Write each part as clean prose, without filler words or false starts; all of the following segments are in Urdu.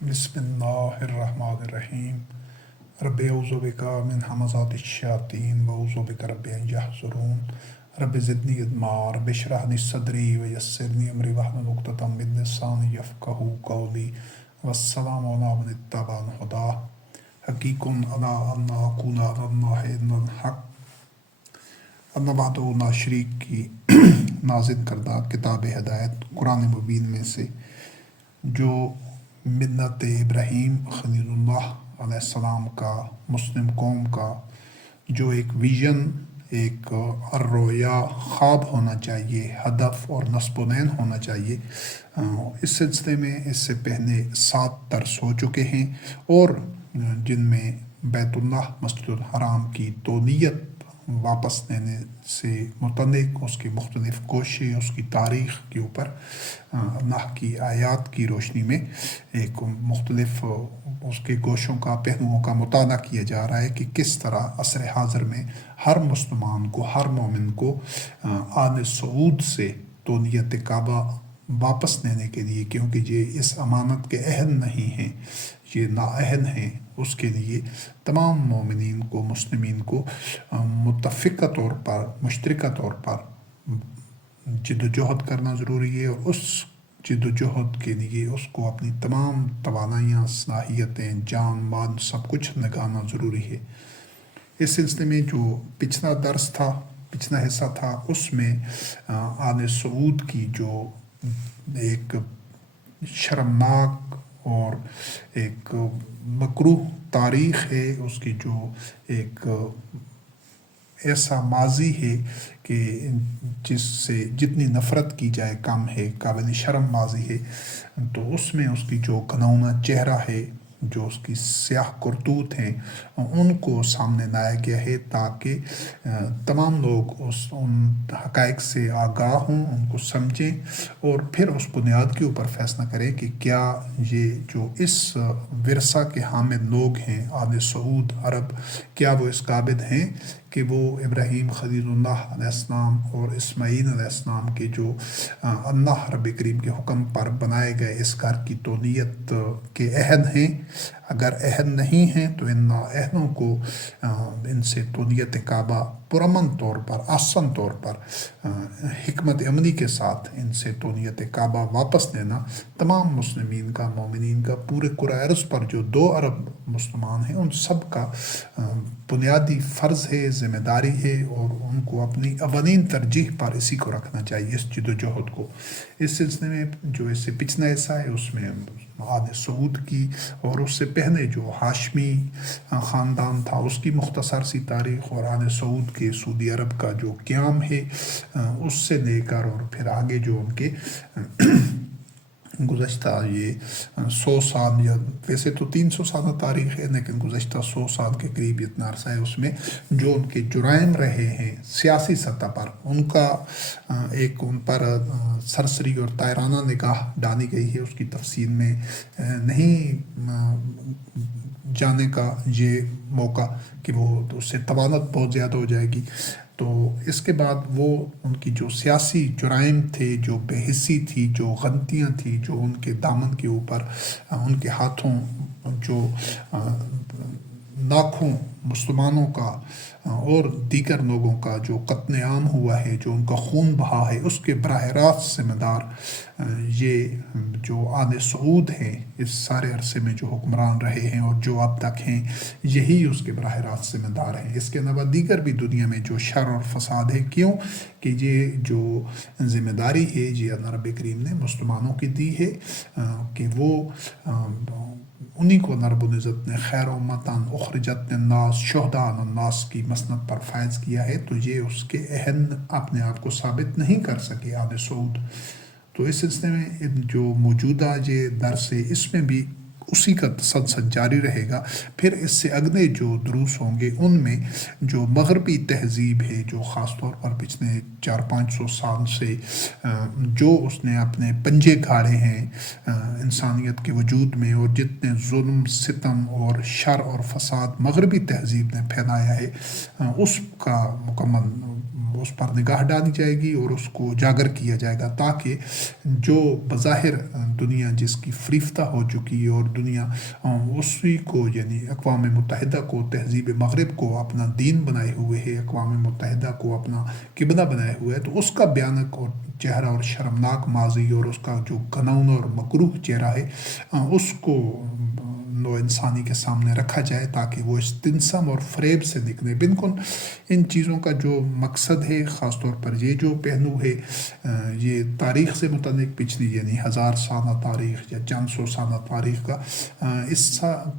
بسم اللہ الرحمن الرحیم رب اعوذ بک من همزات الشیاطین واعوذ بک رب ان یحضرون رب زدنی علما رب اشرح لی صدری ویسر لی امری واحلل عقدۃ من لسانی یفقہوا قولی والسلام علی من اتبع الہدی حقیق علی ان اکون علی اللہ ان الحق اما بعد نا شریک کی نازل کردہ کتاب ہدایت قرآن مبین میں سے جو ملت ابراہیم خلیل اللہ علیہ السلام کا مسلم قوم کا جو ایک ویژن ایک رویا خواب ہونا چاہیے، ہدف اور نصب العین ہونا چاہیے، اس سلسلے میں اس سے پہلے 7 درس ہو چکے ہیں، اور جن میں بیت اللہ مسجد الحرام کی تولیت واپس لینے سے متعلق اس کی مختلف کوششیں، اس کی تاریخ کے اوپر اللہ کی آیات کی روشنی میں ایک مختلف اس کے گوشوں کا پہلوؤں کا مطالعہ کیا جا رہا ہے کہ کس طرح عصر حاضر میں ہر مسلمان کو، ہر مومن کو آل سعود سے تولیت کعبہ واپس لینے کے لیے، کیونکہ یہ اس امانت کے اہل نہیں ہیں، یہ نااہل ہیں، اس کے لیے تمام مومنین کو، مسلمین کو متفقہ طور پر، مشترکہ طور پر جد و جہد کرنا ضروری ہے، اور اس جد و جہد کے لیے اس کو اپنی تمام توانائیاں، صلاحیتیں، جان مال سب کچھ لگانا ضروری ہے۔ اس سلسلے میں جو پچھلا درس تھا، پچھلا حصہ تھا، اس میں آل سعود کی جو ایک شرمناک اور ایک مکروہ تاریخ ہے، اس کی جو ایک ایسا ماضی ہے کہ جس سے جتنی نفرت کی جائے کم ہے، قابل شرم ماضی ہے، تو اس میں اس کی جو گھناؤنا چہرہ ہے، جو اس کی سیاہ کرتوت ہیں، ان کو سامنے لایا گیا ہے تاکہ تمام لوگ ان حقائق سے آگاہ ہوں، ان کو سمجھیں، اور پھر اس بنیاد کے اوپر فیصلہ کریں کہ کیا یہ جو اس ورثہ کے حامل لوگ ہیں، آل سعود عرب، کیا وہ اس قابل ہیں کہ وہ ابراہیم خلیل اللہ علیہ السلام اور اسماعیل علیہ السلام کے جو اللہ رب کریم کے حکم پر بنائے گئے اس گھر کی تولیت کے اہل ہیں؟ اگر اہل نہیں ہیں تو ان نااہلوں کو ان سے تولیت کعبہ پرامن طور پر، آسان طور پر، حکمت عملی کے ساتھ ان سے تولیت کعبہ واپس لینا تمام مسلمین کا، مومنین کا، پورے کرۂ ارض پر جو 2 ارب مسلمان ہیں ان سب کا بنیادی فرض ہے، ذمہ داری ہے، اور ان کو اپنی اولین ترجیح پر اسی کو رکھنا چاہیے، اس جد و جہد کو۔ اس سلسلے میں جو اس سے پچھلا حصہ ہے اس میں آل سعود کی اور اس سے پہلے جو ہاشمی خاندان تھا اس کی مختصر سی تاریخ، اور آل سعود کے سعودی عرب کا جو قیام ہے اس سے لے کر اور پھر آگے جو ان کے گزشتہ یہ 100 سال، یا ویسے تو 300 سالہ تاریخ ہے لیکن گزشتہ 100 سال کے قریب اتنا عرصہ ہے، اس میں جو ان کے جرائم رہے ہیں سیاسی سطح پر، ان کا ایک ان پر سرسری اور طائرانہ نگاہ ڈالی گئی ہے۔ اس کی تفصیل میں نہیں جانے کا یہ موقع کہ وہ اس سے طوالت بہت زیادہ ہو جائے گی۔ تو اس کے بعد وہ ان کی جو سیاسی جرائم تھے، جو بے حسی تھی، جو غلطیاں تھیں، جو ان کے دامن کے اوپر، ان کے ہاتھوں جو لاکھوں مسلمانوں کا اور دیگر لوگوں کا جو قتل عام ہوا ہے، جو ان کا خون بہا ہے، اس کے براہ راست ذمہ دار یہ جو آل سعود ہیں، اس سارے عرصے میں جو حکمران رہے ہیں اور جو اب تک ہیں، یہی اس کے براہ راست ذمہ دار ہیں۔ اس کے علاوہ دیگر بھی دنیا میں جو شر اور فساد ہے، کیوں کہ یہ جو ذمہ داری ہے یہ اللہ رب کریم نے مسلمانوں کی دی ہے کہ وہ انہی کو اللہ رب العزت نے خیر امتاً اخرجت للناس شہداء علی الناس کی مسند پر فائز کیا ہے، تو یہ اس کے اہل اپنے آپ کو ثابت نہیں کر سکے آل سعود۔ تو اس سلسلے میں جو موجودہ یہ درس ہے اس میں بھی اسی کا تسلسل جاری رہے گا۔ پھر اس سے اگلے جو دروس ہوں گے ان میں جو مغربی تہذیب ہے، جو خاص طور پر پچھلے 400-500 سال سے جو اس نے اپنے پنجے گاڑے ہیں انسانیت کے وجود میں، اور جتنے ظلم، ستم اور شر اور فساد مغربی تہذیب نے پھیلایا ہے، اس کا مکمل اس پر نگاہ ڈالی جائے گی اور اس کو اجاگر کیا جائے گا، تاکہ جو بظاہر دنیا جس کی فریفتہ ہو چکی ہے، اور دنیا اسی کو یعنی اقوام متحدہ کو، تہذیب مغرب کو اپنا دین بنائے ہوئے ہے، اقوام متحدہ کو اپنا قبلہ بنائے ہوئے ہے، تو اس کا بھیانک اور چہرہ اور شرمناک ماضی اور اس کا جو گھناؤنا اور مکروہ چہرہ ہے اس کو نو انسانی کے سامنے رکھا جائے، تاکہ وہ اس تنسم اور فریب سے نکلے۔ بالکل ان چیزوں کا جو مقصد ہے، خاص طور پر یہ جو پہلو ہے، یہ تاریخ سے متعلق پچھلی یعنی 1000 سالہ تاریخ یا چند سو سالہ تاریخ کا، اس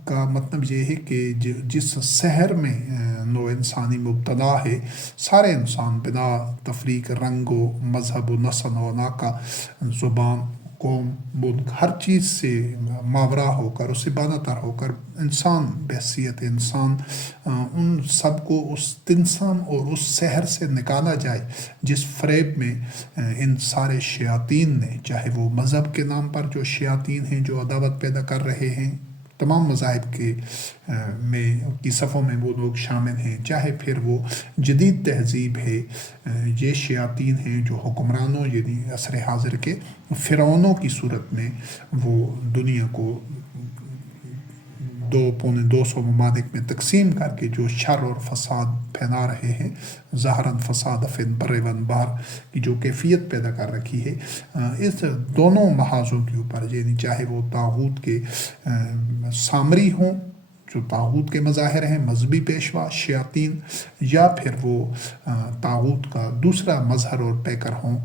کا مطلب یہ ہے کہ جس سحر میں نو انسانی مبتلا ہے، سارے انسان بنا تفریق رنگ و مذہب و نسل و علاقہ، زبان، قوم، ملک، ہر چیز سے ماورا ہو کر، اس سے بالا تر ہو کر انسان بحیثیت انسان ان سب کو اس تنسم اور اس سحر سے نکالا جائے جس فریب میں ان سارے شیاطین نے، چاہے وہ مذہب کے نام پر جو شیاطین ہیں جو عداوت پیدا کر رہے ہیں، تمام مذاہب کے کی صفوں میں وہ لوگ شامل ہیں، چاہے پھر وہ جدید تہذیب ہے، یہ شیاطین ہیں جو حکمرانوں یعنی عصر حاضر کے فرعونوں کی صورت میں وہ دنیا کو 2.25 ممالک میں تقسیم کر کے جو شر اور فساد پھیلا رہے ہیں، ظاہراً فساد فی البر والبحر کی جو کیفیت پیدا کر رکھی ہے، اس دونوں محاذوں کے اوپر، یعنی چاہے وہ طاغوت کے سامری ہوں جو طاغوت کے مظاہر ہیں، مذہبی پیشوا شیاطین، یا پھر وہ طاغوت کا دوسرا مظہر اور پیکر ہوں،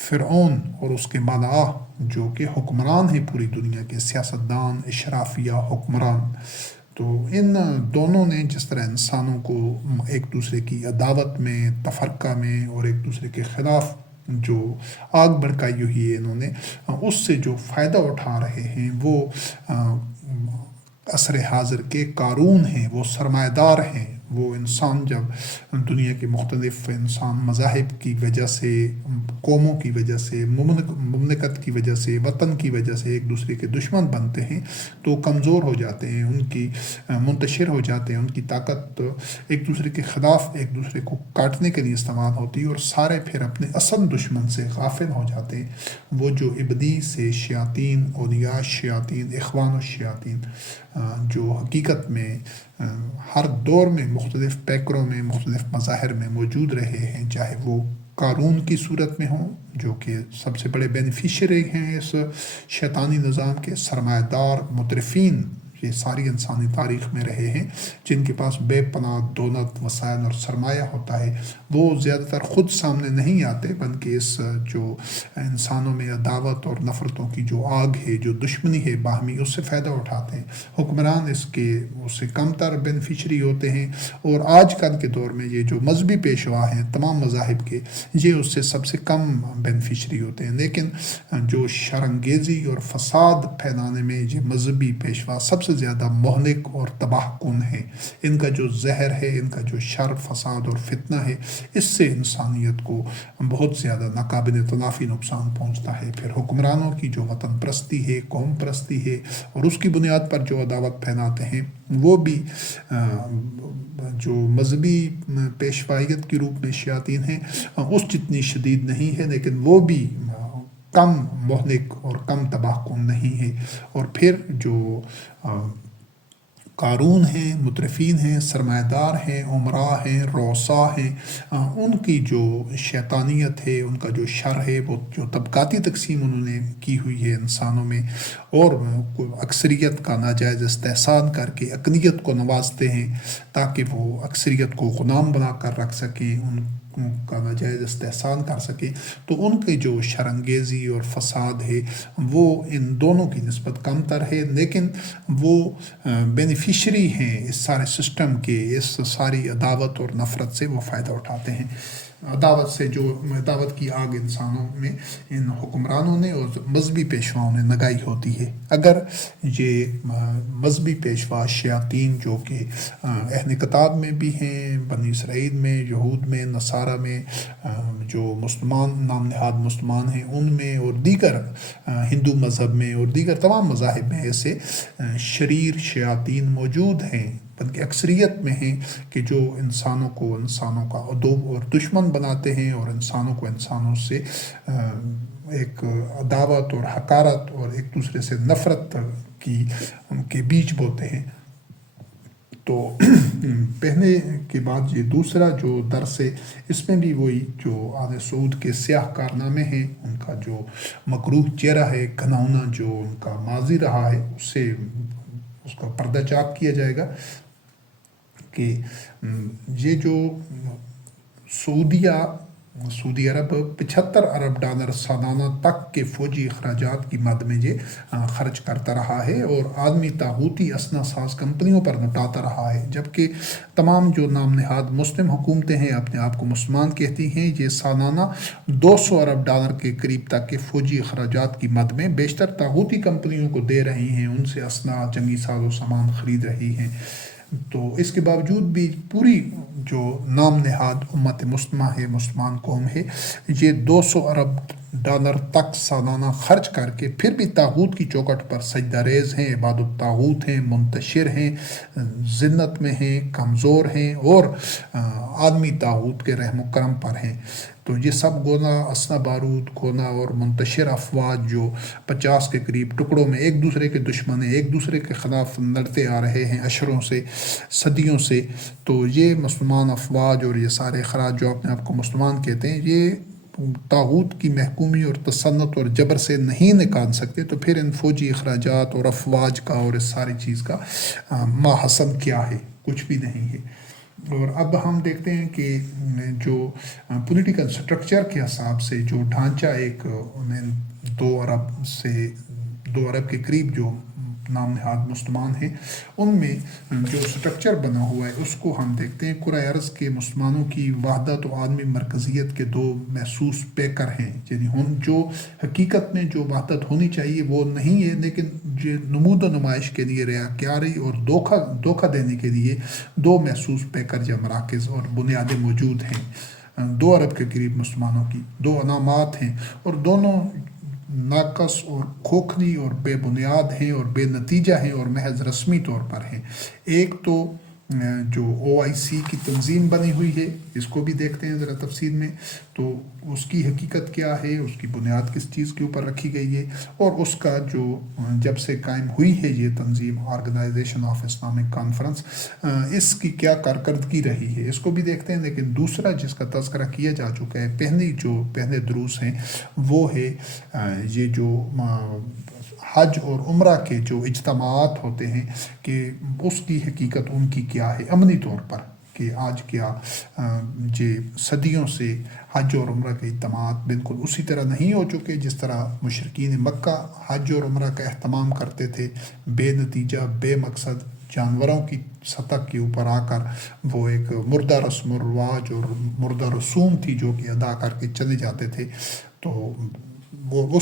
فرعون اور اس کے مالا جو کہ حکمران ہیں پوری دنیا کے، سیاستدان، اشرافیہ، حکمران۔ تو ان دونوں نے جس طرح انسانوں کو ایک دوسرے کی عداوت میں، تفرقہ میں اور ایک دوسرے کے خلاف جو آگ بھڑکائی ہوئی ہے، انہوں نے اس سے جو فائدہ اٹھا رہے ہیں وہ عصر حاضر کے قارون ہیں، وہ سرمایہ دار ہیں۔ وہ انسان جب دنیا کے مختلف انسان مذاہب کی وجہ سے، قوموں کی وجہ سے، مملکت کی وجہ سے، وطن کی وجہ سے ایک دوسرے کے دشمن بنتے ہیں تو کمزور ہو جاتے ہیں، ان کی منتشر ہو جاتے ہیں، ان کی طاقت ایک دوسرے کے خلاف ایک دوسرے کو کاٹنے کے لیے استعمال ہوتی ہے، اور سارے پھر اپنے اصل دشمن سے غافل ہو جاتے ہیں۔ وہ جو ابلیس سے شیاطین، اولیاء شیاطین، اخوان الشیاطین، جو حقیقت میں ہر دور میں مختلف پیکروں میں، مختلف مظاہر میں موجود رہے ہیں، چاہے وہ قارون کی صورت میں ہوں جو کہ سب سے بڑے بینیفیشری ہیں اس شیطانی نظام کے، سرمایہ دار مترفین یہ ساری انسانی تاریخ میں رہے ہیں، جن کے پاس بے پناہ دولت، وسائل اور سرمایہ ہوتا ہے، وہ زیادہ تر خود سامنے نہیں آتے، بلکہ اس جو انسانوں میں عداوت اور نفرتوں کی جو آگ ہے، جو دشمنی ہے باہمی، اس سے فائدہ اٹھاتے ہیں۔ حکمران اس کے اس سے کم تر بینیفیشری ہوتے ہیں، اور آج کل کے دور میں یہ جو مذہبی پیشوا ہیں تمام مذاہب کے، یہ اس سے سب سے کم بینیفیشری ہوتے ہیں۔ لیکن جو شرانگیزی اور فساد پھیلانے میں یہ مذہبی پیشوا سب سے زیادہ مہلک اور تباہ کن ہے۔ ان کا جو زہر ہے، ان کا جو شر، فساد اور فتنہ ہے، اس سے انسانیت کو بہت زیادہ ناقابل تلافی نقصان پہنچتا ہے۔ پھر حکمرانوں کی جو وطن پرستی ہے، قوم پرستی ہے، اور اس کی بنیاد پر جو عداوت پھیلاتے ہیں، وہ بھی جو مذہبی پیشوائیت کے روپ میں شیاطین ہیں اس جتنی شدید نہیں ہے، لیکن وہ بھی کم مہلک اور کم تباہ کن نہیں ہے۔ اور پھر جو قارون ہیں، مترفین ہیں، سرمایہ دار ہیں، عمراء ہیں، رؤساء ہیں، ان کی جو شیطانیت ہے، ان کا جو شر ہے، وہ جو طبقاتی تقسیم انہوں نے کی ہوئی ہے انسانوں میں، اور اکثریت کا ناجائز استحسان کر کے اقلیت کو نوازتے ہیں تاکہ وہ اکثریت کو غلام بنا کر رکھ سکیں، ان کا ناجائز استحسان کر سکیں، تو ان کے جو شرانگیزی اور فساد ہے وہ ان دونوں کی نسبت کم تر ہے، لیکن وہ بینیفیشری ہیں اس سارے سسٹم کے، اس ساری عداوت اور نفرت سے وہ فائدہ اٹھاتے ہیں۔ عداوت سے جو عداوت کی آگ انسانوں میں ان حکمرانوں نے اور مذہبی پیشواؤں نے لگائی ہوتی ہے۔ اگر یہ مذہبی پیشوا شیاطین جو کہ اہل کتاب میں بھی ہیں، بنی اسرائیل میں، یہود میں، نصارہ میں، جو مسلمان نام نہاد مسلمان ہیں ان میں، اور دیگر ہندو مذہب میں اور دیگر تمام مذاہب میں ایسے شریر شیاطین موجود ہیں بلکہ اکثریت میں ہیں کہ جو انسانوں کا عدو اور دشمن بناتے ہیں اور انسانوں کو انسانوں سے ایک عداوت اور حقارت اور ایک دوسرے سے نفرت کی ان کے بیچ بوتے ہیں۔ تو پہلے کے بعد یہ دوسرا جو درس ہے، اس میں بھی وہی جو آل سعود کے سیاہ کارنامے ہیں، ان کا جو مکروہ چہرہ ہے، گھناؤنا جو ان کا ماضی رہا ہے، اس کا پردہ چاک کیا جائے گا کہ یہ جو سعودی عرب 75 ارب ڈالر سالانہ تک کے فوجی اخراجات کی مد میں یہ خرچ کرتا رہا ہے اور عالمی طاغوتی اسنا ساز کمپنیوں پر لوٹاتا رہا ہے، جبکہ تمام جو نام نہاد مسلم حکومتیں ہیں، اپنے آپ کو مسلمان کہتی ہیں، یہ سالانہ 200 ارب ڈالر کے قریب تک کے فوجی اخراجات کی مد میں بیشتر طاغوتی کمپنیوں کو دے رہی ہیں، ان سے اسنا، جنگی ساز و سامان خرید رہی ہیں۔ تو اس کے باوجود بھی پوری جو نام نہاد امت مسلمہ ہے، مسلمان قوم ہے، یہ 200 ارب ڈالر تک سالانہ خرچ کر کے پھر بھی طاغوت کی چوکٹ پر سجدہ ریز ہیں، عبادت طاغوت ہیں، منتشر ہیں، ذلت میں ہیں، کمزور ہیں اور عالمی طاغوت کے رحم و کرم پر ہیں۔ تو یہ سب گونا اسنا بارود، گونا اور منتشر افواج جو 50 کے قریب ٹکڑوں میں ایک دوسرے کے دشمن ہیں، ایک دوسرے کے خلاف لڑتے آ رہے ہیں اشروں سے، صدیوں سے، تو یہ مسلمان افواج اور یہ سارے اخراج جو اپنے آپ کو مسلمان کہتے ہیں، یہ طاغوت کی محکومی اور تسلط اور جبر سے نہیں نکال سکتے، تو پھر ان فوجی اخراجات اور افواج کا اور اس ساری چیز کا ماحصل کیا ہے؟ کچھ بھی نہیں ہے۔ اور اب ہم دیکھتے ہیں کہ جو پولیٹیکل سٹرکچر کے حساب سے جو ڈھانچہ ایک 2 ارب کے قریب جو نام نہاد مسلمان ہیں، ان میں جو سٹرکچر بنا ہوا ہے، اس کو ہم دیکھتے ہیں۔ کرۂ ارض کے مسلمانوں کی وحدت و عالمی مرکزیت کے 2 محسوس پیکر ہیں، یعنی جو حقیقت میں جو وحدت ہونی چاہیے وہ نہیں ہے، لیکن یہ نمود و نمائش کے لیے ریاکاری اور دھوکہ دینے کے لیے 2 محسوس پیکر یا مراکز اور بنیادیں موجود ہیں۔ 2 ارب کے قریب مسلمانوں کی 2 علامات ہیں، اور دونوں ناقص اور کھوکھلی اور بے بنیاد ہیں اور بے نتیجہ ہیں اور محض رسمی طور پر ہیں۔ ایک تو جو OIC کی تنظیم بنی ہوئی ہے، اس کو بھی دیکھتے ہیں ذرا تفصیل میں، تو اس کی حقیقت کیا ہے، اس کی بنیاد کس چیز کے اوپر رکھی گئی ہے، اور اس کا جو جب سے قائم ہوئی ہے یہ تنظیم آرگنائزیشن آف اسلامک کانفرنس، اس کی کیا کارکردگی رہی ہے، اس کو بھی دیکھتے ہیں۔ لیکن دوسرا جس کا تذکرہ کیا جا چکا ہے پہلے دروس ہیں، وہ ہے یہ جو حج اور عمرہ کے جو اجتماعات ہوتے ہیں، کہ اس کی حقیقت ان کی کیا ہے عملی طور پر، کہ آج کیا یہ صدیوں سے حج اور عمرہ کے اجتماعات بالکل اسی طرح نہیں ہو چکے جس طرح مشرکین مکہ حج اور عمرہ کا اہتمام کرتے تھے، بے نتیجہ، بے مقصد، جانوروں کی سطح کے اوپر آ کر وہ ایک مردہ رسم و رواج اور مردہ رسوم تھی جو کہ ادا کر کے چلے جاتے تھے۔ تو وہ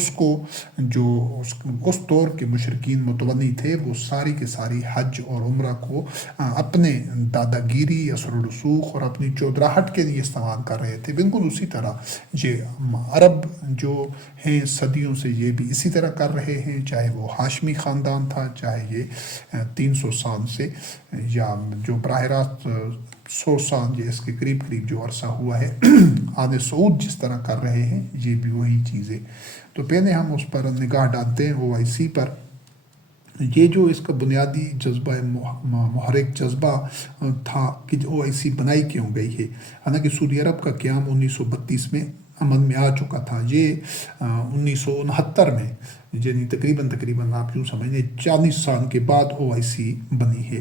اس دور کے مشرکین متونی تھے، وہ ساری کے ساری حج اور عمرہ کو اپنے دادا گیری، اثر و رسوخ اور اپنی چودراہٹ کے لیے استعمال کر رہے تھے۔ بالکل اسی طرح یہ عرب جو ہیں صدیوں سے یہ بھی اسی طرح کر رہے ہیں، چاہے وہ ہاشمی خاندان تھا، چاہے یہ 300 سال سے یا جو براہ راست 100 سال یا اس کے قریب جو عرصہ ہوا ہے آل سعود جس طرح کر رہے ہیں، یہ بھی وہی چیزیں۔ تو پہلے ہم اس پر نگاہ ڈالتے ہیں OIC پر۔ یہ جو اس کا بنیادی جذبہ محرک جذبہ تھا کہ OIC بنائی کیوں گئی ہے، حالانکہ سعودی عرب کا قیام 1932 میں عمل میں آ چکا تھا، یہ 1969 میں، یعنی تقریباً آپ یوں سمجھیں 40 سال کے بعد OIC بنی ہے۔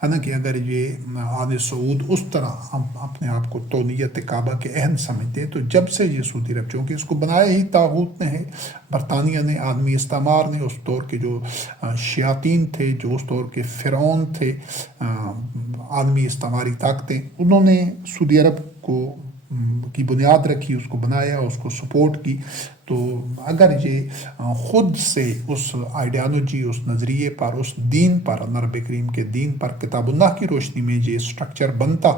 حالانکہ اگر یہ آل سعود اس طرح اپنے آپ کو طونیت کعبہ کے اہم سمجھتے ہیں، تو جب سے یہ سعودی عرب، چونکہ اس کو بنایا ہی طاغوت نے ہے، برطانیہ نے، عالمی استعمار نے، اس دور کے جو شیاطین تھے، جو اس دور کے فرعون تھے، عالمی استعماری طاقتیں، انہوں نے سعودی عرب کی بنیاد رکھی، اس کو بنایا، اس کو سپورٹ کی۔ تو اگر یہ خود سے اس آئیڈیالوجی، اس نظریے پر، اس دین پر، رب کریم کے دین پر کتاب اللہ کی روشنی میں یہ اسٹرکچر بنتا،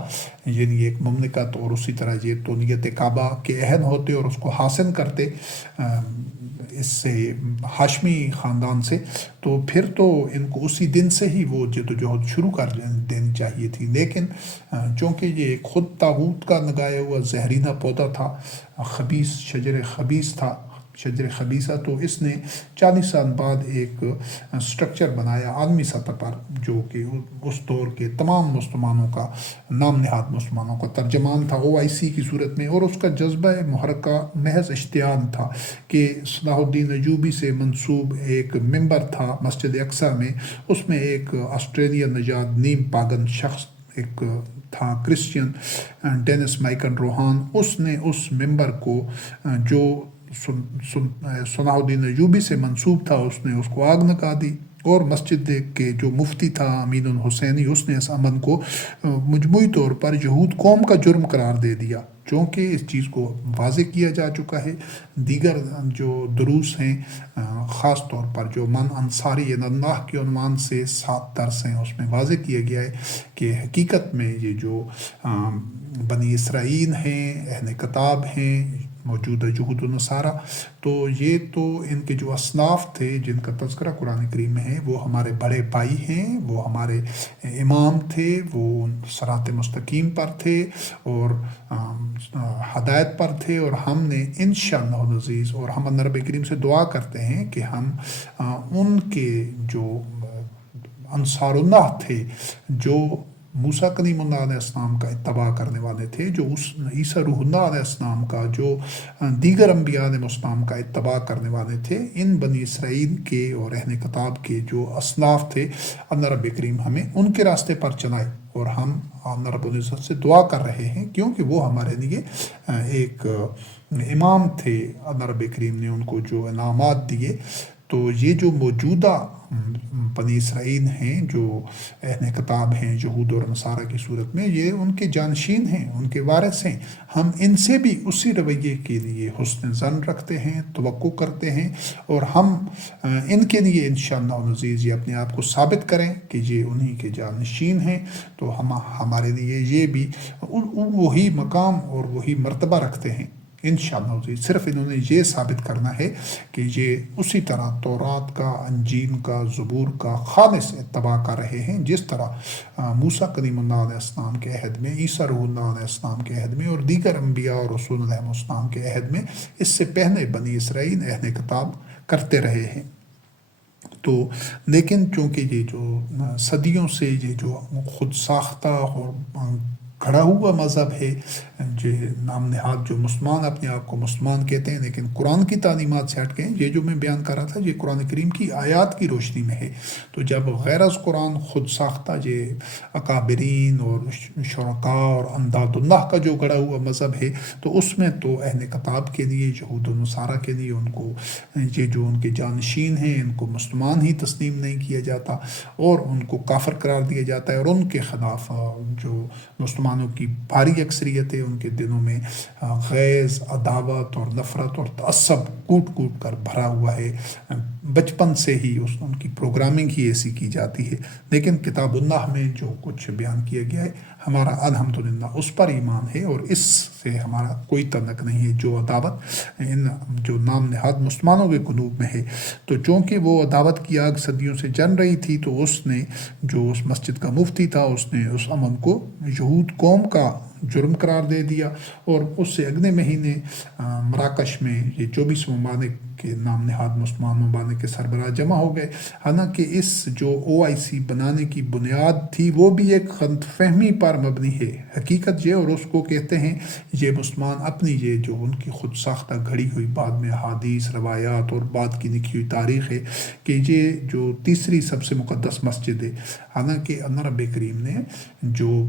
یعنی ایک مملکت، اور اسی طرح یہ تونیت کعبہ کے عہد ہوتے اور اس کو حاصل کرتے اس سے ہاشمی خاندان سے، تو پھر تو ان کو اسی دن سے ہی وہ جدوجہد شروع کر دینی چاہیے تھی۔ لیکن چونکہ یہ خود طاغوت کا لگایا ہوا زہرینہ پودا تھا، خبیث شجر خبیث تھا، شجر خبیثہ، تو اس نے 40 سال بعد ایک سٹرکچر بنایا عالمی سطح پر، جو کہ اس دور کے تمام مسلمانوں کا، نام نہاد مسلمانوں کا ترجمان تھا OIC کی صورت میں، اور اس کا جذبہ محرکہ محض اشتعال تھا کہ صلاح الدین ایوبی سے منسوب ایک ممبر تھا مسجد اقصیٰ میں، اس میں ایک آسٹریلیا نژاد نیم پاگن شخص ایک تھا کرسچین، ڈینس مائکن روہان، اس نے اس ممبر کو جو صلاح الدین ایوبی سے منسوب تھا، اس نے اس کو آگ لگا دی، اور مسجد کے جو مفتی تھا امین الحسینی، اس نے اس امن کو مجموعی طور پر یہود قوم کا جرم قرار دے دیا، چونکہ اس چیز کو واضح کیا جا چکا ہے۔ دیگر جو دروس ہیں، خاص طور پر جو من انصاری اللہ کے عنوان سے 7 درس ہیں، اس میں واضح کیا گیا ہے کہ حقیقت میں یہ جو بنی اسرائیل ہیں، اہل کتاب ہیں، موجودہ یہود و نصارہ، تو یہ تو ان کے جو اسلاف تھے جن کا تذکرہ قرآن کریم میں ہے، وہ ہمارے بڑے بھائی ہیں، وہ ہمارے امام تھے، وہ صراط مستقیم پر تھے اور ہدایت پر تھے، اور ہم نے انشاءاللہ العزیز، اور ہم رب کریم سے دعا کرتے ہیں کہ ہم ان کے جو انصار اللہ تھے، جو موسیٰ کلیم اللہ علیہ السلام کا اتباع کرنے والے تھے، جو اس عیسیٰ روح اللہ علیہ السلام کا، جو دیگر انبیاء علیہ السلام کا اتباع کرنے والے تھے، ان بنی اسرائیل کے اور اہل کتاب کے جو اسلاف تھے، اللہ رب کریم ہمیں ان کے راستے پر چلائے، اور ہم اللہ رب العزت سے دعا کر رہے ہیں کیونکہ وہ ہمارے لیے ایک امام تھے۔ اللہ رب کریم نے ان کو جو انعامات دیے، تو یہ جو موجودہ بنی اسرائیل ہیں، جو اہل کتاب ہیں یہود اور نصارہ کی صورت میں، یہ ان کے جانشین ہیں، ان کے وارث ہیں۔ ہم ان سے بھی اسی رویے کے لیے حسن ظن رکھتے ہیں، توقع کرتے ہیں، اور ہم ان کے لیے انشاءاللہ العزیز یہ اپنے آپ کو ثابت کریں کہ یہ انہی کے جانشین ہیں، تو ہمارے لیے یہ بھی وہی مقام اور وہی مرتبہ رکھتے ہیں انشاءاللہ۔ صرف انہوں نے یہ ثابت کرنا ہے کہ یہ اسی طرح تورات کا، انجیل کا، زبور کا خالص اتباع کر رہے ہیں، جس طرح موسیٰ کلیم اللہ علیہ السلام کے عہد میں، عیسیٰ روح اللہ علیہ السلام کے عہد میں، اور دیگر انبیاء اور رسول علیہ السلام کے عہد میں اس سے پہلے بنی اسرائیل اہل کتاب کرتے رہے ہیں۔ تو لیکن چونکہ یہ جو صدیوں سے یہ جو خود ساختہ اور کھڑا ہوا مذہب ہے، جو نام نہاد جو مسلمان اپنے آپ کو مسلمان کہتے ہیں لیکن قرآن کی تعلیمات سے ہٹ کے، یہ جو میں بیان کر رہا تھا، یہ قرآن کریم کی آیات کی روشنی میں ہے۔ تو جب غیر از قرآن خود ساختہ یہ اکابرین اور شرکاء اور انداد اللہ کا جو گڑا ہوا مذہب ہے، تو اس میں تو اہل کتاب کے لیے، یہود و نصارہ کے لیے، ان کو یہ جو ان کے جانشین ہیں، ان کو مسلمان ہی تسلیم نہیں کیا جاتا، اور ان کو کافر قرار دیا جاتا ہے، اور ان کے خلاف جو مسلمانوں کی بھاری اکثریت ہے، ان کے دلوں میں غیظ، عداوت اور نفرت اور تعصب کوٹ کوٹ کر بھرا ہوا ہے۔ بچپن سے ہی ان کی پروگرامنگ ہی ایسی کی جاتی ہے۔ لیکن کتاب اللہ میں جو کچھ بیان کیا گیا ہے، ہمارا الحمدللہ اس پر ایمان ہے، اور اس سے ہمارا کوئی تعلق نہیں ہے۔ جو عداوت ان جو نام نہاد مسلمانوں کے قلوب میں ہے، تو چونکہ وہ عداوت کی آگ صدیوں سے جل رہی تھی، تو اس نے جو اس مسجد کا مفتی تھا، اس نے اس امن کو یہود قوم کا جرم قرار دے دیا، اور اس سے اگلے مہینے مراکش میں یہ 24 ممالک کے نام نہاد مسلمان ممالک کے سربراہ جمع ہو گئے۔ حالانکہ اس جو OIC بنانے کی بنیاد تھی، وہ بھی ایک غلط فہمی پر مبنی ہے۔ حقیقت یہ، اور اس کو کہتے ہیں یہ مسلمان اپنی یہ جو ان کی خود ساختہ گھڑی ہوئی بعد میں احادیث، روایات اور بعد کی لکھی ہوئی تاریخ ہے کہ یہ جو تیسری سب سے مقدس مسجد ہے۔ حالانکہ اللہ رب کریم نے جو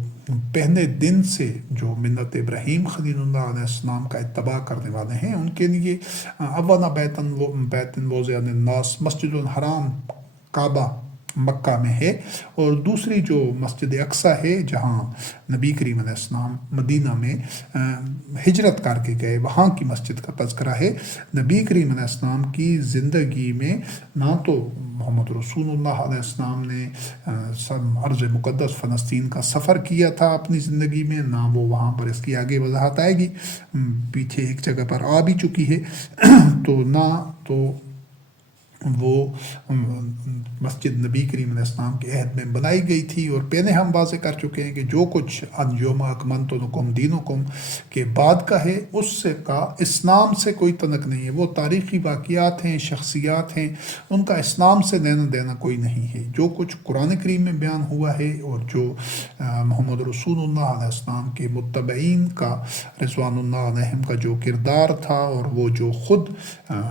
پہلے دن سے جو ملت ابراہیم خلیل اللہ علیہ السلام کا اتباع کرنے والے ہیں، ان کے لیے اولا بیت وضع للناس مسجد الحرام، کعبہ مکہ میں ہے، اور دوسری جو مسجد اقصی ہے جہاں نبی کریم علیہ السلام مدینہ میں ہجرت کر کے گئے، وہاں کی مسجد کا تذکرہ ہے۔ نبی کریم علیہ السلام کی زندگی میں نہ تو محمد رسول اللہ علیہ السلام نے ارض مقدس فلسطین کا سفر کیا تھا اپنی زندگی میں، نہ وہ وہاں پر، اس کی آگے وضاحت آئے گی، پیچھے ایک جگہ پر آ بھی چکی ہے، تو نہ تو وہ مسجد نبی کریم علیہ السلام کے عہد میں بنائی گئی تھی، اور پہلے ہم واضح کر چکے ہیں کہ جو کچھ یوم اکملت لکم دینکم کے بعد کا ہے اس سے کا اسلام سے کوئی تعلق نہیں ہے، وہ تاریخی واقعات ہیں، شخصیات ہیں، ان کا اسلام سے لینا دینا کوئی نہیں ہے۔ جو کچھ قرآن کریم میں بیان ہوا ہے اور جو محمد رسول اللہ علیہ السلام کے متبعین کا رضوان اللہ علیہم کا جو کردار تھا، اور وہ جو خود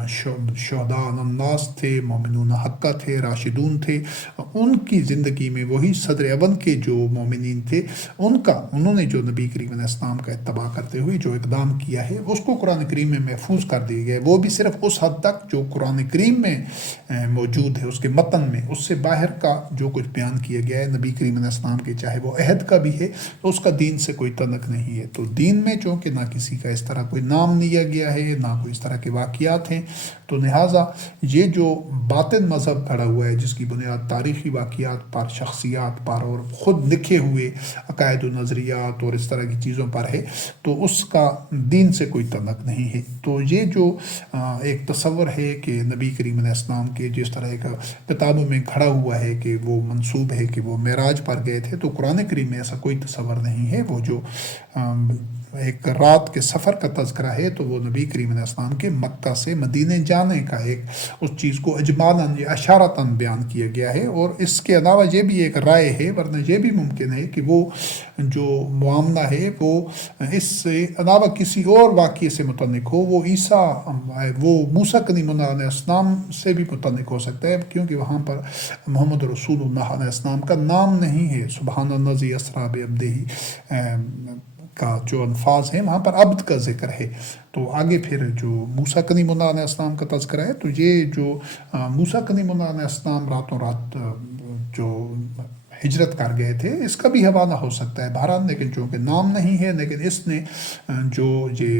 شہداء الناس تھے، مومنون حقہ تھے، راشدون تھے، ان کی زندگی میں وہی صدر اول کے جو مومنین تھے انہوں نے جو نبی کریم علیہ السلام کا اتباع کرتے ہوئے جو اقدام کیا ہے اس کو قرآن کریم میں محفوظ کر دیے گئے، وہ بھی صرف اس حد تک جو قرآن کریم میں موجود ہے، اس کے متن میں، اس سے باہر کا جو کچھ بیان کیا گیا ہے نبی کریم علیہ السلام کے، چاہے وہ عہد کا بھی ہے تو اس کا دین سے کوئی تعلق نہیں ہے۔ تو دین میں چونکہ نہ کسی کا اس طرح کوئی نام لیا گیا ہے، نہ کوئی اس طرح کے واقعات ہیں، تو لہٰذا یہ جو باطن مذہب کھڑا ہوا ہے جس کی بنیاد تاریخی واقعات پر، شخصیات پر، اور خود لکھے ہوئے عقائد و نظریات اور اس طرح کی چیزوں پر ہے، تو اس کا دین سے کوئی تعلق نہیں ہے۔ تو یہ جو ایک تصور ہے کہ نبی کریم علیہ السلام کے جس طرح ایک کتابوں میں کھڑا ہوا ہے کہ وہ منسوب ہے کہ وہ معراج پر گئے تھے، تو قرآن کریم میں ایسا کوئی تصور نہیں ہے۔ وہ جو ایک رات کے سفر کا تذکرہ ہے تو وہ نبی کریم علیہ السلام کے مکہ سے مدینے جانے کا ایک اس چیز کو اجمالاً یا اشارتاً بیان کیا گیا ہے، اور اس کے علاوہ یہ بھی ایک رائے ہے، ورنہ یہ بھی ممکن ہے کہ وہ جو معاملہ ہے وہ اس سے علاوہ کسی اور واقعے سے متعلق ہو، وہ موسیٰ کلیم اللہ علیہ السلام سے بھی متعلق ہو سکتا ہے، کیونکہ وہاں پر محمد رسول اللہ علیہ السلام کا نام نہیں ہے۔ سبحان الذی اسریٰ بعبدہ کا جو الفاظ ہیں وہاں پر عبد کا ذکر ہے، تو آگے پھر جو موسیٰ کلیم اللہ علیہ السلام کا تذکرہ ہے، تو یہ جو موسیٰ کلیم اللہ علیہ السلام راتوں رات جو ہجرت کر گئے تھے، اس کا بھی حوالہ ہو سکتا ہے بہرحال، لیکن چونکہ نام نہیں ہے، لیکن اس نے جو یہ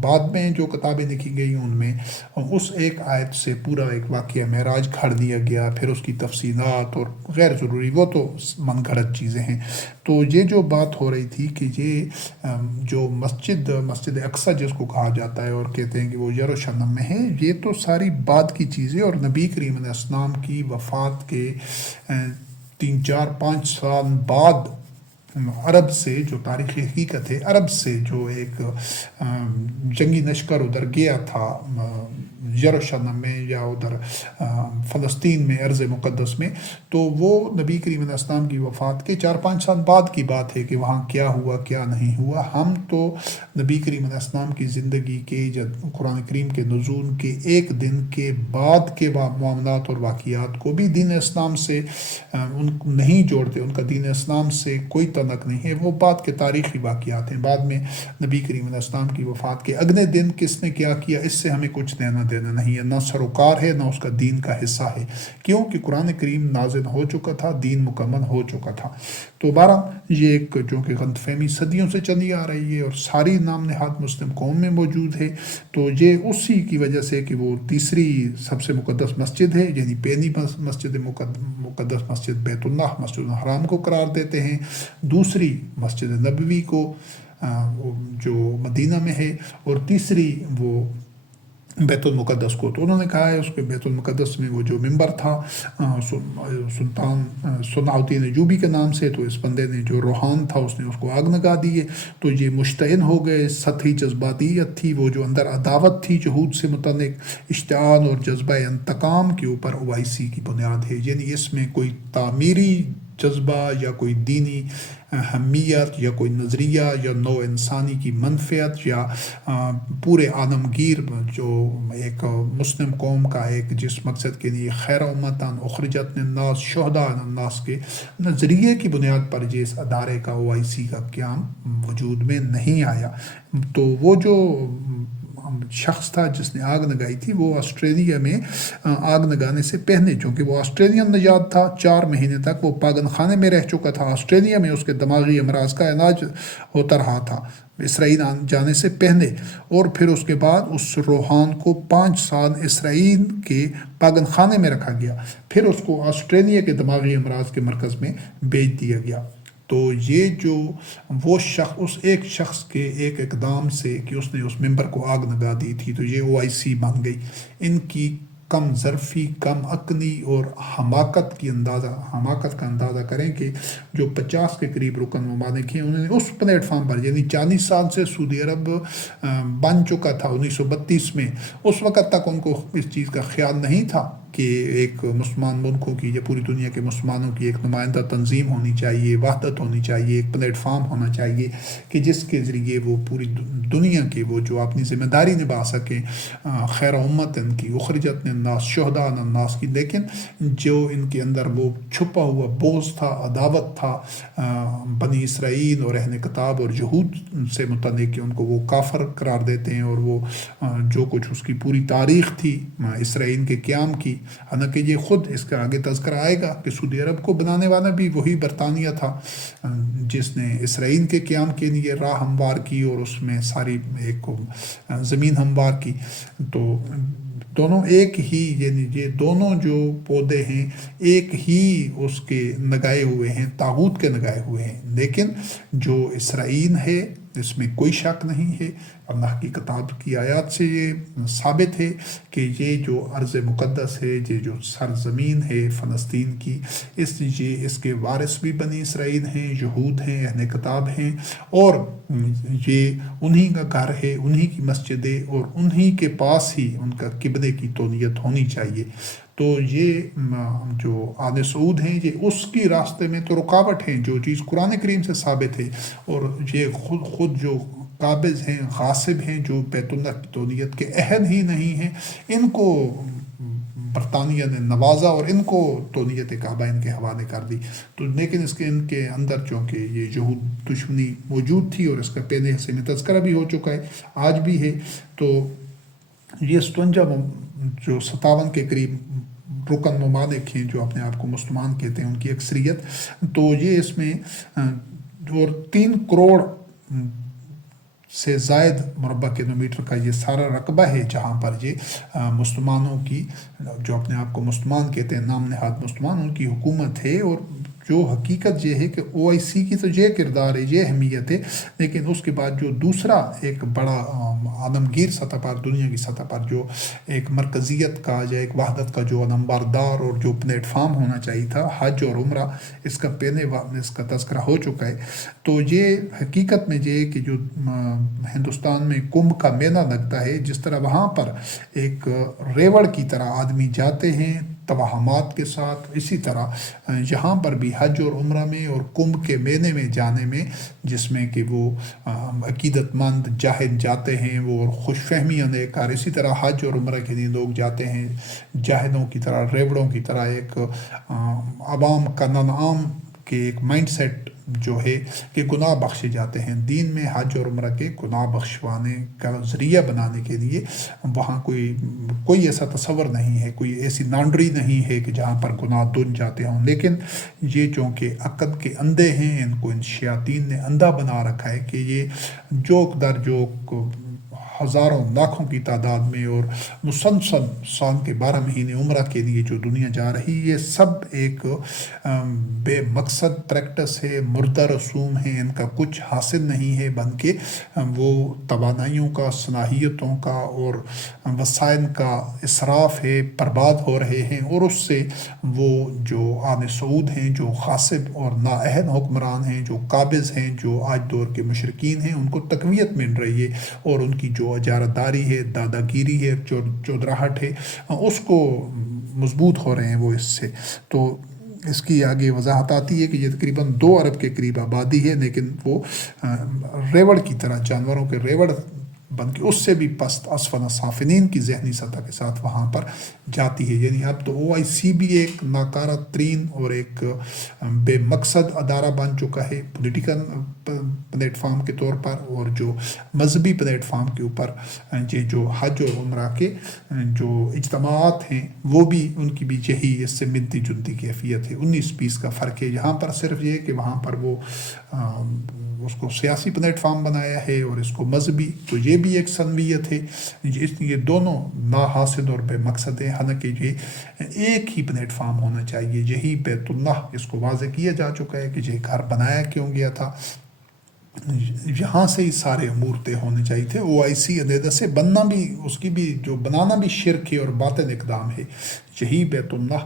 بعد میں جو کتابیں لکھی گئی ان میں اس ایک آیت سے پورا ایک واقعہ معراج کھڑ دیا گیا، پھر اس کی تفصیلات اور غیر ضروری وہ تو من گھڑت چیزیں ہیں۔ تو یہ جو بات ہو رہی تھی کہ یہ جو مسجد اقصی جس کو کہا جاتا ہے اور کہتے ہیں کہ وہ یروشلم میں ہے، یہ تو ساری بعد کی چیزیں، اور نبی کریم علیہ السلام کی وفات کے 3-4-5 سال بعد عرب سے جو تاریخی حقیقت ہے، عرب سے جو ایک جنگی لشکر ادھر گیا تھا یروشلم میں یا ادھر فلسطین میں، ارض مقدس میں، تو وہ نبی کریم علیہ السلام کی وفات کے 4-5 سال بعد کی بات ہے کہ وہاں کیا ہوا کیا نہیں ہوا۔ ہم تو نبی کریم علیہ السلام کی زندگی کے قرآن کریم کے نزول کے ایک دن کے بعد کے معاملات اور واقعات کو بھی دین اسلام سے ان نہیں جوڑتے، ان کا دین اسلام سے کوئی تعلق نہیں ہے، وہ بعد کے تاریخی واقعات ہیں۔ بعد میں نبی کریم علیہ السلام کی وفات کے اگلے دن کس نے کیا کیا، اس سے ہمیں کچھ دینا نہیں ہے، نہ سروکار ہے، نہ اس کا دین کا حصہ ہے، کیونکہ قرآن کریم نازل ہو چکا تھا، دین مکمل ہو چکا تھا۔ تو بہرحال یہ ایک جو کہ غلط فہمی صدیوں سے چلی آ رہی ہے اور ساری نام نہاد مسلم قوم میں موجود ہے، تو یہ اسی کی وجہ سے کہ وہ تیسری سب سے مقدس مسجد ہے، یعنی پہلی مسجد مقدس مسجد بیت اللہ، مسجد الحرام کو قرار دیتے ہیں، دوسری مسجد نبوی کو جو مدینہ میں ہے، اور تیسری وہ بیت المقدس کو۔ تو انہوں نے کہا ہے اس کے بیت المقدس میں وہ جو ممبر تھا سلطان صلاح الدین ایوبی کے نام سے، تو اس بندے نے جو روحان تھا اس نے اس کو آگ لگا دی، تو یہ مشتعل ہو گئے، سطحی جذباتیت تھی، وہ جو اندر عداوت تھی یہود سے متعلق، اشتعال اور جذبہ انتقام کے اوپر اوائسی کی بنیاد ہے، یعنی اس میں کوئی تعمیری جذبہ یا کوئی دینی حمیت یا کوئی نظریہ یا نوع انسانی کی منفعت یا پورے عالمگیر جو ایک مسلم قوم کا ایک جس مقصد کے لیے خیر امتاً اخرجت للناس شہداء علی الناس کے نظریے کی بنیاد پر جس ادارے کا OIC کا قیام وجود میں نہیں آیا۔ تو وہ جو شخص تھا جس نے آگ لگائی تھی، وہ آسٹریلیا میں آگ لگانے سے پہلے، چونکہ وہ آسٹریلین نژاد تھا، 4 مہینے تک وہ پاگل خانے میں رہ چکا تھا آسٹریلیا میں، اس کے دماغی امراض کا علاج ہوتا رہا تھا اسرائیل جانے سے پہلے، اور پھر اس کے بعد اس روحان کو 5 سال اسرائیل کے پاگل خانے میں رکھا گیا، پھر اس کو آسٹریلیا کے دماغی امراض کے مرکز میں بھیج دیا گیا۔ تو یہ جو وہ شخص، اس ایک شخص کے ایک اقدام سے کہ اس نے اس ممبر کو آگ لگا دی تھی، تو یہ OIC بن گئی۔ ان کی کم ظرفی، کم عقلی اور حماقت کا اندازہ کریں کہ جو 50 کے قریب رکن ممالک ہیں، انہوں نے اس پلیٹ فارم پر، یعنی 40 سال سے سعودی عرب بن چکا تھا 1932 میں، اس وقت تک ان کو اس چیز کا خیال نہیں تھا کہ ایک مسلمان ملکوں کی یا پوری دنیا کے مسلمانوں کی ایک نمائندہ تنظیم ہونی چاہیے، وحدت ہونی چاہیے، ایک پلیٹ فارم ہونا چاہیے کہ جس کے ذریعے وہ پوری دنیا کے وہ جو اپنی ذمہ داری نبھا سکیں، خیر امت ان کی، اخرجت الناس شہداء الناس کی۔ لیکن جو ان کے اندر وہ چھپا ہوا بوجھ تھا، عداوت تھا بنی اسرائیل اور اہل کتاب اور یہود سے متعلق، کہ ان کو وہ کافر قرار دیتے ہیں، اور وہ جو کچھ اس کی پوری تاریخ تھی اسرائیل کے قیام کی، حالانکہ یہ خود اس کا آگے تذکرہ آئے گا کہ سعودی عرب کو بنانے والا بھی وہی برطانیہ تھا جس نے اسرائیل کے قیام کے لیے راہ ہموار کی اور اس میں ساری ایک زمین ہموار کی۔ تو دونوں ایک ہی، یعنی یہ دونوں جو پودے ہیں ایک ہی اس کے لگائے ہوئے ہیں، طاغوت کے لگائے ہوئے ہیں۔ لیکن جو اسرائیل ہے اس میں کوئی شک نہیں ہے، اللہ کی کتاب کی آیات سے یہ ثابت ہے کہ یہ جو ارض مقدس ہے، یہ جو سرزمین ہے فلسطین کی، اس کے وارث بھی بنی اسرائیل ہیں، یہود ہیں، اہل کتاب ہیں، اور یہ انہی کا گھر ہے، انہی کی مسجد ہے، اور انہی کے پاس ہی ان کا قبلے کی تولیت ہونی چاہیے۔ تو یہ جو آل سعود ہیں، یہ اس کی راستے میں تو رکاوٹ ہیں، جو چیز قرآن کریم سے ثابت ہے، اور یہ خود جو قابض ہیں، غاصب ہیں، جو بیت اللہ کی تولیت کے اہل ہی نہیں ہیں، ان کو برطانیہ نے نوازا اور ان کو تولیت کعبہ ان کے حوالے کر دی۔ تو لیکن ان کے اندر چونکہ یہ یہود دشمنی موجود تھی، اور اس کا پہلے حصے میں تذکرہ بھی ہو چکا ہے، آج بھی ہے، تو یہ 57 جو 57 کے قریب رکن ممالک ہیں جو اپنے آپ کو مسلمان کہتے ہیں، ان کی اکثریت، تو یہ اس میں اور 3 کروڑ سے زائد مربع کلومیٹر کا یہ سارا رقبہ ہے جہاں پر یہ مسلمانوں کی، جو اپنے آپ کو مسلمان کہتے ہیں، نام نہاد مسلمان، ان کی حکومت ہے۔ اور جو حقیقت یہ ہے کہ OIC کی تو یہ کردار ہے، یہ اہمیت ہے، لیکن اس کے بعد جو دوسرا ایک بڑا عالمگیر سطح پر، دنیا کی سطح پر جو ایک مرکزیت کا یا ایک وحدت کا جو علمبردار اور جو پلیٹ فارم ہونا چاہیے تھا، حج اور عمرہ، اس کا پہلے اس کا تذکرہ ہو چکا ہے۔ تو یہ حقیقت میں یہ کہ جو ہندوستان میں کمبھ کا میلہ لگتا ہے، جس طرح وہاں پر ایک ریوڑ کی طرح آدمی جاتے ہیں توہمات کے ساتھ، اسی طرح یہاں پر بھی حج اور عمرہ میں اور کمبھ کے میلے میں جانے میں، جس میں کہ وہ عقیدت مند جاہد جاتے ہیں، وہ خوش فہمیاں لے کر، اسی طرح حج اور عمرہ کے لیے لوگ جاتے ہیں جاہدوں کی طرح، ریوڑوں کی طرح، ایک عوام کا نام کہ ایک مائنڈ سیٹ جو ہے کہ گناہ بخشے جاتے ہیں۔ دین میں حج اور عمرہ کے گناہ بخشوانے کا ذریعہ بنانے کے لیے وہاں کوئی ایسا تصور نہیں ہے، کوئی ایسی لانڈری نہیں ہے کہ جہاں پر گناہ دھن جاتے ہوں۔ لیکن یہ چونکہ عقل کے اندھے ہیں، ان کو ان شیاطین نے اندھا بنا رکھا ہے کہ یہ جوک در جوک ہزاروں لاکھوں کی تعداد میں اور مسلسل سال کے 12 مہینے عمرہ کے لیے جو دنیا جا رہی، یہ سب ایک بے مقصد پریکٹس ہے، مردہ رسوم ہیں، ان کا کچھ حاصل نہیں ہے، بلکہ وہ توانائیوں کا، صلاحیتوں کا اور وسائل کا اسراف ہے، برباد ہو رہے ہیں، اور اس سے وہ جو آل سعود ہیں، جو غاصب اور نااہل حکمران ہیں، جو قابض ہیں، جو آج دور کے مشرکین ہیں، ان کو تقویت مل رہی ہے، اور ان کی جو اجارت داری ہے، دادا گیری ہے، چودراہٹ ہے، اس کو مضبوط ہو رہے ہیں وہ اس سے۔ تو اس کی آگے وضاحت آتی ہے کہ یہ تقریباً 2 ارب کے قریب آبادی ہے، لیکن وہ ریوڑ کی طرح، جانوروں کے ریوڑ بلکہ اس سے بھی پست اسفل سافلین کی ذہنی سطح کے ساتھ وہاں پر جاتی ہے. یعنی اب تو OIC بھی ایک ناکارہ ترین اور ایک بے مقصد ادارہ بن چکا ہے پولیٹیکل پلیٹ فارم کے طور پر، اور جو مذہبی پلیٹ فارم کے اوپر یہ جو حج اور عمرہ کے جو اجتماعات ہیں وہ بھی ان کی بھی یہی اس سے ملتی جلتی کیفیت ہے. 19-20 کا فرق ہے. یہاں پر صرف یہ کہ وہاں پر وہ اس کو سیاسی پلیٹ فارم بنایا ہے اور اس کو مذہبی، تو یہ بھی ایک سنویت ہے. یہ دونوں نا حاصل اور بے مقصد ہیں، حالانکہ یہ ایک ہی پلیٹ فارم ہونا چاہیے. یہی بیت اللہ اس کو واضح کیا جا چکا ہے کہ یہ گھر بنایا کیوں گیا تھا، یہاں سے ہی سارے امور طے ہونے چاہیے تھے. OIC علیحدہ سے بننا بھی، اس کی بھی جو بنانا بھی شرک ہے اور باطل اقدام ہے. یہی بیت اللہ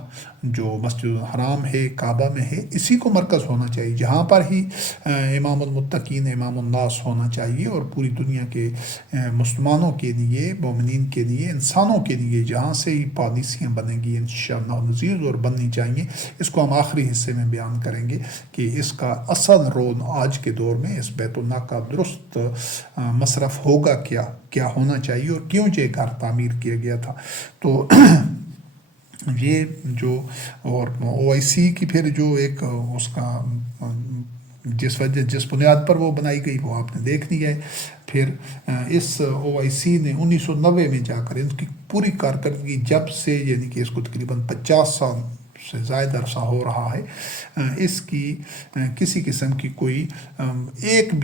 جو مسجد الحرام ہے، کعبہ میں ہے، اسی کو مرکز ہونا چاہیے. جہاں پر ہی امام المتقین، امام الناس ہونا چاہیے، اور پوری دنیا کے مسلمانوں کے لیے، مومنین کے لیے، انسانوں کے لیے جہاں سے ہی پالیسیاں بنیں گی انشاءاللہ العزیز اور بننی چاہیے. اس کو ہم آخری حصے میں بیان کریں گے کہ اس کا اصل رول آج کے دور میں اس بیت اللہ کا درست مصرف ہوگا کیا ہونا چاہیے، اور کیوں یہ گھر تعمیر کیا گیا تھا. تو یہ جو اور OIC کی پھر جو ایک اس کا جس بنیاد پر وہ بنائی گئی وہ آپ نے دیکھ لیا ہے. پھر اس OIC نے 1990 میں جا کر ان کی پوری کارکردگی جب سے، یعنی کہ اس کو تقریباً 50 سال سے زائد عرصہ ہو رہا ہے، اس کی کسی قسم کی کوئی ایک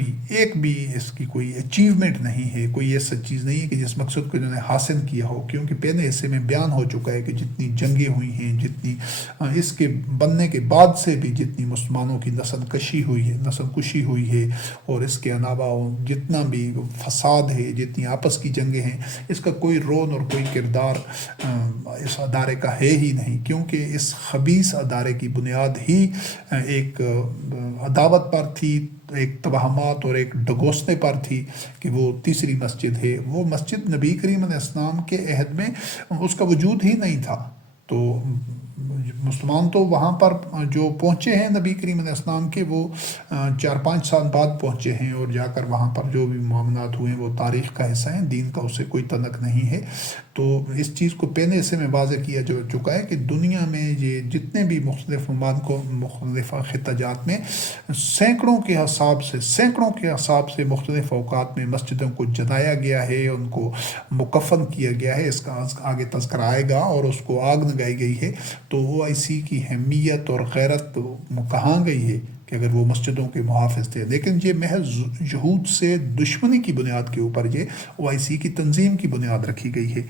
بھی اس کی کوئی اچیومنٹ نہیں ہے، کوئی ایسا چیز نہیں ہے کہ جس مقصد کو انہوں نے حاصل کیا ہو. کیونکہ پہلے حصے میں بیان ہو چکا ہے کہ جتنی جنگیں ہوئی ہیں، جتنی اس کے بننے کے بعد سے بھی جتنی مسلمانوں کی نسل کشی ہوئی ہے، اور اس کے علاوہ جتنا بھی فساد ہے، جتنی آپس کی جنگیں ہیں، اس کا کوئی رول اور کوئی کردار اس ادارے کا ہے ہی نہیں. کیونکہ اس خبیث ادارے کی بنیاد ہی ایک عداوت پر تھی، ایک توہمات اور ایک ڈگوسنے پر تھی کہ وہ تیسری مسجد ہے. وہ مسجد نبی کریم علیہ السلام کے عہد میں اس کا وجود ہی نہیں تھا. تو مسلمان تو وہاں پر جو پہنچے ہیں نبی کریم علیہ السلام کے، وہ 4-5 سال بعد پہنچے ہیں، اور جا کر وہاں پر جو بھی معاملات ہوئے وہ تاریخ کا حصہ ہیں، دین کا اس سے کوئی تعلق نہیں ہے. تو اس چیز کو پہلے سے میں واضح کیا جا چکا ہے کہ دنیا میں یہ جتنے بھی مختلف ممالک مختلف خطہ جات میں سینکڑوں کے حساب سے مختلف اوقات میں مسجدوں کو جلایا گیا ہے، ان کو مکفن کیا گیا ہے. اس کا آگے تذکرہ آئے گا، اور اس کو آگ لگائی گئی ہے. تو OIC کی اہمیت اور غیرت کہاں گئی ہے کہ اگر وہ مسجدوں کے محافظ تھے. لیکن یہ محض یہود سے دشمنی کی بنیاد کے اوپر یہ OIC کی تنظیم کی بنیاد رکھی گئی ہے.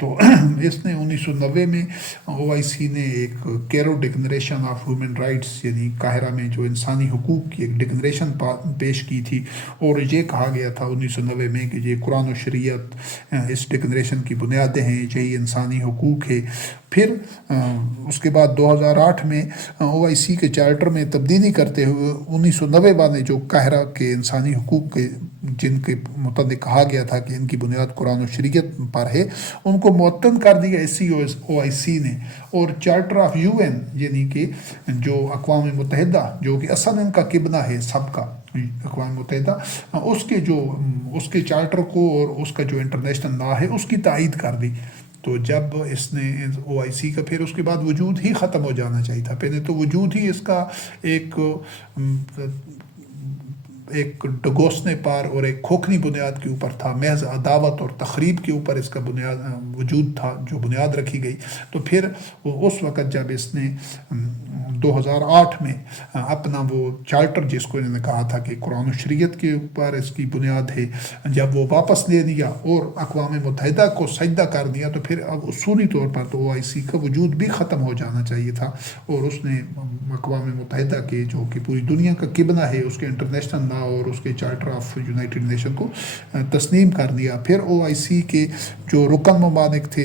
تو اس نے 1990 میں OIC نے ایک کیرو ڈکلریشن آف ہیومن رائٹس، یعنی قاہرہ میں جو انسانی حقوق کی ایک ڈکلریشن پیش کی تھی، اور یہ کہا گیا تھا 1990 میں کہ یہ قرآن و شریعت اس ڈکلریشن کی بنیادیں ہیں، یہی انسانی حقوق ہے. پھر اس کے بعد 2008 میں OIC کے چارٹر میں تبدیلی کرتے ہوئے 1990 والے جو قاہرہ کے انسانی حقوق کے جن کے متعلق کہا گیا تھا کہ ان کی بنیاد قرآن و شریعت پر ہے، ان کو معطل کر دیا اسی OIC نے. اور چارٹر آف UN، یعنی کہ جو اقوام متحدہ جو کہ اصل ان کا قبلہ ہے سب کا، اقوام متحدہ، اس کے چارٹر کو اور اس کا جو انٹرنیشنل لا ہے اس کی تائید کر دی. تو جب اس نے OIC کا پھر اس کے بعد وجود ہی ختم ہو جانا چاہیے تھا. پہلے تو وجود ہی اس کا ایک ڈگوسنے پر اور ایک کھوکھلی بنیاد کے اوپر تھا، محض عداوت اور تخریب کے اوپر اس کا وجود تھا جو بنیاد رکھی گئی. تو پھر اس وقت جب اس نے 2008 میں اپنا وہ چارٹر جس کو انہوں نے کہا تھا کہ قرآن و شریعت کے اوپر اس کی بنیاد ہے، جب وہ واپس لے لیا اور اقوام متحدہ کو سجدہ کر دیا، تو پھر اب اصولی طور پر تو OIC کا وجود بھی ختم ہو جانا چاہیے تھا. اور اس نے اقوام متحدہ کے جو کہ پوری دنیا کا قبلہ ہے، اس کے انٹرنیشنل لا اور اس کے چارٹر آف یونائٹڈ نیشن کو تسلیم کر دیا. پھر OIC کے جو رکن ممالک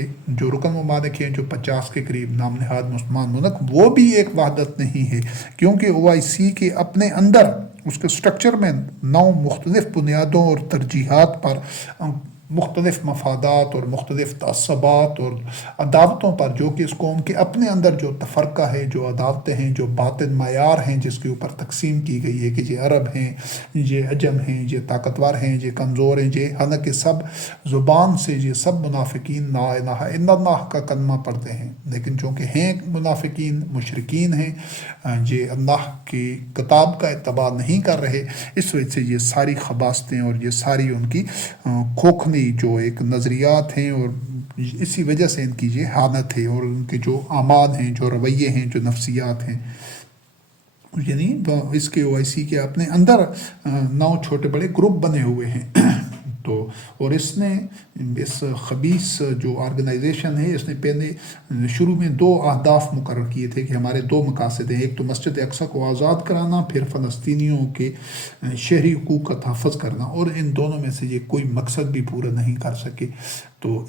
ہیں جو 50 کے قریب نام نہاد مسلمان ملک، وہ بھی ایک وحدت نہیں ہے، کیونکہ OIC کے اپنے اندر اس کے سٹرکچر میں 9 مختلف بنیادوں اور ترجیحات پر مختلف مفادات اور مختلف تعصبات اور عداوتوں پر، جو کہ اس قوم کے اپنے اندر جو تفرقہ ہے، جو عداوتیں ہیں، جو باطن معیار ہیں جس کے اوپر تقسیم کی گئی ہے کہ یہ عرب ہیں، یہ عجم ہیں، یہ طاقتور ہیں، یہ کمزور ہیں، یہ حالانکہ سب زبان سے یہ سب منافقین لا الہ الا اللہ کا کلمہ پڑھتے ہیں، لیکن چونکہ ہیں منافقین مشرکین ہیں، یہ اللہ کی کتاب کا اتباع نہیں کر رہے، اس وجہ سے یہ ساری خباثتیں اور یہ ساری ان کی کھوکھلی جو ایک نظریات ہیں، اور اسی وجہ سے ان کی یہ حالت ہے، اور ان کے جو اعمال ہیں، جو رویے ہیں، جو نفسیات ہیں، یعنی اس کے او آئی سی کے اپنے اندر 9 چھوٹے بڑے گروپ بنے ہوئے ہیں۔ تو اور اس نے اس خبیث جو آرگنائزیشن ہے، اس نے پہلے شروع میں 2 اہداف مقرر کیے تھے کہ ہمارے 2 مقاصد ہیں، ایک تو مسجد اقصی کو آزاد کرانا، پھر فلسطینیوں کے شہری حقوق کا تحفظ کرنا، اور ان دونوں میں سے یہ کوئی مقصد بھی پورا نہیں کر سکے۔ تو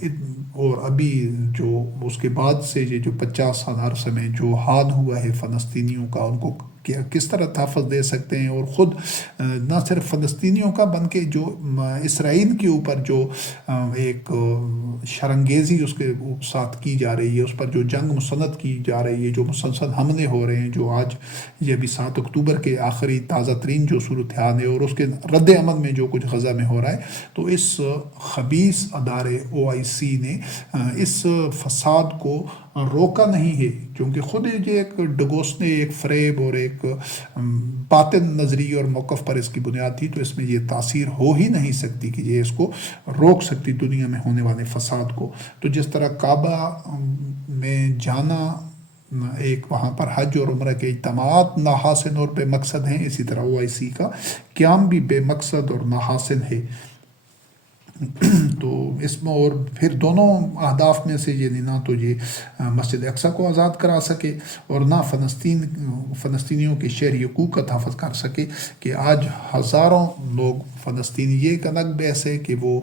اور ابھی جو اس کے بعد سے یہ جو 50 سال عرصے میں جو حال ہوا ہے فلسطینیوں کا، ان کو کس طرح تحفظ دے سکتے ہیں، اور خود نہ صرف فلسطینیوں کا بلکہ جو اسرائیل کے اوپر جو ایک شرنگیزی اس کے ساتھ کی جا رہی ہے، اس پر جو جنگ مسلط کی جا رہی ہے، جو مسلسل حملے ہو رہے ہیں، جو آج یہ بھی 7 اکتوبر کے آخری تازہ ترین جو صورتحال ہے، اور اس کے رد عمل میں جو کچھ غزہ میں ہو رہا ہے، تو اس خبیث ادارے او آئی سی نے اس فساد کو روکا نہیں ہے، کیونکہ خود یہ ایک ڈگوسنے، ایک فریب اور ایک باطن نظریے اور موقف پر اس کی بنیاد تھی، تو اس میں یہ تاثیر ہو ہی نہیں سکتی کہ یہ اس کو روک سکتی دنیا میں ہونے والے فساد کو۔ تو جس طرح کعبہ میں جانا ایک وہاں پر حج اور عمرہ کے اجتماعات ناحاصل اور بے مقصد ہیں، اسی طرح او آئی سی کا قیام بھی بے مقصد اور ناحاصل ہے۔ تو اس میں اور پھر دونوں اہداف میں سے یہ نہ تو یہ مسجد اقصی کو آزاد کرا سکے، اور نہ فلسطینیوں کے شہری حقوق کا تحفظ کر سکے، کہ آج ہزاروں لوگ فلسطینی، یہ ایک الگ بحث ہے کہ وہ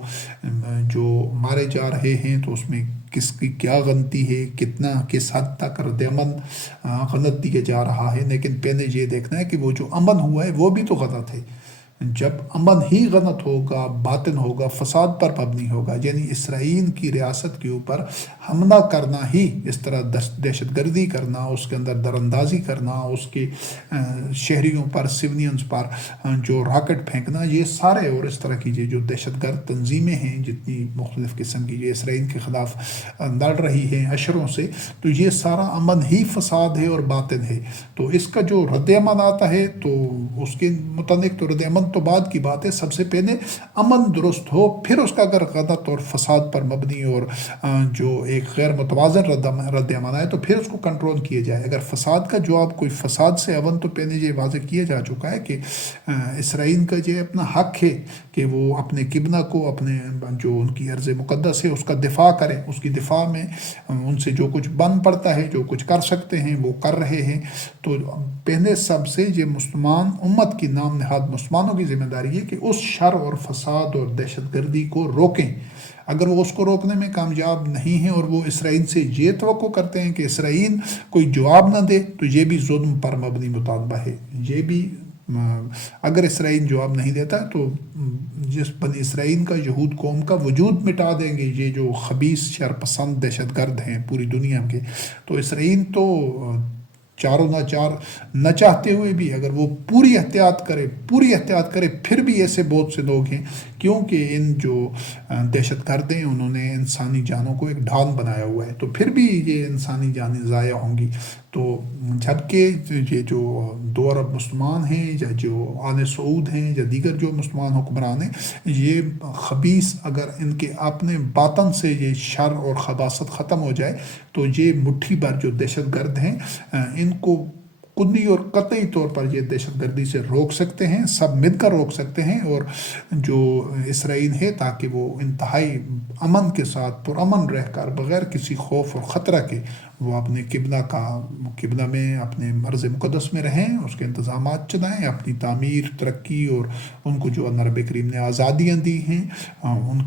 جو مارے جا رہے ہیں تو اس میں کس کی کیا غلطی ہے، کتنا کس حد تک رد عمل غلط دیا جا رہا ہے، لیکن پہلے یہ دیکھنا ہے کہ وہ جو امن ہوا ہے وہ بھی تو غلط ہے۔ جب امن ہی غلط ہوگا، باطن ہوگا، فساد پر مبنی ہوگا، یعنی اسرائیل کی ریاست کے اوپر حملہ کرنا ہی، اس طرح دہشت گردی کرنا، اس کے اندر دراندازی کرنا، اس کے شہریوں پر، سونینز پر جو راکٹ پھینکنا، یہ سارے اور اس طرح کی جو دہشت گرد تنظیمیں ہیں جتنی مختلف قسم کی یہ اسرائیل کے خلاف لڑ رہی ہیں اشروں سے، تو یہ سارا امن ہی فساد ہے اور باطن ہے۔ تو اس کا جو رد عمل آتا ہے تو اس کے متعلق تو رد عمل تو بعد کی بات ہے، سب سے پہلے امن درست ہو، پھر اس کا اگر غلط اور فساد پر مبنی اور جو ایک غیر متوازن رد عمل آئے تو پھر اس کو کنٹرول کیا جائے۔ اگر فساد کا جواب کوئی فساد سے اول تو پہلے یہ واضح کیا جا چکا ہے کہ اسرائیل کا یہ اپنا حق ہے کہ وہ اپنے قبلہ کو، اپنے جو ان کی ارض مقدس ہے اس کا دفاع کریں، اس کی دفاع میں ان سے جو کچھ بن پڑتا ہے، جو کچھ کر سکتے ہیں وہ کر رہے ہیں۔ تو پہلے سب سے یہ مسلمان امت کی نام نہاد مسلمانوں کی ذمہ داری ہے کہ اس شر اور فساد اور دہشت گردی کو روکیں۔ اگر وہ اس کو روکنے میں کامیاب نہیں ہیں اور وہ اسرائیل سے یہ توقع کرتے ہیں کہ اسرائیل کوئی جواب نہ دے، تو یہ بھی ظلم پر مبنی مطالبہ ہے۔ یہ بھی اگر اسرائیل جواب نہیں دیتا تو جس بنی اسرائیل کا، یہود قوم کا وجود مٹا دیں گے یہ جو خبیث شرپسند دہشت گرد ہیں پوری دنیا کے۔ تو اسرائیل تو چاروں نہ چاہتے ہوئے بھی اگر وہ پوری احتیاط کرے پھر بھی ایسے بہت سے لوگ ہیں، کیونکہ ان جو دہشت گرد ہیں انہوں نے انسانی جانوں کو ایک ڈھال بنایا ہوا ہے، تو پھر بھی یہ انسانی جانیں ضائع ہوں گی۔ تو جبکہ یہ جو 2 ارب مسلمان ہیں یا جو آل سعود ہیں یا دیگر جو مسلمان حکمران ہیں، یہ خبیث اگر ان کے اپنے باطن سے یہ شر اور خباثت ختم ہو جائے تو یہ مٹھی بھر جو دہشت گرد ہیں ان کو کلی اور قطعی طور پر یہ دہشت گردی سے روک سکتے ہیں، سب مل کر روک سکتے ہیں، اور جو اسرائیل ہے تاکہ وہ انتہائی امن کے ساتھ پرامن رہ کر بغیر کسی خوف اور خطرہ کے وہ اپنے قبلہ میں، اپنے مرز مقدس میں رہیں، اس کے انتظامات چلائیں، اپنی تعمیر، ترقی اور ان کو جو اللہ رب کریم نے آزادیاں دی ہیں ان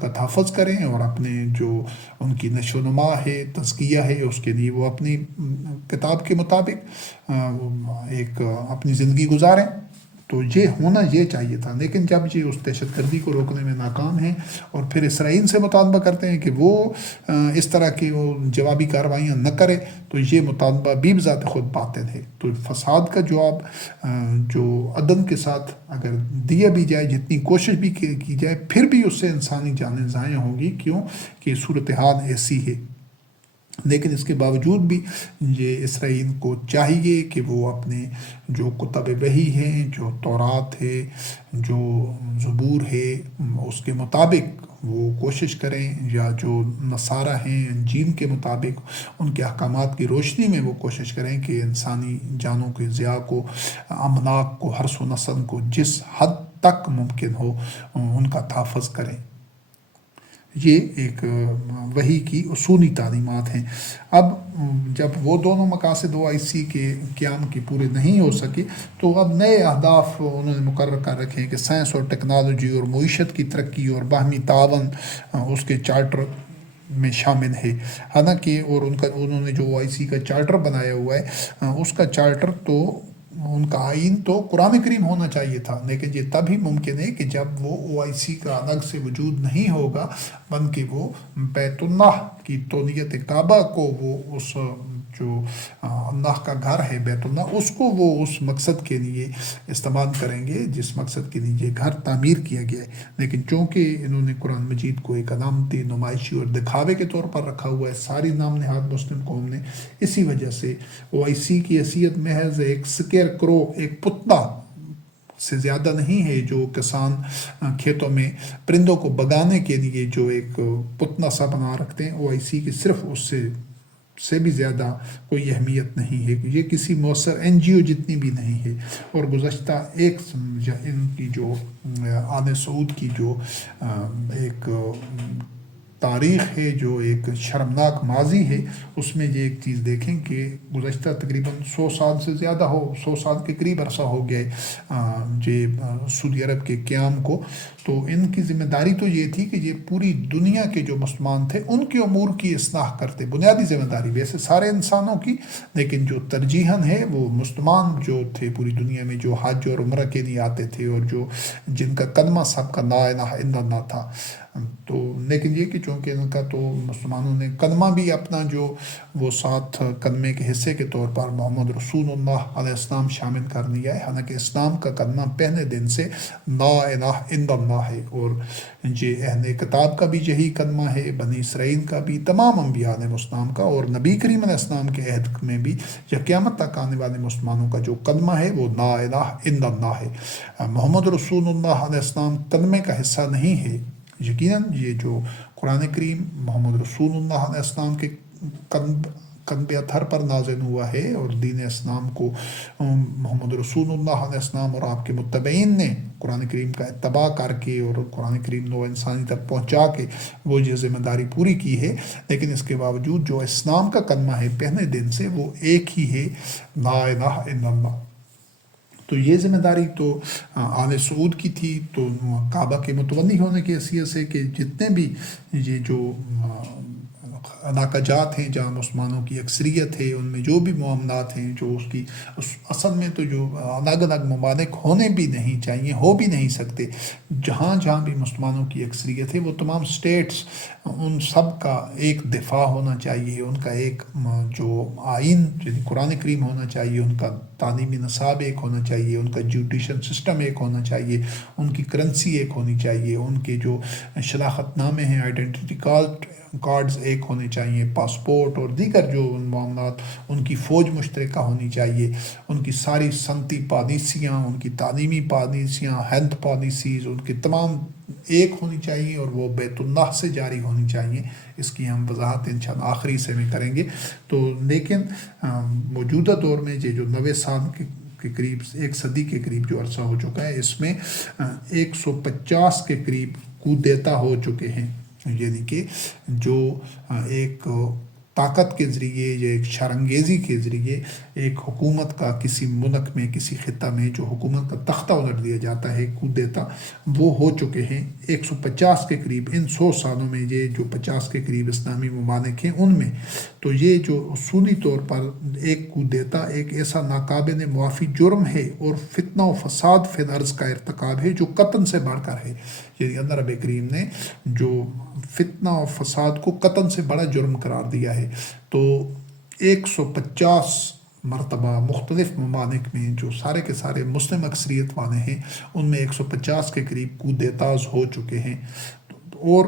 کا تحفظ کریں، اور اپنے جو ان کی نشو و نما ہے، تزکیہ ہے، اس کے لیے وہ اپنی کتاب کے مطابق ایک اپنی زندگی گزاریں۔ تو یہ ہونا یہ چاہیے تھا، لیکن جب یہ اس دہشت گردی کو روکنے میں ناکام ہیں اور پھر اسرائیل سے مطالبہ کرتے ہیں کہ وہ اس طرح کی وہ جوابی کارروائیاں نہ کرے، تو یہ مطالبہ بھی بذات خود باطل ہے۔ تو فساد کا جواب جو عدم کے ساتھ اگر دیا بھی جائے، جتنی کوشش بھی کی جائے، پھر بھی اس سے انسانی جانیں ضائع ہوں گی، کیوں کہ صورتحال ایسی ہے۔ لیکن اس کے باوجود بھی یہ اسرائیل کو چاہیے کہ وہ اپنے جو کتب وحی ہیں، جو تورات ہے، جو زبور ہے، اس کے مطابق وہ کوشش کریں، یا جو نصارہ ہیں انجیل کے مطابق ان کے احکامات کی روشنی میں وہ کوشش کریں کہ انسانی جانوں کے ضیاع کو، املاک کو، حرث و نسل کو جس حد تک ممکن ہو ان کا تحفظ کریں۔ یہ ایک وحی کی اصولی تعلیمات ہیں۔ اب جب وہ دونوں مقاصد OIC کے قیام کی پورے نہیں ہو سکے، تو اب نئے اہداف انہوں نے مقرر کر رکھے ہیں کہ سائنس اور ٹیکنالوجی اور معیشت کی ترقی اور باہمی تعاون اس کے چارٹر میں شامل ہے۔ حالانکہ اور انہوں نے جو OIC کا چارٹر بنایا ہوا ہے، اس کا چارٹر تو ان کا آئین تو قرآن کریم ہونا چاہیے تھا، لیکن یہ تب ہی ممکن ہے کہ جب وہ OIC کا الگ سے وجود نہیں ہوگا، بلکہ وہ بیت اللہ کی تونیت کعبہ کو، وہ اس جو اللہ کا گھر ہے بیت اللہ، اس کو وہ اس مقصد کے لیے استعمال کریں گے جس مقصد کے لیے یہ گھر تعمیر کیا گیا ہے۔ لیکن چونکہ انہوں نے قرآن مجید کو ایک علامتی، نمائشی اور دکھاوے کے طور پر رکھا ہوا ہے ساری نام نہاد مسلم قوم نے، اسی وجہ سے OIC کی حیثیت محض ایک سکیئر کرو، ایک پتلا سے زیادہ نہیں ہے، جو کسان کھیتوں میں پرندوں کو بگانے کے لیے جو ایک پتلا سا بنا رکھتے ہیں، OIC کی صرف اس سے بھی زیادہ کوئی اہمیت نہیں ہے، یہ کسی مؤثر NGO جتنی بھی نہیں ہے۔ اور گزشتہ ان کی جو آل سعود کی جو ایک تاریخ ہے، جو ایک شرمناک ماضی ہے، اس میں یہ ایک چیز دیکھیں کہ گزشتہ تقریباً 100 سال سے زیادہ 100 سال کے قریب عرصہ ہو گیا ہے سعودی عرب کے قیام کو۔ تو ان کی ذمہ داری تو یہ تھی کہ یہ پوری دنیا کے جو مسلمان تھے ان کے امور کی اصلاح کرتے، بنیادی ذمہ داری ویسے سارے انسانوں کی، لیکن جو ترجیحاً ہے وہ مسلمان جو تھے پوری دنیا میں، جو حج اور عمرہ کے لیے آتے تھے اور جن کا کلمہ سب کا لا الہ الا اللہ تھا۔ تو لیکن یہ کہ چونکہ ان کا تو مسلمانوں نے کلمہ بھی اپنا جو وہ 7 کلمے کے حصے کے طور پر محمد رسول اللہ علیہ السلام شامل کر لیا ہے، حالانکہ اسلام کا کلمہ پہلے دن سے لا الہ الا اللہ ہے، اور یہ اہل کتاب کا بھی یہی کلمہ ہے، بنی اسرائیل کا بھی، تمام انبیاء علیہ السلام کا، اور نبی کریم علیہ السلام کے عہد میں بھی یا قیامت تک آنے والے مسلمانوں کا جو کلمہ ہے وہ لا الہ الا اللہ ہے۔ محمد رسول اللہ علیہ السلام کلمے کا حصہ نہیں ہے۔ یقیناً یہ جو قرآن کریم محمد رسول اللہ علیہ السلام کے قلب اطہر پر نازل ہوا ہے، اور دین اسلام کو محمد رسول اللہ علیہ السلام اور آپ کے متبعین نے قرآن کریم کا اتباع کر کے اور قرآن کریم نو انسانی تک پہنچا کے وہ یہ ذمہ داری پوری کی ہے، لیکن اس کے باوجود جو اسلام کا کلمہ ہے پہلے دن سے وہ ایک ہی ہے، لا الہ الا اللہ۔ تو یہ ذمہ داری تو آل سعود کی تھی، تو کعبہ کے متولی ہونے کی حیثیت سے کہ جتنے بھی یہ جو علاقہ جات ہیں جہاں مسلمانوں کی اکثریت ہے، ان میں جو بھی معاملات ہیں جو اس کی اصل میں تو جو الگ الگ ممالک ہونے بھی نہیں چاہیے، ہو بھی نہیں سکتے، جہاں جہاں بھی مسلمانوں کی اکثریت ہے وہ تمام سٹیٹس، ان سب کا ایک دفاع ہونا چاہیے، ان کا ایک جو آئین یعنی قرآن کریم ہونا چاہیے، ان کا تعلیمی نصاب ایک ہونا چاہیے، ان کا جوڈیشل سسٹم ایک ہونا چاہیے، ان کی کرنسی ایک ہونی چاہیے، ان کے جو شناخت نامے ہیں، آئیڈینٹی کارڈز ایک ہونے چاہیے، پاسپورٹ اور دیگر جو معاملات، ان کی فوج مشترکہ ہونی چاہیے، ان کی ساری صنعتی پالیسیاں، ان کی تعلیمی پالیسیاں، ہیلتھ پالیسیز، ان کی تمام ایک ہونی چاہیے اور وہ بیت اللہ سے جاری ہونی چاہیے۔ اس کی ہم وضاحت انشاءاللہ آخری حصے میں کریں گے۔ تو لیکن موجودہ دور میں یہ جو 90 سال کے قریب، 1 صدی کے قریب جو عرصہ ہو چکا ہے، اس میں 150 کے قریب کودیتا ہو چکے ہیں، یعنی کہ جو ایک طاقت کے ذریعے یا ایک شرانگیزی کے ذریعے ایک حکومت کا کسی ملک میں کسی خطہ میں جو حکومت کا تختہ الٹ دیا جاتا ہے کود دیتا، وہ ہو چکے ہیں 150 کے قریب۔ ان 100 سالوں میں یہ جو 50 کے قریب اسلامی ممالک ہیں ان میں تو یہ جو اصولی طور پر ایک کود دیتا ایک ایسا ناقابل معافی جرم ہے اور فتنہ و فساد فی الارض کا ارتکاب ہے جو قتل سے بڑھ کر ہے۔ یعنی اللہ رب کریم نے جو فتنہ و فساد کو قتل سے بڑا جرم قرار دیا ہے، تو 150 مرتبہ مختلف ممالک میں جو سارے کے سارے مسلم اکثریت والے ہیں ان میں 150 کے قریب کود دیتاز ہو چکے ہیں، اور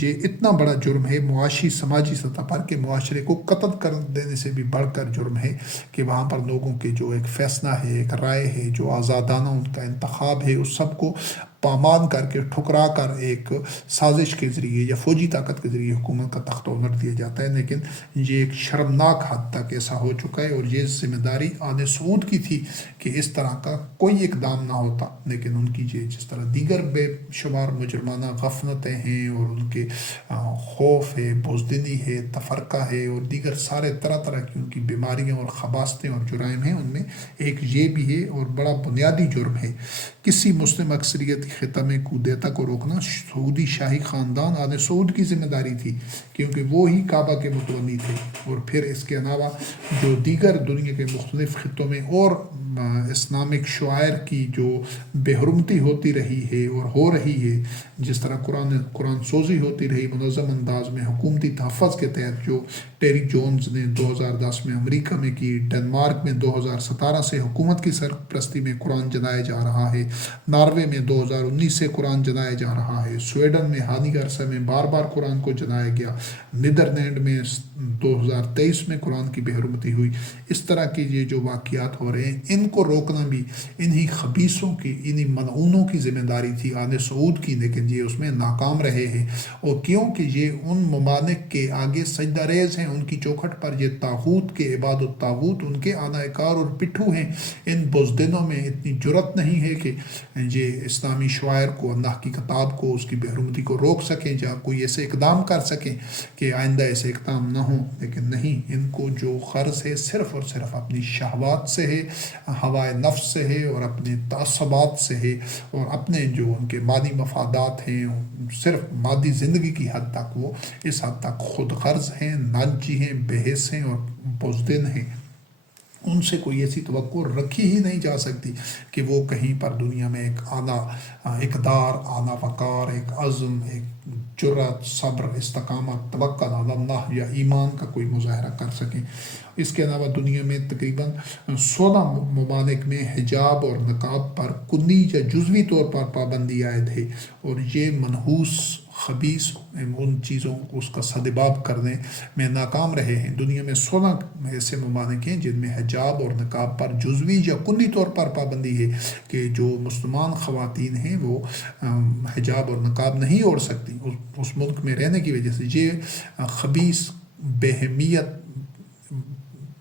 یہ اتنا بڑا جرم ہے معاشی سماجی سطح پر کہ معاشرے کو قتل کر دینے سے بھی بڑھ کر جرم ہے کہ وہاں پر لوگوں کے جو ایک فیصلہ ہے، ایک رائے ہے، جو آزادانہ ان کا انتخاب ہے، اس سب کو پامان کر کے ٹھکرا کر ایک سازش کے ذریعے یا فوجی طاقت کے ذریعے حکومت کا تختہ الٹ دیا جاتا ہے۔ لیکن یہ ایک شرمناک حد تک ایسا ہو چکا ہے، اور یہ ذمہ داری آل سعود کی تھی کہ اس طرح کا کوئی اقدام نہ ہوتا، لیکن ان کی جس طرح دیگر بے شمار مجرمانہ غفلتیں ہیں اور ان کے خوف ہے، بزدلی ہے، تفرقہ ہے، اور دیگر سارے طرح طرح کی ان کی بیماریاں اور خباثتیں اور جرائم ہیں، ان میں ایک یہ بھی ہے اور بڑا بنیادی جرم ہے۔ کسی مسلم اکثریت خطہ میں کود دیتا کو روکنا سعودی شاہی خاندان آل سعود کی ذمہ داری تھی، کیونکہ وہ ہی کعبہ کے متولی تھے، اور پھر اس کے علاوہ جو دیگر دنیا کے مختلف خطوں میں اور اسلامک شعائر کی جو بے حرمتی ہوتی رہی ہے اور ہو رہی ہے، جس طرح قرآن سوزی ہوتی رہی منظم انداز میں حکومتی تحفظ کے تحت، جو ٹیری جونز نے 2010 میں امریکہ میں کی، ڈنمارک میں 2017 سے حکومت کی سرپرستی میں قرآن جلایا جا رہا ہے، ناروے میں 2019 سے قرآن جلایا جا رہا ہے، سویڈن میں حالیہ عرصہ میں بار بار قرآن کو جلایا گیا، نیدرلینڈ میں 2023 میں قرآن کی بے حرمتی ہوئی۔ اس طرح کے یہ جو واقعات ہو رہے ہیں ان کو روکنا بھی انہی خبیثوں کی، انہی ملعونوں کی ذمہ داری تھی آل سعود کی، لیکن یہ اس میں ناکام رہے ہیں، اور کیونکہ یہ ان ممالک کے آگے سجدہ ریز ہیں، ان کی چوکھٹ پر یہ طاغوت کے عباد الطاغوت ان کے آنائے کار اور پٹھو ہیں، ان بزدلوں میں اتنی جرت نہیں ہے کہ یہ اسلامی شعائر کو، اللہ کی کتاب کو، اس کی بے حرمتی کو روک سکیں یا کوئی ایسے اقدام کر سکیں کہ آئندہ ایسے اقدام نہ ہوں۔ لیکن نہیں، ان کو جو غرض ہے صرف اور صرف اپنی شہوات سے ہے، ہوائے نفس سے ہے، اور اپنے تعصبات سے ہے، اور اپنے جو ان کے مادی مفادات ہیں، صرف مادی زندگی کی حد تک وہ اس حد تک خود غرض ہیں، ناجی ہیں، بے حس ہیں اور بزدل ہیں۔ ان سے کوئی ایسی توقع رکھی ہی نہیں جا سکتی کہ وہ کہیں پر دنیا میں ایک اعلیٰ اقدار، اعلیٰ وقار، ایک عزم، ایک جرأت، صبر، استقامت، توکل علی اللہ یا ایمان کا کوئی مظاہرہ کر سکیں۔ اس کے علاوہ دنیا میں تقریباً 16 ممالک میں حجاب اور نقاب پر کلی یا جزوی طور پر پابندی عائد ہے، اور یہ منحوس خبیث ان چیزوں کو اس کا سدباب کرنے میں ناکام رہے ہیں۔ دنیا میں 16 ایسے ممالک ہیں جن میں حجاب اور نقاب پر جزوی یا کلی طور پر پابندی ہے کہ جو مسلمان خواتین ہیں وہ حجاب اور نقاب نہیں اوڑھ سکتی اس ملک میں رہنے کی وجہ سے۔ یہ خبیث بہیمیت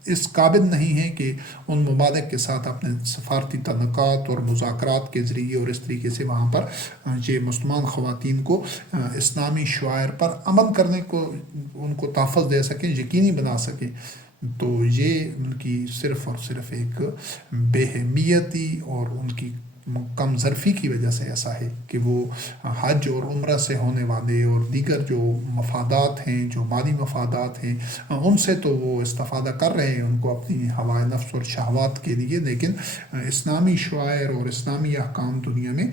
اس قابل نہیں ہے کہ ان ممالک کے ساتھ اپنے سفارتی تعلقات اور مذاکرات کے ذریعے اور اس طریقے سے وہاں پر یہ مسلمان خواتین کو اسلامی شعائر پر عمل کرنے کو، ان کو تحفظ دے سکیں، یقینی بنا سکیں۔ تو یہ ان کی صرف اور صرف ایک بے اہمیتی اور ان کی کم ظرفی کی وجہ سے ایسا ہے کہ وہ حج اور عمرہ سے ہونے والے اور دیگر جو مفادات ہیں، جو مالی مفادات ہیں، ان سے تو وہ استفادہ کر رہے ہیں ان کو اپنی ہوائے نفس اور شہوات کے لیے، لیکن اسلامی شعائر اور اسلامی احکام دنیا میں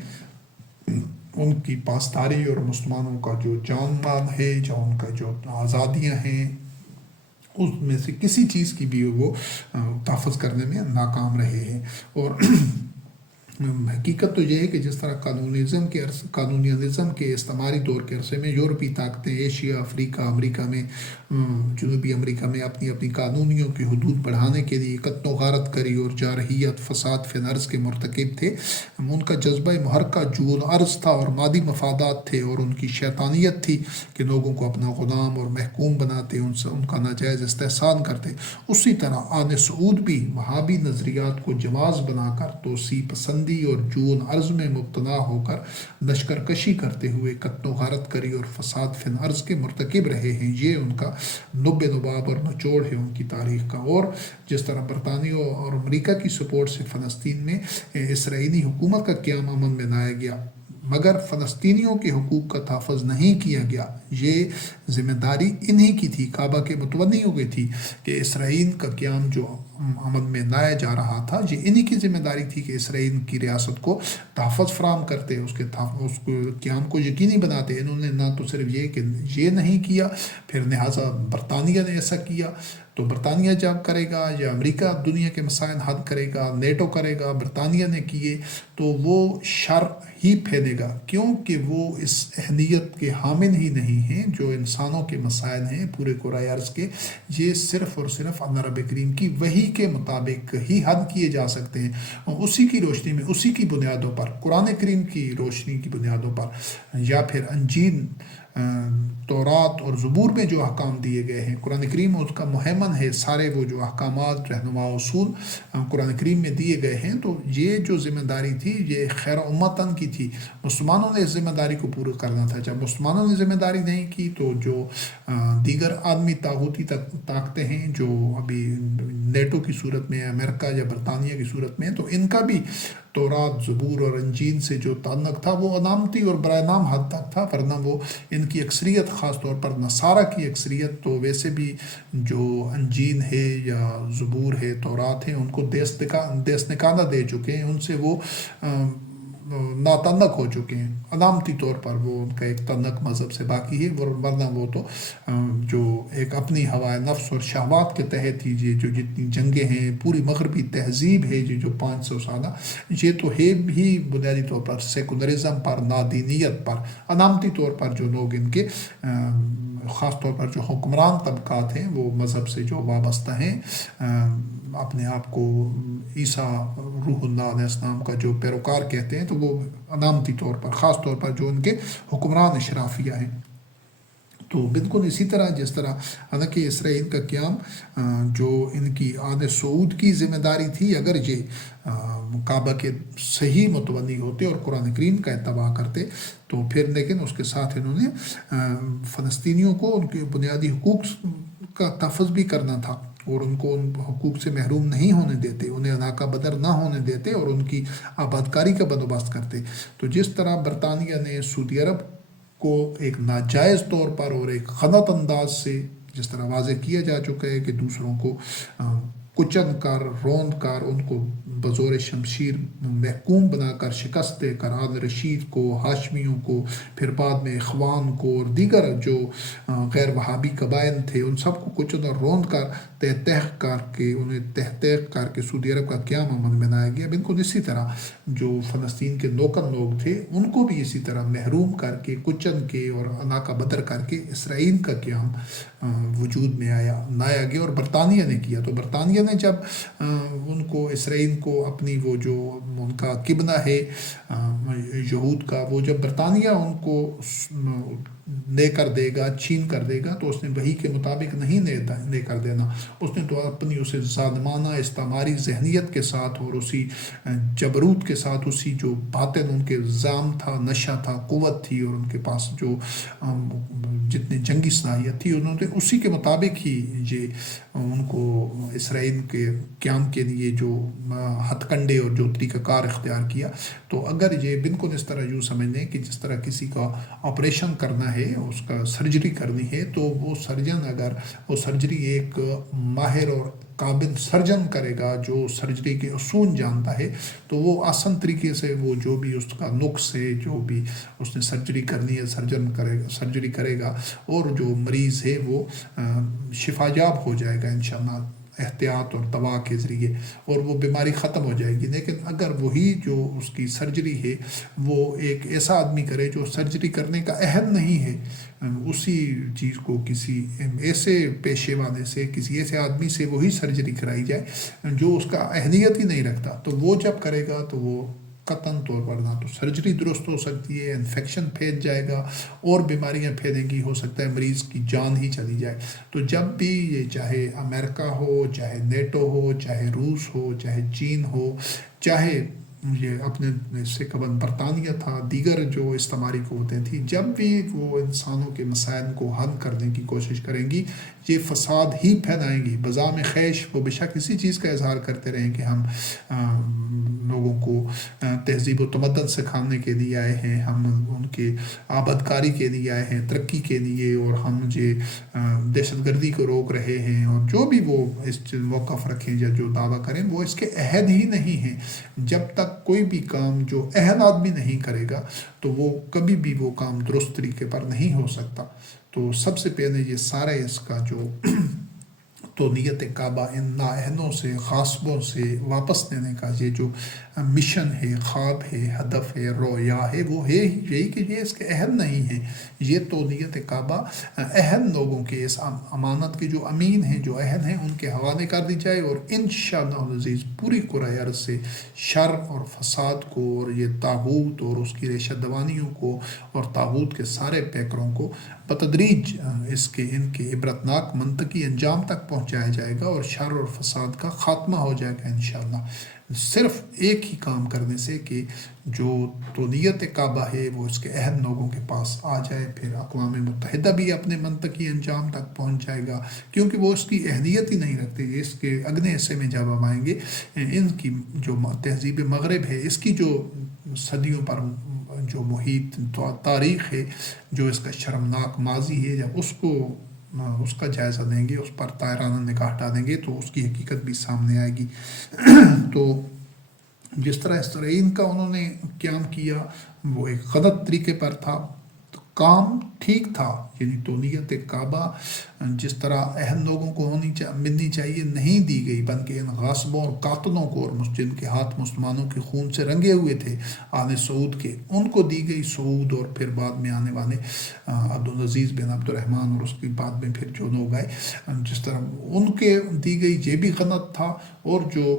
ان کی پاسداری اور مسلمانوں کا جو جان مال ہے، جو ان کا جو آزادیاں ہیں، اس میں سے کسی چیز کی بھی وہ تحفظ کرنے میں ناکام رہے ہیں۔ اور حقیقت تو یہ ہے کہ جس طرح قانونیزم کے استعماری دور کے عرصے میں یورپی طاقتیں ایشیا، افریقہ، امریکہ میں، جنوبی امریکہ میں اپنی اپنی قانونیوں کی حدود بڑھانے کے لیے قتل و غارت کری اور جارحیت، فساد فی الارض کے مرتکب تھے، ان کا جذبہ محرکہ جول عرض تھا اور مادی مفادات تھے، اور ان کی شیطانیت تھی کہ لوگوں کو اپنا غلام اور محکوم بناتے، ان کا ناجائز استحسان کرتے۔ اسی طرح آل سعود بھی وہابی نظریات کو جواز بنا کر توسیع پسندی اندھی اور جون عرض میں مبتلا ہو کر لشکر کشی کرتے ہوئے قتل و غارت کری اور فساد فن عرض کے مرتکب رہے ہیں۔ یہ ان کا نب نباب اور نچوڑ ہے ان کی تاریخ کا۔ اور جس طرح برطانیہ اور امریکہ کی سپورٹ سے فلسطین میں اسرائیلی حکومت کا قیام امن میں لایا گیا، مگر فلسطینیوں کے حقوق کا تحفظ نہیں کیا گیا۔ یہ ذمہ داری انہی کی تھی، کعبہ کے متبنیوں کی تھی، کہ اسرائیل کا قیام جو عمل میں لایا جا رہا تھا، یہ انہی کی ذمہ داری تھی کہ اسرائیل کی ریاست کو تحفظ فراہم کرتے، اس قیام کو یقینی بناتے۔ انہوں نے نہ تو صرف یہ کہ یہ نہیں کیا، پھر لہٰذا برطانیہ نے ایسا کیا، تو برطانیہ جب کرے گا یا امریکہ دنیا کے مسائل حل کرے گا، نیٹو کرے گا، برطانیہ نے کیے تو وہ شر ہی پھیلے گا، کیونکہ وہ اس اہلیت کے حامل ہی نہیں ہیں۔ جو انسانوں کے مسائل ہیں پورے کرۂ ارض کے، یہ صرف اور صرف اللہ رب کریم کی وحی کے مطابق ہی حل کیے جا سکتے ہیں، اور اسی کی روشنی میں، اسی کی بنیادوں پر، قرآن کریم کی روشنی کی بنیادوں پر، یا پھر انجیل، تورات اور زبور میں جو احکام دیے گئے ہیں، قرآن کریم اس کا مہمن ہے۔ سارے وہ جو احکامات، رہنما اصول قرآن کریم میں دیے گئے ہیں، تو یہ جو ذمہ داری تھی یہ خیر امتن کی تھی۔ مسلمانوں نے اس ذمہ داری کو پورا کرنا تھا۔ جب مسلمانوں نے ذمہ داری نہیں کی تو جو دیگر عالمی طاغوتی طاقتیں ہیں، جو ابھی نیٹو کی صورت میں، امریکہ یا برطانیہ کی صورت میں، تو ان کا بھی تورات، زبور اور انجیل سے جو تعلق تھا وہ علامتی اور برائے نام حد تک تھا، ورنہ وہ ان کی اکثریت، خاص طور پر نصارہ کی اکثریت، تو ویسے بھی جو انجیل ہے یا زبور ہے، تورات ہے، ان کو دیس نکالہ دے چکے ہیں، ان سے وہ ناتعلق ہو چکے ہیں۔ علامتی طور پر وہ ان کا ایک تعلق مذہب سے باقی ہے، ورنہ وہ تو جو ایک اپنی ہوائے نفس اور شہوات کے تحت ہی یہ جو جتنی جنگیں ہیں، پوری مغربی تہذیب ہے جو 500 سالہ، یہ تو ہے بھی بنیادی طور پر سیکولرزم پر، نادینیت پر۔ علامتی طور پر جو لوگ ان کے خاص طور پر جو حکمران طبقات ہیں وہ مذہب سے جو وابستہ ہیں، اپنے آپ کو عیسیٰ روح اللہ علیہ السلام کا جو پیروکار کہتے ہیں، تو وہ علامتی طور پر، خاص طور پر جو ان کے حکمران اشرافیہ ہیں۔ تو بالکل اسی طرح جس طرح حالانکہ اسرائیل کا قیام جو ان کی آل سعود کی ذمہ داری تھی، اگر یہ کعبہ کے صحیح متبنی ہوتے اور قرآن کریم کا اتباع کرتے تو پھر، لیکن اس کے ساتھ انہوں نے فلسطینیوں کو ان کے بنیادی حقوق کا تحفظ بھی کرنا تھا، اور ان کو ان حقوق سے محروم نہیں ہونے دیتے، انہیں علاقہ بدر نہ ہونے دیتے، اور ان کی آبادکاری کا بندوبست کرتے۔ تو جس طرح برطانیہ نے سعودی عرب کو ایک ناجائز طور پر اور ایک غلط انداز سے جس طرح واضح کیا جا چکا ہے کہ دوسروں کو کچن کر، روند کر، ان کو بزور شمشیر محکوم بنا کر، شکست دے کر، آل رشید کو، ہاشمیوں کو، پھر بعد میں اخوان کو اور دیگر جو غیر وہابی قبائل تھے، ان سب کو کچن اور روند کر، تحت کر کے، انہیں تحت کر کے سعودی عرب کا قیام عمل میں لایا گیا۔ بالکل اسی طرح جو فلسطین کے لوکل لوگ تھے ان کو بھی اسی طرح محروم کر کے، کچن کے اور علاقہ بدر کر کے اسرائیل کا قیام وجود میں لایا گیا، اور برطانیہ نے کیا۔ تو برطانیہ نے جب ان کو، اسرائیل کو، اپنی وہ جو ان کا کبنہ ہے یہود کا، وہ جب برطانیہ ان کو لے کر دے گا، چھین کر دے گا، تو اس نے وحی کے مطابق نہیں لے کر دینا، اس نے تو اپنی اسے ظالمانہ استعماری ذہنیت کے ساتھ اور اسی جبروت کے ساتھ، اسی جو باطن ان کے الزام تھا، نشہ تھا، قوت تھی، اور ان کے پاس جو جتنی جنگی صلاحیت تھی، انہوں نے اسی کے مطابق ہی یہ ان کو اسرائیل کے قیام کے لیے جو ہتھ کنڈے اور جو طریقہ کار اختیار کیا۔ تو اگر یہ بالکل اس طرح یوں سمجھ لیں کہ جس طرح کسی کا آپریشن کرنا ہے، اس کا سرجری کرنی ہے، تو وہ سرجن اگر وہ سرجری ایک ماہر اور قابل سرجن کرے گا جو سرجری کے اصول جانتا ہے، تو وہ آسان طریقے سے وہ جو بھی اس کا نقص ہے، جو بھی اس نے سرجری کرنی ہے، سرجری کرے گا، اور جو مریض ہے وہ شفا یاب ہو جائے گا انشاءاللہ، احتیاط اور دوا کے ذریعے، اور وہ بیماری ختم ہو جائے گی۔ لیکن اگر وہی جو اس کی سرجری ہے وہ ایک ایسا آدمی کرے جو سرجری کرنے کا اہل نہیں ہے، اسی چیز کو کسی ایسے پیشے والے سے، کسی ایسے آدمی سے وہی سرجری کرائی جائے جو اس کا اہلیت ہی نہیں رکھتا، تو وہ جب کرے گا تو وہ قطعاً طور پر نہ تو سرجری درست ہو سکتی ہے، انفیکشن پھیل جائے گا، اور بیماریاں پھیلیں گی، ہو سکتا ہے مریض کی جان ہی چلی جائے۔ تو جب بھی یہ چاہے امریکہ ہو، چاہے نیٹو ہو، چاہے روس ہو، چاہے چین ہو، چاہے یہ اپنے سے قبل برطانیہ تھا، دیگر جو استعماری قوتیں تھیں، جب بھی وہ انسانوں کے مسائل کو حل کرنے کی کوشش کریں گی یہ فساد ہی پھیلائیں گی بذام خیش۔ وہ بے شک اسی چیز کا اظہار کرتے رہیں کہ ہم لوگوں کو تہذیب و تمدن سکھانے کے لیے آئے ہیں، ہم ان کے آبادکاری کے لیے آئے ہیں، ترقی کے لیے، اور ہم دہشت گردی کو روک رہے ہیں، اور جو بھی وہ اس موقف رکھیں یا جو دعویٰ کریں وہ اس کے عہد ہی نہیں ہیں۔ جب تک کوئی بھی کام جو اہل آدمی نہیں کرے گا تو وہ کبھی بھی وہ کام درست طریقے پر نہیں ہو سکتا۔ تو سب سے پہلے یہ سارے اس کا جو تو نیت کعبہ ان نااہلوں سے، غاصبوں سے واپس لینے کا یہ جو مشن ہے، خواب ہے، ہدف ہے، رویا ہے، وہ ہے یہی کہ یہ اس کے اہل نہیں ہیں۔ یہ تو نیت کعبہ اہل لوگوں کے اس امانت کے جو امین ہیں، جو اہل ہیں، ان کے حوالے کر دی جائے، اور انشاءاللہ العزیز پوری قرۂ ارض سے شر اور فساد کو، اور یہ طاغوت اور اس کی ریشہ دوانیوں کو، اور طاغوت کے سارے پیکروں کو بتدریج ان کے عبرتناک منطقی انجام تک پہنچایا جائے گا، اور شر اور فساد کا خاتمہ ہو جائے گا انشاءاللہ، صرف ایک ہی کام کرنے سے کہ جو تولیت کعبہ ہے وہ اس کے اہل لوگوں کے پاس آ جائے، پھر اقوام متحدہ بھی اپنے منطقی انجام تک پہنچ جائے گا، کیونکہ وہ اس کی اہلیت ہی نہیں رکھتے۔ اس کے اگلے حصے میں جب ہم آئیں گے، ان کی جو تہذیب مغرب ہے، اس کی جو صدیوں پر جو محیط تاریخ ہے، جو اس کا شرمناک ماضی ہے، جب اس کا جائزہ لیں گے، اس پر طائرانہ نگاہ ڈالیں گے تو اس کی حقیقت بھی سامنے آئے گی۔ تو جس طرح اسرائیل کا انہوں نے قیام کیا وہ ایک غلط طریقے پر تھا، تو کام ٹھیک تھا، یعنی تولیت کعبہ جس طرح اہم لوگوں کو ملنی چاہیے نہیں دی گئی، بلکہ ان غاصبوں اور قاتلوں کو، اور جن کے ہاتھ مسلمانوں کے خون سے رنگے ہوئے تھے آل سعود کے، ان کو دی گئی سعود، اور پھر بعد میں آنے والے عبدالعزیز بن عبد الرحمن، اور اس کے بعد میں پھر جو لوگ آئے، جس طرح ان کے دی گئی یہ بھی غلط تھا۔ اور جو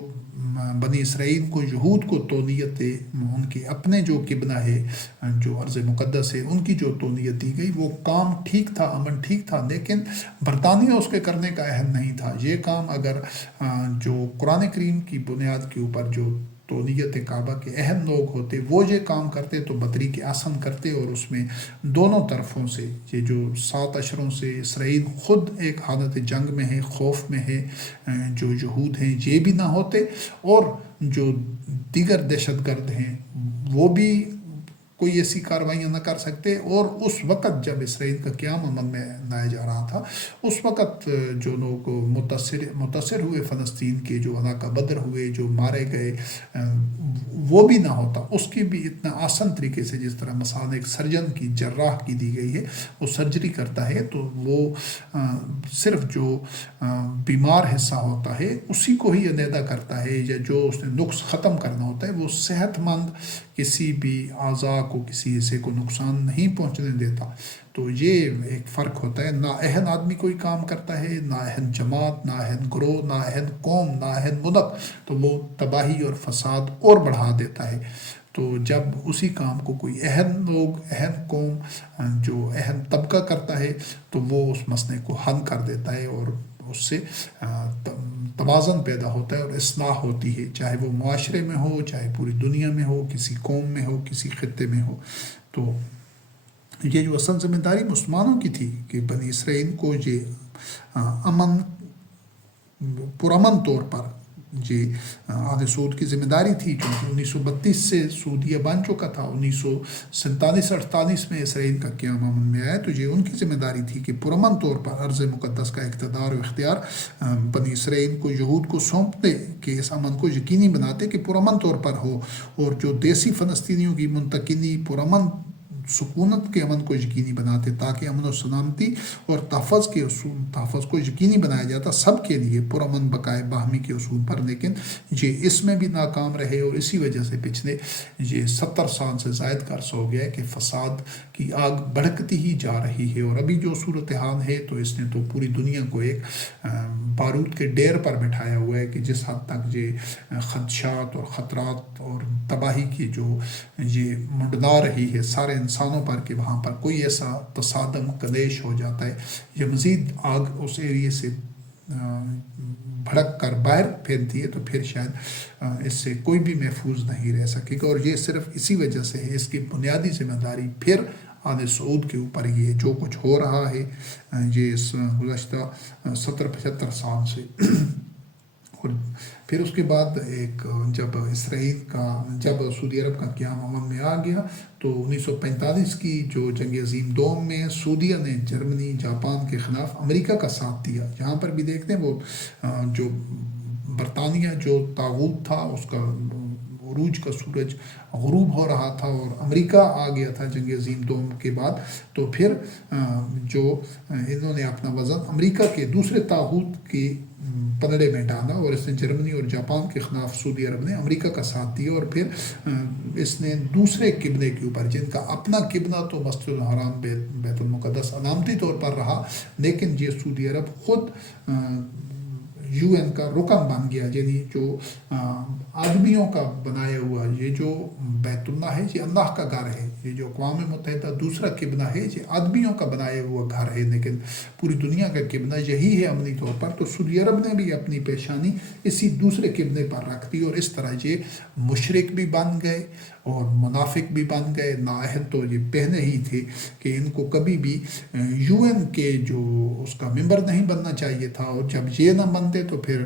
بنی اسرائیل کو، یہود کو تولیت ان کے اپنے جو قبلہ ہے، جو ارض مقدس ہے، ان کی جو تولیت دی گئی وہ کام ٹھیک تھا، امن ٹھیک تھا، لیکن برطانیہ اس کے کرنے کا اہل نہیں تھا۔ یہ کام اگر جو قرآن کریم کی بنیاد کے اوپر جو تولیت کعبہ کے اہم لوگ ہوتے وہ یہ کام کرتے تو بطریق آسن کرتے، اور اس میں دونوں طرفوں سے یہ جو 7 اشروں سے اسرائیل خود ایک حالت جنگ میں ہے، خوف میں ہے، جو یہود ہیں یہ بھی نہ ہوتے، اور جو دیگر دہشت گرد ہیں وہ بھی کوئی ایسی کارروائیاں نہ کر سکتے۔ اور اس وقت جب اسرائیل کا قیام عمل میں لایا جا رہا تھا، اس وقت جو لوگ متاثر ہوئے فلسطین کے، جو علاقہ بدر ہوئے، جو مارے گئے، وہ بھی نہ ہوتا، اس کی بھی اتنا آسان طریقے سے، جس طرح مثال ایک سرجن کی، جراح کی دی گئی ہے، وہ سرجری کرتا ہے تو وہ صرف جو بیمار حصہ ہوتا ہے اسی کو ہی علیحدہ کرتا ہے، یا جو اس نے نقص ختم کرنا ہوتا ہے وہ صحت مند کسی بھی اعضاء کو، کسی حصے کو نقصان نہیں پہنچنے دیتا۔ تو یہ ایک فرق ہوتا ہے۔ نااہل آدمی کوئی کام کرتا ہے، نااہل جماعت، نااہل گروہ، نااہل قوم، نااہل ملک، تو وہ تباہی اور فساد اور بڑھا دیتا ہے۔ تو جب اسی کام کو کوئی اہل لوگ، اہل قوم، جو اہل طبقہ کرتا ہے تو وہ اس مسئلے کو حل کر دیتا ہے، اور اس سے توازن پیدا ہوتا ہے اور اصلاح ہوتی ہے، چاہے وہ معاشرے میں ہو، چاہے پوری دنیا میں ہو، کسی قوم میں ہو، کسی خطے میں ہو۔ تو یہ جو اصل ذمہ داری مسلمانوں کی تھی کہ بنی اسرائیل کو یہ پرامن طور پر آل سعود کی ذمہ داری تھی، کیونکہ 1932 سے سعودیہ بن چکا تھا، 1947-48 میں اسرائیل کا قیام امن میں آیا، تو یہ ان کی ذمہ داری تھی کہ پرامن طور پر عرض مقدس کا اقتدار و اختیار بنی اسرائیل کو، یہود کو سونپتے، کہ اس امن کو یقینی بناتے کہ پرامن طور پر ہو، اور جو دیسی فلسطینیوں کی منتقلی پرامن سکونت کے امن کو یقینی بناتے، تاکہ امن و سلامتی اور تحفظ کو یقینی بنایا جاتا سب کے لیے پرامن بقائے باہمی کے اصول پر۔ لیکن یہ اس میں بھی ناکام رہے، اور اسی وجہ سے پچھلے یہ 70 سال سے زائد کا عرصہ ہو گیا ہے کہ فساد کی آگ بھڑکتی ہی جا رہی ہے، اور ابھی جو صورتحال ہے تو اس نے تو پوری دنیا کو ایک بارود کے ڈیر پر بٹھایا ہوا ہے، کہ جس حد تک یہ خدشات اور خطرات اور تباہی کی جو یہ منڈلا رہی ہے سارے انسانوں پر، کہ وہاں پر کوئی ایسا تصادم کلیش ہو جاتا ہے یا مزید آگ اس ایریے سے بھڑک کر باہر پھینکتی ہے تو پھر شاید اس سے کوئی بھی محفوظ نہیں رہ سکے گا. اور یہ صرف اسی وجہ سے ہے. اس کی بنیادی ذمہ داری پھر آل سعود کے اوپر یہ جو کچھ ہو رہا ہے یہ اس گزشتہ 70-75 سال سے. اور پھر اس کے بعد جب اسرائیل کا جب سعودی عرب کا قیام عمل میں آ گیا تو 1945 کی جو جنگ عظیم دوم میں سعودیہ نے جرمنی جاپان کے خلاف امریکہ کا ساتھ دیا. جہاں پر بھی دیکھتے ہیں وہ جو برطانیہ جو طاغوت تھا اس کا عروج کا سورج غروب ہو رہا تھا اور امریکہ آ گیا تھا جنگ عظیم دوم کے بعد. تو پھر جو انہوں نے اپنا وزن امریکہ کے دوسرے طاغوت کی پلڑے میں ڈالا اور اس نے جرمنی اور جاپان کے خلاف سعودی عرب نے امریکہ کا ساتھ دیا. اور پھر اس نے دوسرے قبلے کے اوپر جن کا اپنا قبلہ تو مسجد الحرام بیت المقدس علامتی طور پر رہا لیکن یہ سعودی عرب خود UN کا رکن بن گیا. یعنی جو آدمیوں کا بنایا ہوا یہ جو بیت اللہ ہے یہ اللہ کا گھر ہے. یہ جو اقوام متحدہ دوسرا قبلہ ہے یہ آدمیوں کا بنایا ہوا گھر ہے لیکن پوری دنیا کا قبلہ یہی ہے عملی طور پر. تو سعودی عرب نے بھی اپنی پیشانی اسی دوسرے قبلے پر رکھ دی اور اس طرح یہ مشرک بھی بن گئے اور منافق بھی بن گئے. نااہل تو یہ پہلے ہی تھے کہ ان کو کبھی بھی UN کے جو اس کا ممبر نہیں بننا چاہیے تھا اور جب یہ نہ بنتے تو پھر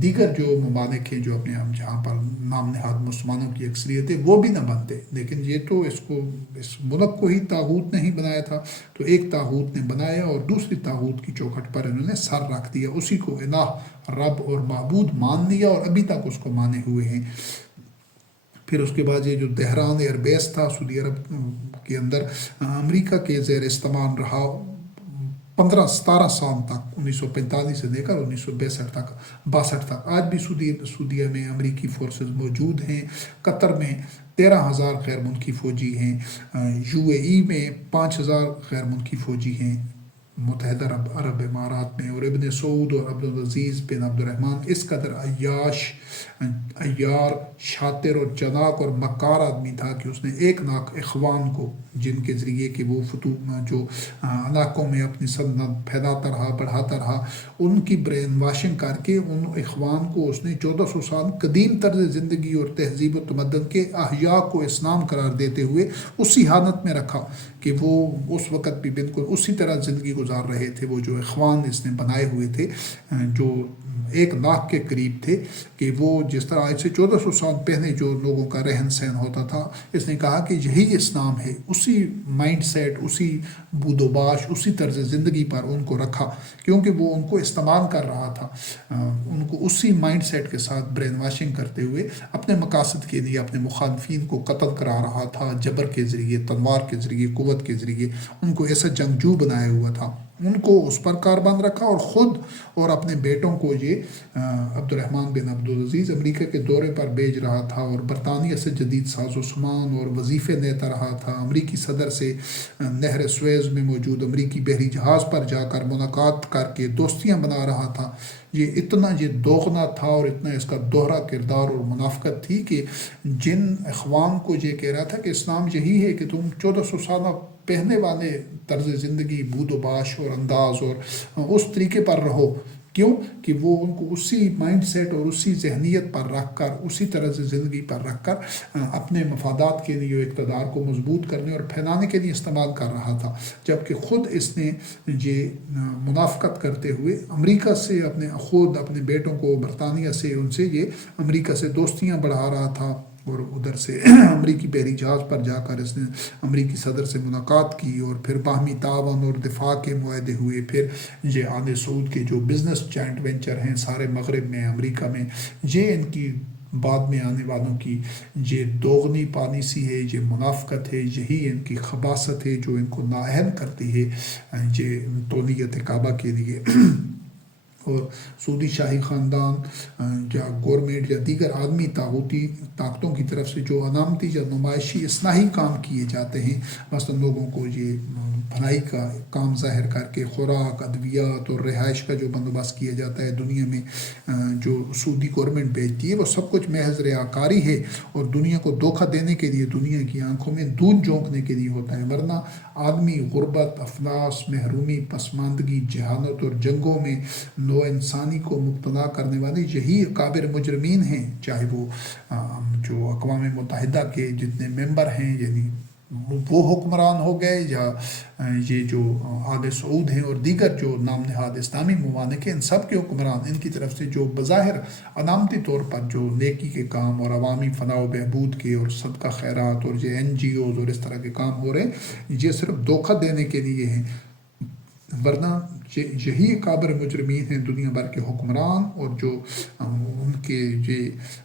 دیگر جو ممالک ہیں جو اپنے ہم جہاں پر نام نہاد مسلمانوں کی اکثریت ہے وہ بھی نہ بنتے. لیکن یہ تو اس ملک کو ہی طاغوت نہیں بنایا تھا تو ایک طاغوت نے بنایا اور دوسری طاغوت کی چوکھٹ پر انہوں نے سر رکھ دیا. اسی کو الہ رب اور معبود مان لیا اور ابھی تک اس کو مانے ہوئے ہیں. پھر اس کے بعد یہ جو تہران ایئر بیس تھا سعودی عرب کے اندر امریکہ کے زیر استعمال رہا 15-17 سال تک 1945 سے لے کر 1962 تک. آج بھی سعودیہ میں امریکی فورسز موجود ہیں. قطر میں 13,000 غیر ملکی فوجی ہیں. UAE میں 5,000 غیر ملکی فوجی ہیں. متحدہ عرب امارات میں اور ابن سعود اور عبدالعزیز بن عبدالرحمن اس قدر عیاش عیار شاطر اور چلاک اور مکار آدمی تھا کہ اس نے ایک لاکھ اخوان کو جن کے ذریعے کہ وہ جو علاقوں میں اپنی سلطنت پھیلاتا رہا بڑھاتا رہا ان کی برین واشنگ کر کے ان اخوان کو اس نے 1400 سال قدیم طرز زندگی اور تہذیب و تمدن کے احیاء کو اسلام قرار دیتے ہوئے اسی حالت میں رکھا کہ وہ اس وقت بھی بالکل اسی طرح زندگی گزار رہے تھے. وہ جو اخوان اس نے بنائے ہوئے تھے جو 1 لاکھ کے قریب تھے کہ وہ جس طرح آج سے 1400 سال پہلے جو لوگوں کا رہن سہن ہوتا تھا اس نے کہا کہ یہی اسلام ہے. اسی مائنڈ سیٹ اسی بود و باش اسی طرز زندگی پر ان کو رکھا کیونکہ وہ ان کو استعمال کر رہا تھا. ان کو اسی مائنڈ سیٹ کے ساتھ برین واشنگ کرتے ہوئے اپنے مقاصد کے لیے اپنے مخالفین کو قتل کرا رہا تھا. جبر کے ذریعے تلوار کے ذریعے قوت کے ذریعے ان کو ایسا جنگجو بنایا ہوا تھا. ان کو اس پر کاربند رکھا اور خود اور اپنے بیٹوں کو یہ عبدالرحمن بن عبدالعزیز امریکہ کے دورے پر بھیج رہا تھا اور برطانیہ سے جدید ساز و سامان اور وظیفے لیتا رہا تھا. امریکی صدر سے نہر سویز میں موجود امریکی بحری جہاز پر جا کر ملاقات کر کے دوستیاں بنا رہا تھا. یہ اتنا دوغنا تھا اور اتنا اس کا دوہرا کردار اور منافقت تھی کہ جن اخوان کو یہ کہہ رہا تھا کہ اسلام یہی ہے کہ تم 1400 سالہ پہنے والے طرز زندگی بود و باش اور انداز اور اس طریقے پر رہو. کیوں کہ وہ ان کو اسی مائنڈ سیٹ اور اسی ذہنیت پر رکھ کر اسی طرح سے زندگی پر رکھ کر اپنے مفادات کے لیے اقتدار کو مضبوط کرنے اور پھیلانے کے لیے استعمال کر رہا تھا. جبکہ خود اس نے یہ منافقت کرتے ہوئے امریکہ سے اپنے بیٹوں کو برطانیہ سے ان سے یہ امریکہ سے دوستیاں بڑھا رہا تھا اور ادھر سے امریکی بحری جہاز پر جا کر اس نے امریکی صدر سے ملاقات کی اور پھر باہمی تعاون اور دفاع کے معاہدے ہوئے. پھر یہ آل سعود کے جو بزنس جوائنٹ وینچر ہیں سارے مغرب میں امریکہ میں یہ ان کی بعد میں آنے والوں کی یہ دوغنی پالیسی ہے یہ منافقت ہے یہی ان کی خباثت ہے جو ان کو نااہل کرتی ہے یہ تولیت کعبہ کے لیے. اور سعودی شاہی خاندان یا گورنمنٹ یا دیگر عالمی طاغوتی طاقتوں کی طرف سے جو علامتی یا نمائشی اصلاحی کام کیے جاتے ہیں مثلا لوگوں کو یہ بھلائی کا کام ظاہر کر کے خوراک، ادویات اور رہائش کا جو بندوبست کیا جاتا ہے دنیا میں، جو سعودی گورنمنٹ بھیجتی ہے، وہ سب کچھ محض ریاکاری ہے اور دنیا کو دھوکہ دینے کے لیے، دنیا کی آنکھوں میں دودھ جھونکنے کے لیے ہوتا ہے، ورنہ آدمی غربت، افلاس، محرومی، پسماندگی، جہالت اور جنگوں میں نوع انسانی کو مبتلا کرنے والے یہی اکابر مجرمین ہیں، چاہے وہ جو اقوام متحدہ کے جتنے ممبر ہیں، یعنی وہ حکمران ہو گئے، یا یہ جو آل سعود ہیں اور دیگر جو نام نہاد اسلامی ممالک ہیں، ان سب کے حکمران، ان کی طرف سے جو بظاہر علامتی طور پر جو نیکی کے کام اور عوامی فلاح و بہبود کے اور صدقہ خیرات اور یہ NGOs اور اس طرح کے کام ہو رہے ہیں، یہ صرف دھوکہ دینے کے لیے ہیں، ورنہ یہی اکابر مجرمین ہیں دنیا بھر کے حکمران، اور جو ان کے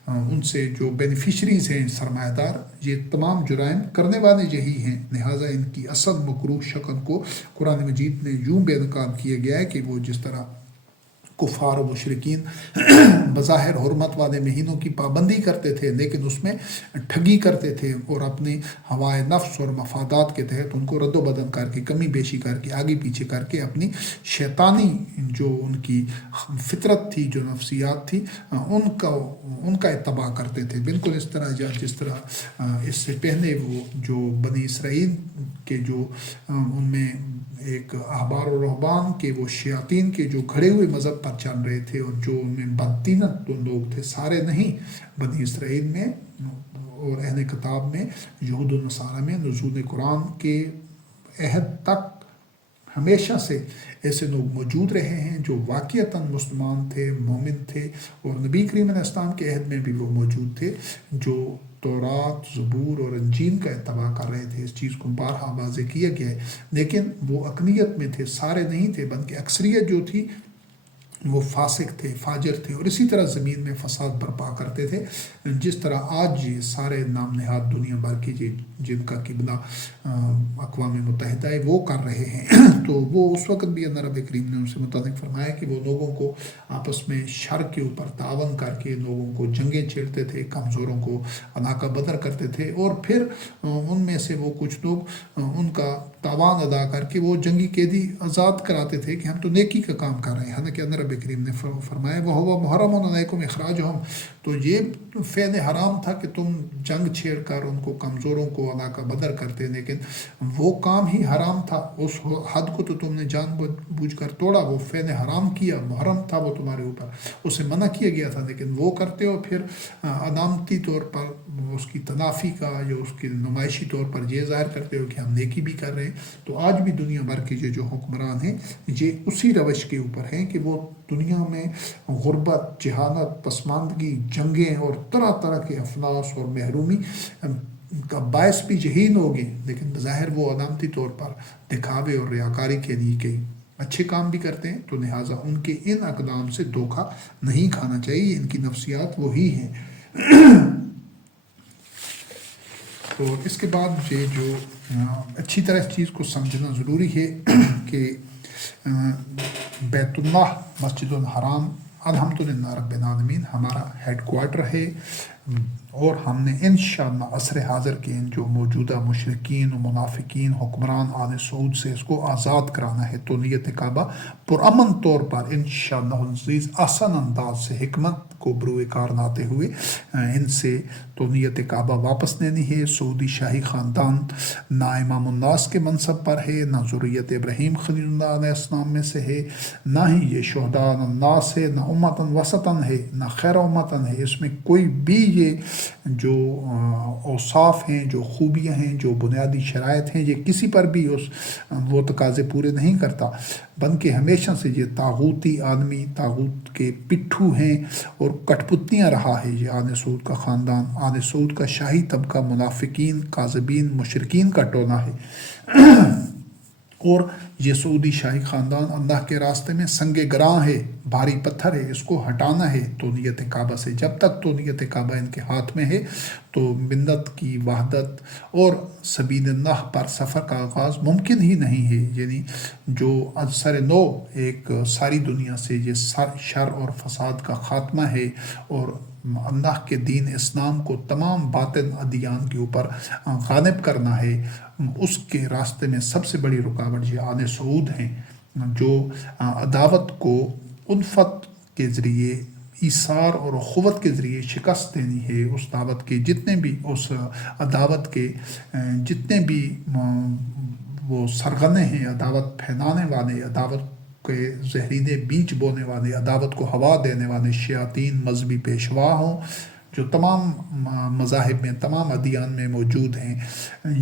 ان سے جو بینیفیشریز ہیں، سرمایہ دار، یہ تمام جرائم کرنے والے یہی ہیں۔ لہٰذا ان کی اصل مکروہ شکل کو قرآن مجید نے یوں بے نقاب کیا گیا ہے کہ وہ جس طرح کفار و مشرکین بظاہر حرمت والے مہینوں کی پابندی کرتے تھے، لیکن اس میں ٹھگی کرتے تھے اور اپنی ہوائے نفس اور مفادات کے تحت ان کو رد و بدل کر کے، کمی بیشی کر کے، آگے پیچھے کر کے، اپنی شیطانی جو ان کی فطرت تھی، جو نفسیات تھی، ان کا اتباع کرتے تھے، بالکل اس طرح جس طرح اس سے پہلے وہ جو بنی اسرائیل کے جو ان میں ایک احبار و رہبان کے وہ شیاطین کے جو گھڑے ہوئے مذہب پر چل رہے تھے، اور جو ان میں بددینت لوگ تھے، سارے نہیں، بنی اسرائیل میں اور اہل کتاب میں، یہود و نصارہ میں نزول قرآن کے عہد تک ہمیشہ سے ایسے لوگ موجود رہے ہیں جو واقعتاً مسلمان تھے، مومن تھے، اور نبی کریم علیہ السلام کے عہد میں بھی وہ موجود تھے جو تورات، زبور اور انجیل کا اتباع کر رہے تھے۔ اس چیز کو بارہا واضح کیا گیا ہے، لیکن وہ اقلیت میں تھے، سارے نہیں تھے، بلکہ اکثریت جو تھی وہ فاسق تھے، فاجر تھے، اور اسی طرح زمین میں فساد برپا کرتے تھے، جس طرح آج یہ سارے نام نہاد دنیا بھر کی جن کا قبلہ اقوام متحدہ ہے وہ کر رہے ہیں۔ تو وہ اس وقت بھی اللہ رب کریم نے ان سے متعلق فرمایا کہ وہ لوگوں کو آپس میں شر کے اوپر تعاون کر کے لوگوں کو جنگیں چھیڑتے تھے، کمزوروں کو علاقہ بدر کرتے تھے، اور پھر ان میں سے وہ کچھ لوگ ان کا تاوان ادا کر کے وہ جنگی قیدی آزاد کراتے تھے کہ ہم تو نیکی کا کام کر رہے ہیں، حالانکہ اللہ رب کریم نے فرمایا وَهُوَ مُحَرَّمٌ عَلَيْكُمْ إِخْرَاجُهُمْ، تو یہ فعل حرام تھا کہ تم جنگ چھیڑ کر ان کو، کمزوروں کو علاقہ بدر کرتے، لیکن وہ کام ہی حرام تھا، اس حد کو تو تم نے جان بوجھ کر توڑا، وہ فعل حرام کیا، محرم تھا وہ تمہارے اوپر، اسے منع کیا گیا تھا، لیکن وہ کرتے ہو، پھر علامتی طور پر اس کی تلافی کا یا اس کی نمائشی طور پر یہ ظاہر کرتے ہو کہ ہم نیکی بھی کر رہے ہیں۔ تو آج بھی دنیا بھر کے جو حکمران ہیں یہ اسی روش کے اوپر ہیں کہ وہ دنیا میں غربت، جہالت، پسماندگی، جنگیں اور طرح طرح کے افلاس اور محرومی کا باعث بھی یہی لوگ ہیں، لیکن بظاہر وہ علامتی طور پر دکھاوے اور ریاکاری کے لیے کئی اچھے کام بھی کرتے ہیں، تو لہٰذا ان کے ان اقدام سے دھوکہ نہیں کھانا چاہیے، ان کی نفسیات وہی ہیں۔ تو اس کے بعد یہ جو اچھی طرح اس چیز کو سمجھنا ضروری ہے کہ بیت اللہ، مسجد الحرام، الحمدللہ رب العالمین ہمارا ہیڈ کوارٹر ہے، اور ہم نے انشاءاللہ عصر حاضر کے ان جو موجودہ مشرکین و منافقین حکمران آل سعود سے اس کو آزاد کرانا ہے۔ تو نیت کعبہ پرامن طور پر انشاءاللہ العزیز آسان انداز سے حکمت کو بروئے کار لاتے ہوئے ان سے تو نیت کعبہ واپس لینی ہے۔ سعودی شاہی خاندان نہ امام الناس کے منصب پر ہے، نہ ذریت ابراہیم خلیل اللہ علیہ السلام میں سے ہے، نہ ہی یہ شہداء الناس ہے، نہ امتن وسطن ہے، نہ خیر امتن ہے۔ اس میں کوئی بھی یہ جو اوصاف ہیں، جو خوبیاں ہیں، جو بنیادی شرائط ہیں، یہ کسی پر بھی وہ تقاضے پورے نہیں کرتا، بلکہ ہمیشہ سے یہ طاغوتی آدمی، طاغوت کے پٹھو ہیں اور کٹ پتلیاں رہا ہے یہ آل سعود کا خاندان، آل سعود کا شاہی طبقہ منافقین، کاذبین، مشرکین کا ٹولہ ہے۔ اور یہ سعودی شاہی خاندان اللہ کے راستے میں سنگ گراں ہے، بھاری پتھر ہے، اس کو ہٹانا ہے تو نیت کعبہ سے۔ جب تک تو نیت کعبہ ان کے ہاتھ میں ہے تو ملت کی وحدت اور سبیل اللہ پر سفر کا آغاز ممکن ہی نہیں ہے، یعنی جو ازسر نو ایک ساری دنیا سے یہ شر اور فساد کا خاتمہ ہے اور اللہ کے دین اسلام کو تمام باطن ادیان کے اوپر غالب کرنا ہے، اس کے راستے میں سب سے بڑی رکاوٹ یہ آل سعود ہیں، جو عداوت کو الفت کے ذریعے، ایثار اور اخوت کے ذریعے شکست دینی ہے۔ اس دعوت کے جتنے بھی اس عداوت کے جتنے بھی وہ سرغنے ہیں، عداوت پھیلانے والے، عداوت کے زہریلے بیج بونے والے، عداوت کو ہوا دینے والے شیاطین، مذہبی پیشوا ہوں جو تمام مذاہب میں، تمام ادیان میں موجود ہیں،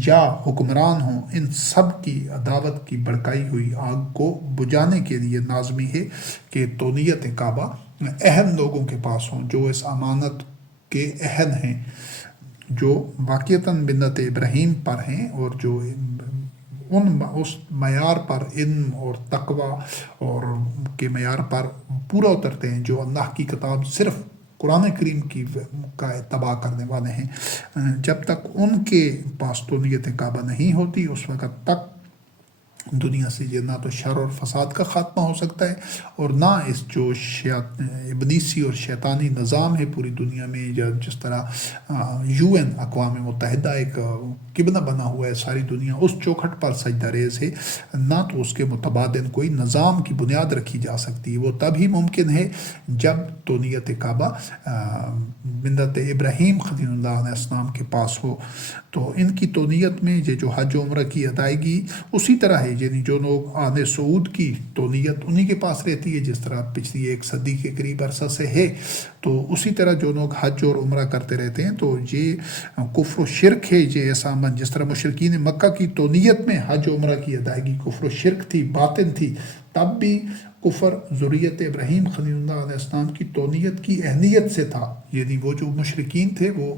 یا حکمران ہوں، ان سب کی عداوت کی بھڑکائی ہوئی آگ کو بجھانے کے لیے لازمی ہے کہ تولیت کعبہ اہم لوگوں کے پاس ہوں، جو اس امانت کے اہل ہیں، جو واقعتاً ملت ابراہیم پر ہیں، اور جو اس معیار پر، علم اور تقوی اور کے معیار پر پورا اترتے ہیں، جو اللہ کی کتاب صرف قرآن کریم کا اتباع کرنے والے ہیں۔ جب تک ان کے پاس تولیت کعبہ نہیں ہوتی، اس وقت تک دنیا سے یہ نہ تو شر اور فساد کا خاتمہ ہو سکتا ہے، اور نہ اس جو ابلیسی اور شیطانی نظام ہے پوری دنیا میں، یا جس طرح UN اقوام متحدہ ایک قبلہ بنا ہوا ہے ساری دنیا اس چوکھٹ پر سجدہ ریز ہے، نہ تو اس کے متبادل کوئی نظام کی بنیاد رکھی جا سکتی ہے۔ وہ تبھی ممکن ہے جب تولیت کعبہ ملت ابراہیم خلیل اللہ علیہ السلام کے پاس ہو۔ تو ان کی تولیت میں یہ جو حج و عمرہ کی ادائیگی اسی طرح ہے، یعنی جو لوگ آل سعود کی تولیت انہی کے پاس رہتی ہے، جس طرح پچھلی 1 صدی کے قریب عرصہ سے ہے، تو اسی طرح جو لوگ حج اور عمرہ کرتے رہتے ہیں، تو یہ کفر و شرک ہے، یہ ایسا عمل جس طرح مشرکین مکہ کی تولیت میں حج و عمرہ کی ادائیگی کفر و شرک تھی، باطن تھی، تب بھی کفر ذریت ابراہیم خلیل اللہ علیہ السلام کی تولیت کی اہمیت سے تھا، یعنی وہ جو مشرکین تھے وہ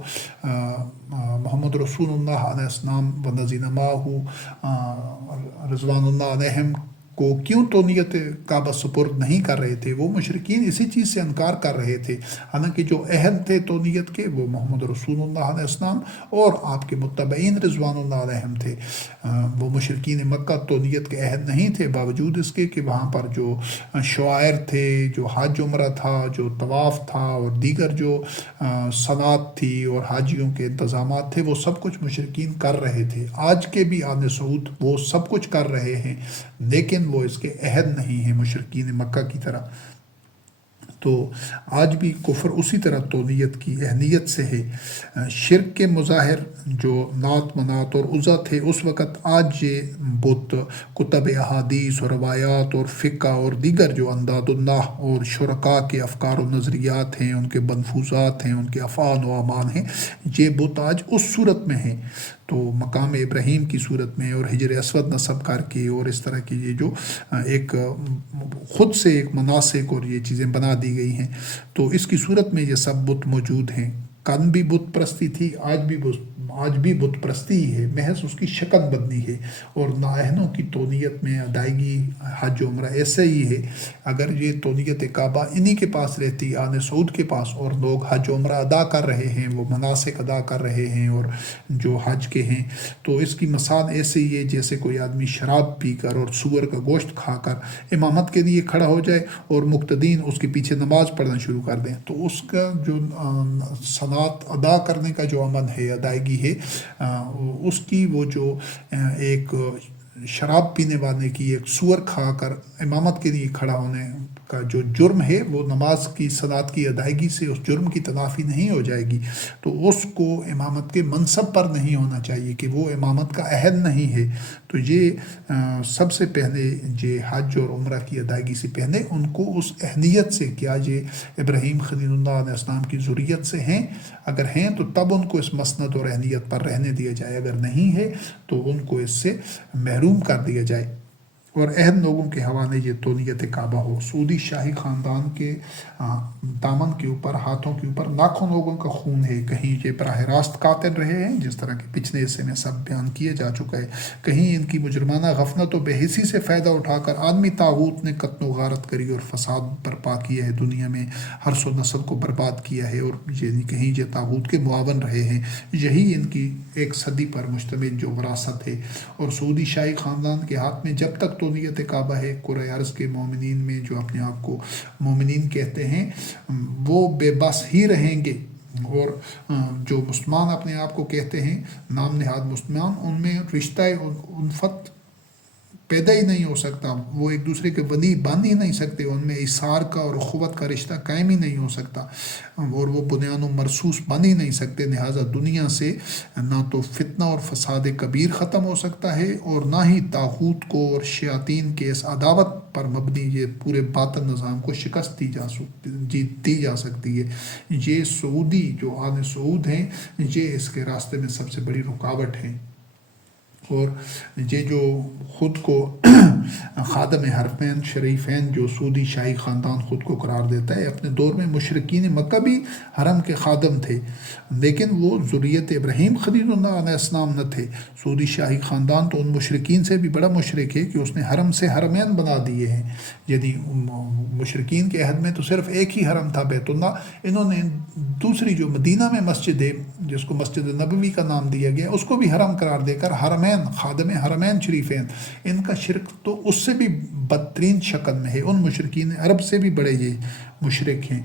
محمد رسول اللہ علیہ السلام والذین معہ رضوان اللہ علیہم کو کیوں تولیت کعبہ سپرد نہیں کر رہے تھے؟ وہ مشرکین اسی چیز سے انکار کر رہے تھے، حالانکہ جو اہل تھے تولیت کے وہ محمد رسول اللہ علیہ السلام اور آپ کے متبعین رضوان اللہ علیہم تھے۔ وہ مشرکین مکہ تولیت کے اہل نہیں تھے، باوجود اس کے کہ وہاں پر جو شعائر تھے، جو حج عمرہ تھا، جو طواف تھا، اور دیگر جو صنعت تھی اور حاجیوں کے انتظامات تھے، وہ سب کچھ مشرکین کر رہے تھے۔ آج کے بھی آل سعود وہ سب کچھ کر رہے ہیں، لیکن وہ اس کے اہل نہیں ہیں مشرکین مکہ کی طرح۔ تو آج بھی کفر اسی طرح تولیت کی اہمیت سے ہے۔ شرک کے مظاہر جو لات منات اور عزا تھے اس وقت، آج یہ بت کتب احادیث اور روایات اور فقہ اور دیگر جو انداد اللہ اور شرکاء کے افکار و نظریات ہیں، ان کے منفوذات ہیں، ان کے افعال و اعمال ہیں، یہ بت آج اس صورت میں ہیں۔ تو مقام ابراہیم کی صورت میں اور حجر اسود نصب کر کے اور اس طرح کی یہ جو ایک خود سے ایک مناسک اور یہ چیزیں بنا دی گئی ہیں، تو اس کی صورت میں یہ سب بت موجود ہیں۔ کل بھی بت پرستی تھی، آج بھی بت پرستی ہی ہے، محض اس کی شکل بدلی ہے، اور نااہلوں کی تولیت میں ادائیگی حج و عمرہ ایسے ہی ہے۔ اگر یہ تولیت کعبہ انہی کے پاس رہتی، آل سعود کے پاس، اور لوگ حج و عمرہ ادا کر رہے ہیں، وہ مناسک ادا کر رہے ہیں اور جو حج کے ہیں، تو اس کی مثال ایسے ہی ہے جیسے کوئی آدمی شراب پی کر اور سور کا گوشت کھا کر امامت کے لیے کھڑا ہو جائے اور مقتدین اس کے پیچھے نماز پڑھنا شروع کر دیں، تو اس کا جو صلاۃ ادا کرنے کا جو عمل ہے، ادائیگی ہے، اس کی وہ جو ایک شراب پینے والے کی ایک سور کھا کر امامت کے لیے کھڑا ہونے کا جو جرم ہے، وہ نماز کی صلاۃ کی ادائیگی سے اس جرم کی تلافی نہیں ہو جائے گی۔ تو اس کو امامت کے منصب پر نہیں ہونا چاہیے کہ وہ امامت کا اہل نہیں ہے۔ تو یہ سب سے پہلے یہ حج اور عمرہ کی ادائیگی سے پہلے ان کو اس اہلیت سے، کیا یہ ابراہیم خلیل اللہ علیہ السلام کی ذریت سے ہیں؟ اگر ہیں تو تب ان کو اس مسند اور اہلیت پر رہنے دیا جائے، اگر نہیں ہے تو ان کو اس سے محروم کر دیا جائے، اور اہم لوگوں کے حوالے یہ تولیت کعبہ ہو۔ سعودی شاہی خاندان کے دامن کے اوپر، ہاتھوں کے اوپر لاکھوں لوگوں کا خون ہے، کہیں یہ براہ راست قاتل رہے ہیں جس طرح کہ پچھلے حصے میں سب بیان کیے جا چکا ہے، کہیں ان کی مجرمانہ غفلت و بے حسی سے فائدہ اٹھا کر عالمی طاغوت نے قتل و غارت کری اور فساد برپا کیا ہے، دنیا میں حرث و نسل کو برباد کیا ہے، اور یعنی کہیں یہ طاغوت کے معاون رہے ہیں۔ یہی ان کی 1 صدی پر مشتمل جو وراثت ہے، اور سعودی شاہی خاندان کے ہاتھ میں جب تک تو نیت کعبہ ہے. کرۂ ارض کے مومنین میں جو اپنے آپ کو مومنین کہتے ہیں وہ بے بس ہی رہیں گے، اور جو مسلمان اپنے آپ کو کہتے ہیں نام نہاد مسلمان، ان میں رشتہ الفت پیدا ہی نہیں ہو سکتا، وہ ایک دوسرے کے ولی بن ہی نہیں سکتے، ان میں اثار کا اور اخوت کا رشتہ قائم ہی نہیں ہو سکتا، اور وہ بنیان و مرسوس بن ہی نہیں سکتے. لہٰذا دنیا سے نہ تو فتنہ اور فساد کبیر ختم ہو سکتا ہے، اور نہ ہی طاغوت کو اور شیاطین کے اس عداوت پر مبنی یہ پورے باطن نظام کو شکست دی جا سکتی ہے. یہ سعودی جو آل سعود ہیں، یہ اس کے راستے میں سب سے بڑی رکاوٹ ہیں. اور یہ جو خود کو خادم حرمین شریفین جو سعودی شاہی خاندان خود کو قرار دیتا ہے، اپنے دور میں مشرکین مکہ بھی حرم کے خادم تھے، لیکن وہ ذریت ابراہیم خلیل اللہ علیہ السلام نہ تھے. سعودی شاہی خاندان تو ان مشرکین سے بھی بڑا مشرک ہے کہ اس نے حرم سے حرمین بنا دیے ہیں. یعنی مشرکین کے عہد میں تو صرف ایک ہی حرم تھا بیت اللہ، انہوں نے دوسری جو مدینہ میں مسجد ہے جس کو مسجد نبوی کا نام دیا گیا، اس کو بھی حرم قرار دے کر حرمین خادم حرمین شریفین. ان کا شرک تو اس سے بھی بدترین شکل میں ہے، ان مشرکین عرب سے بھی بڑے یہ مشرک ہیں.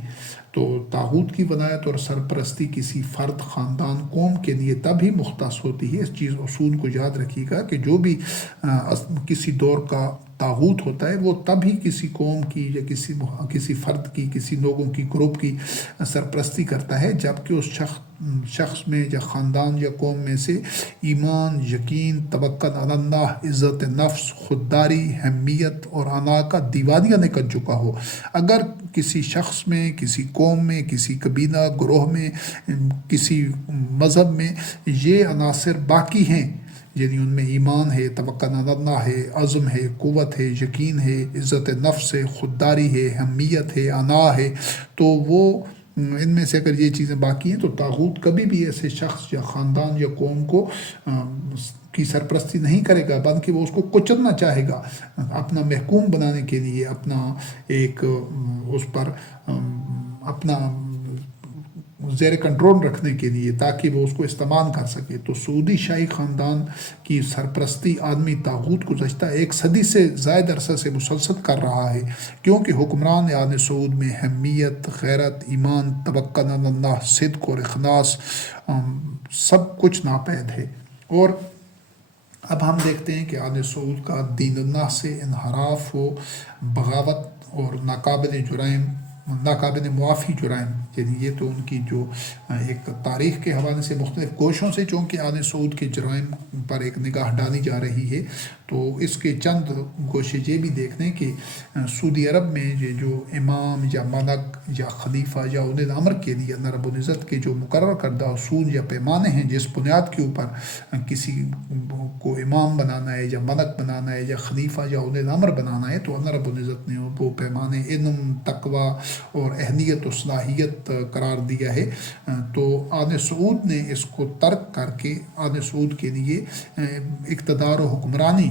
تو طاغوت کی ولایت اور سرپرستی کسی فرد، خاندان، قوم کے لیے تب ہی مختص ہوتی ہے. اس چیز اصول کو یاد رکھیے گا کہ جو بھی کسی دور کا طاغوت ہوتا ہے وہ تب ہی کسی قوم کی یا کسی فرد کی، کسی لوگوں کی گروپ کی سرپرستی کرتا ہے، جبکہ اس شخص میں یا خاندان یا قوم میں سے ایمان، یقین، توکل علی اللہ، عزت نفس، خودداری، حمیت اور انا کا دیوانیہ نکل چکا ہو. اگر کسی شخص میں، کسی قوم میں، کسی قبیلہ گروہ میں، کسی مذہب میں یہ عناصر باقی ہیں، یعنی ان میں ایمان ہے، توکل علی اللہ ہے، عزم ہے، قوت ہے، یقین ہے، عزت نفس ہے، خودداری ہے، حمیت ہے، انا ہے، تو وہ ان میں سے اگر یہ چیزیں باقی ہیں تو طاغوت کبھی بھی ایسے شخص یا خاندان یا قوم کو کی سرپرستی نہیں کرے گا، بلکہ وہ اس کو کچلنا چاہے گا اپنا محکوم بنانے کے لیے، اپنا ایک اس پر اپنا زیر کنٹرول رکھنے کے لیے، تاکہ وہ اس کو استعمال کر سکے. تو سعودی شاہی خاندان کی سرپرستی عالمی طاغوت گزشتہ 1 صدی سے زائد عرصہ سے مسلسل کر رہا ہے، کیونکہ حکمران آل سعود میں حمیت، غیرت، ایمان، توکل علی اللہ، صدق اور اخلاص سب کچھ ناپید ہے. اور اب ہم دیکھتے ہیں کہ آل سعود کا دین اللہ سے انحراف و بغاوت اور ناقابل معافی جرائم، یعنی یہ تو ان کی جو ایک تاریخ کے حوالے سے مختلف گوشوں سے چونکہ آل سعود کے جرائم پر ایک نگاہ ڈالی جا رہی ہے، تو اس کے چند گوشے یہ بھی دیکھنے کہ سعودی عرب میں یہ جو امام یا ملک یا خلیفہ یا اولی الامر کے لیے اللہ رب العزت کے جو مقرر کردہ اصول یا پیمانے ہیں، جس بنیاد کے اوپر کسی کو امام بنانا ہے یا ملک بنانا ہے یا خلیفہ یا اولی الامر بنانا ہے، تو اللہ رب العزت نے وہ پیمانے علم، تقوی اور اہلیت و صلاحیت قرار دیا ہے. تو آل سعود نے اس کو ترک کر کے آل سعود کے لیے اقتدار و حکمرانی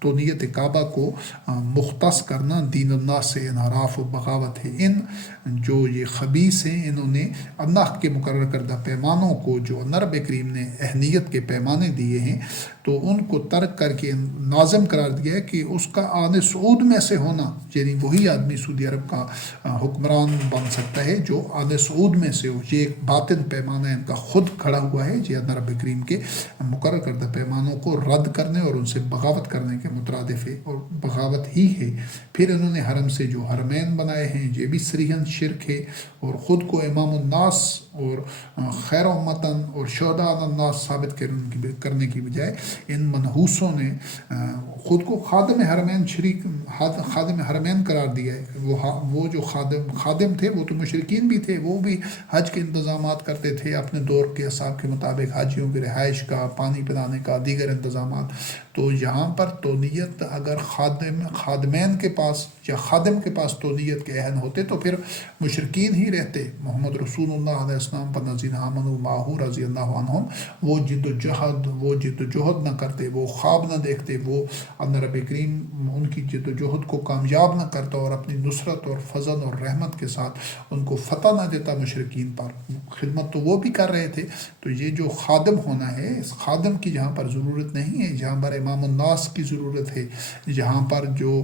تو نیت کعبہ کو مختص کرنا دین اللہ سے انحراف و بغاوت ہے. جو یہ خبیث ہیں، انہوں نے اللہ کے مقرر کردہ پیمانوں کو جو اللہ رب کریم نے اہلیت کے پیمانے دیے ہیں، تو ان کو ترک کر کے ناظم قرار دیا ہے کہ اس کا آل سعود میں سے ہونا، یعنی وہی آدمی سعودی عرب کا حکمران بن سکتا ہے جو آل سعود میں سے ہو. یہ ایک باطن پیمانہ ان کا خود کھڑا ہوا ہے، یہ اللہ رب کریم کے مقرر کردہ پیمانوں کو رد کرنے اور ان سے بغاوت کرنے کے مترادف ہے، اور بغاوت ہی ہے. پھر انہوں نے حرم سے جو حرمین بنائے ہیں، یہ بھی صریحاً شرک ہے، اور خود کو امام الناس اور خیر امتن اور شہداء علی الناس ثابت کرنے کی بجائے ان منحوسوں نے خود کو خادم حرمین قرار دیا ہے. وہ جو خادم تھے وہ تو مشرکین بھی تھے، وہ بھی حج کے انتظامات کرتے تھے اپنے دور کے حساب کے مطابق، حاجیوں کی رہائش کا، پانی پلانے کا، دیگر انتظامات. تو یہاں پر تونیت اگر خادمین کے پاس یا خادم کے پاس تونیت کے اہل ہوتے تو پھر مشرکین ہی رہتے. محمد رسول اللہ علیہ السلام پر الذین آمنوا معہ رضی اللہ عنہم، وہ جد و جہد نہ کرتے، وہ خواب نہ دیکھتے، وہ اللہ رب کریم ان کی جد و جہد کو کامیاب نہ کرتا اور اپنی نصرت اور فضل اور رحمت کے ساتھ ان کو فتح نہ دیتا مشرکین پر. خدمت تو وہ بھی کر رہے تھے. تو یہ جو خادم ہونا ہے، اس خادم کی جہاں پر ضرورت نہیں ہے، جہاں پر امام الناس کی ضرورت ہے، جہاں پر جو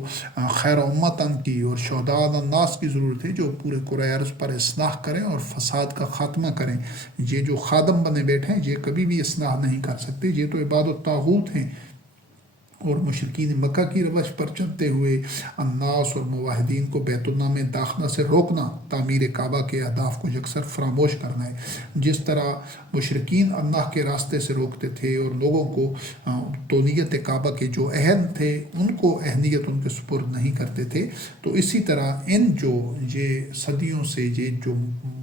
خیر امتن کی اور شہداء الناس کی ضرورت ہے، جو پورے کرۂ ارض پر اصلاح کریں اور فساد کا خاتمہ کریں. یہ جو خادم بنے بیٹھے ہیں یہ کبھی بھی اصلاح نہیں کر سکتے. یہ تو عباد الطاغوت ہیں. اور مشرکین مکہ کی روش پر چلتے ہوئے الناس اور موحدین کو بیت اللہ میں داخلہ سے روکنا تعمیر کعبہ کے اہداف کو یکسر فراموش کرنا ہے. جس طرح مشرکین اللہ کے راستے سے روکتے تھے اور لوگوں کو تونیت کعبہ کے جو اہم تھے ان کو اہمیت ان کے سپرد نہیں کرتے تھے، تو اسی طرح یہ صدیوں سے یہ جو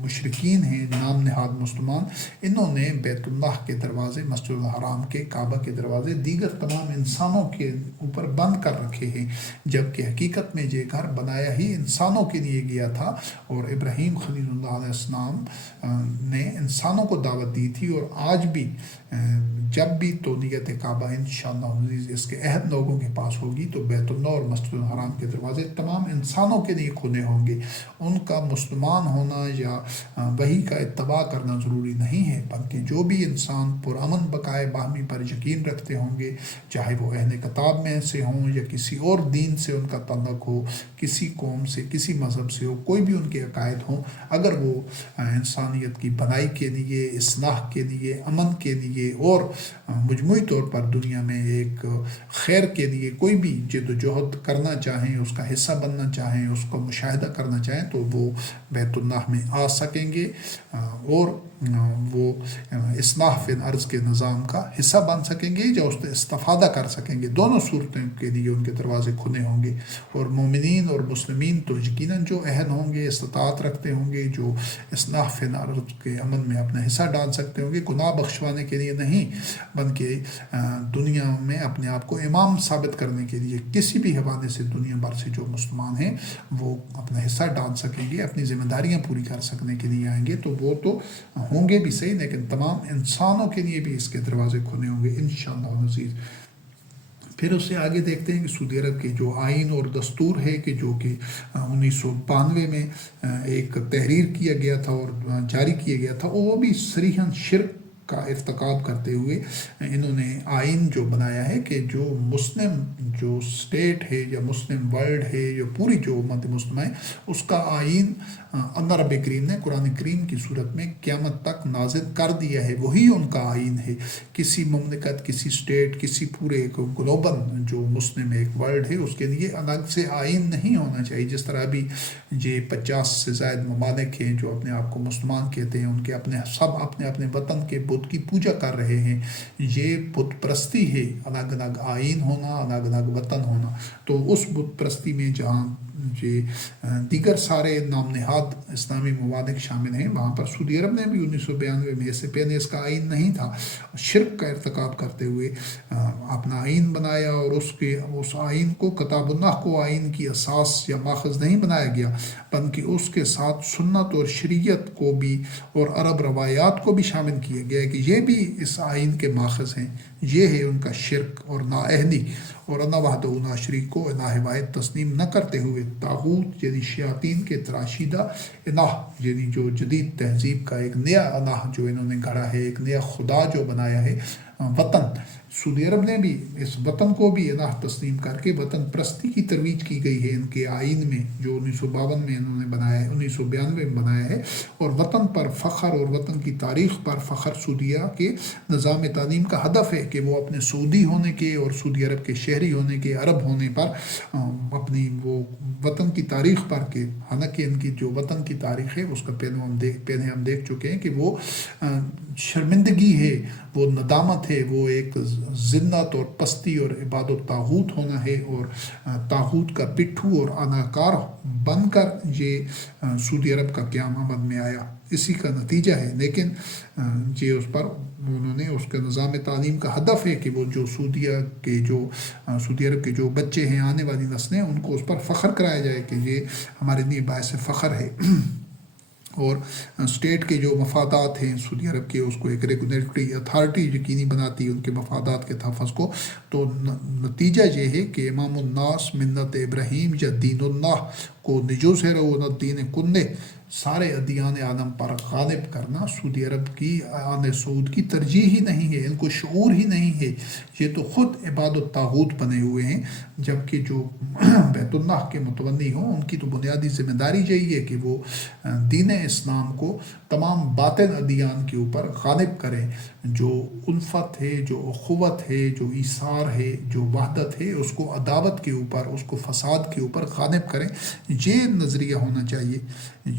مشرکین ہیں نام نہاد مسلمان، انہوں نے بیت اللہ کے دروازے، مسجد الحرام کے، کعبہ کے دروازے دیگر تمام انسانوں کے اوپر بند کر رکھے ہیں، جبکہ حقیقت میں یہ گھر بنایا ہی انسانوں کے لیے گیا تھا. اور ابراہیم خلیل اللہ علیہ السلام نے انسانوں کو دعوت دی تھی. اور آج بھی جب بھی تونیت کعبہ انشاءاللہ عزیز اس کے عہد لوگوں کے پاس ہوگی تو بیت اللہ اور مسجد الحرام کے دروازے تمام انسانوں کے لیے کھلے ہوں گے. ان کا مسلمان ہونا یا وحی کا اتباع کرنا ضروری نہیں ہے، بلکہ جو بھی انسان پرامن بقائے باہمی پر یقین رکھتے ہوں گے، چاہے وہ اہل کتاب میں سے ہوں یا کسی اور دین سے ان کا تعلق ہو، کسی قوم سے، کسی مذہب سے ہو، کوئی بھی ان کے عقائد ہوں، اگر وہ انسانیت کی بھلائی کے لیے، اصلاح کے لیے، امن کے لیے اور مجموعی طور پر دنیا میں ایک خیر کے لیے کوئی بھی جد و جہد کرنا چاہیں، اس کا حصہ بننا چاہیں، اس کو مشاہدہ کرنا چاہیں، تو وہ بیت اللہ میں آ سکیں گے اور وہ اصلاح فی الارض کے نظام کا حصہ بن سکیں گے یا اس سے استفادہ کر سکیں گے. دونوں صورتوں کے لیے ان کے دروازے کھلے ہوں گے. اور مومنین اور مسلمین تو یقیناً جو اہل ہوں گے، استطاعت رکھتے ہوں گے، جو اصلاح فی الارض کے عمل میں اپنا حصہ ڈال سکتے ہوں گے، گناہ بخشوانے کے لیے نہیں بلکہ دنیا میں اپنے آپ کو امام ثابت کرنے کے لیے کسی بھی حوالے سے دنیا بھر سے جو مسلمان ہیں وہ اپنا حصہ ڈال سکیں گے، اپنی ذمہ داریاں پوری کر سکنے کے لیے آئیں گے. تو وہ تو ہوں گے بھی صحیح، لیکن تمام انسانوں کے لیے بھی اس کے دروازے کھلے ہوں گے انشاءاللہ عزیز. پھر اس سے آگے دیکھتے ہیں کہ سعودی عرب کے جو آئین اور دستور ہے کہ جو کہ 1992 میں ایک تحریر کیا گیا تھا اور جاری کیا گیا تھا، وہ بھی صریحاً شرک کا ارتکاب کرتے ہوئے انہوں نے آئین جو بنایا ہے کہ جو مسلم جو اسٹیٹ ہے یا مسلم ورلڈ ہے یا پوری جو امت مسلمہ ہے، اس کا آئین اللہ رب کریم نے قرآن کریم کی صورت میں قیامت تک نازل کر دیا ہے. وہی ان کا آئین ہے. کسی مملکت، کسی اسٹیٹ، کسی پورے گلوبل جو مسلم ایک ورلڈ ہے اس کے لیے الگ سے آئین نہیں ہونا چاہیے. جس طرح ابھی یہ 50 سے زائد ممالک ہیں جو اپنے آپ کو مسلمان کہتے ہیں، ان کے سب اپنے اپنے وطن کے بت کی پوجا کر رہے ہیں. یہ بت پرستی ہے، الگ الگ آئین ہونا، الگ الگ وطن ہونا. تو اس بت پرستی میں جہاں دیگر سارے نام نہاد اسلامی ممالک شامل ہیں، وہاں پر سعودی عرب نے بھی 1992 میں، اس سے پہلے اس کا آئین نہیں تھا، شرک کا ارتکاب کرتے ہوئے اپنا آئین بنایا. اور اس آئین کو کتاب اللہ کو آئین کی اساس یا ماخذ نہیں بنایا گیا، بلکہ اس کے ساتھ سنت اور شریعت کو بھی اور عرب روایات کو بھی شامل کیا گیا کہ یہ بھی اس آئین کے ماخذ ہیں. یہ ہے ان کا شرک اور نااہلی. اور اللہ وحدہ لا شریک کو الہ واحد تسلیم نہ کرتے ہوئے طاغوت یعنی شیاطین کے تراشیدہ الہ، یعنی جو جدید تہذیب کا ایک نیا الہ جو انہوں نے گھڑا ہے، ایک نیا خدا جو بنایا ہے، وطن. سعودی عرب نے بھی اس وطن کو بھی الہ تسلیم کر کے وطن پرستی کی ترویج کی گئی ہے ان کے آئین میں، جو 1952 میں انہوں نے بنایا ہے، 1992 میں بنایا ہے. اور وطن پر فخر اور وطن کی تاریخ پر فخر سعودیہ کے نظام تعلیم کا ہدف ہے کہ وہ اپنے سعودی ہونے کے اور سعودی عرب کے شہری ہونے کے، عرب ہونے پر اپنی وہ وطن کی تاریخ پر، کہ حالانکہ ان کی جو وطن کی تاریخ ہے اس کا پہلے ہم دیکھ چکے ہیں کہ وہ شرمندگی ہے، وہ ندامت ہے، وہ ایک ذلت اور پستی اور عبادت طاغوت ہونا ہے، اور طاغوت کا پٹھو اور اداکار بن کر یہ سعودی عرب کا قیام عمل میں آیا. اسی کا نتیجہ ہے. لیکن یہ اس پر انہوں نے اس کے نظام تعلیم کا ہدف ہے کہ وہ جو سعودی عرب کے جو بچے ہیں، آنے والی نسلیں، ان کو اس پر فخر کرایا جائے کہ یہ ہمارے لیے باعث فخر ہے. اور اسٹیٹ کے جو مفادات ہیں سعودی عرب کے، اس کو ایک ریگولیٹری اتھارٹی یقینی بناتی ہے ان کے مفادات کے تحفظ کو۔ تو نتیجہ یہ ہے کہ امام الناس ملت ابراہیم یا دین اللہ کو نجوز ہے رون الدین کننے، سارے ادیان عالم پر غالب کرنا سعودی عرب کی آل سعود کی ترجیح ہی نہیں ہے، ان کو شعور ہی نہیں ہے، یہ تو خود عباد الطاغوت بنے ہوئے ہیں، جبکہ جو بیت اللہ کے متبنی ہوں ان کی تو بنیادی ذمہ داری یہی ہے کہ وہ دین اسلام کو تمام باطن ادیان کے اوپر غالب کریں، جو الفت ہے، جو اخوت ہے، جو ایثار ہے، جو وحدت ہے، اس کو عداوت کے اوپر، اس کو فساد کے اوپر غالب کریں۔ یہ نظریہ ہونا چاہیے۔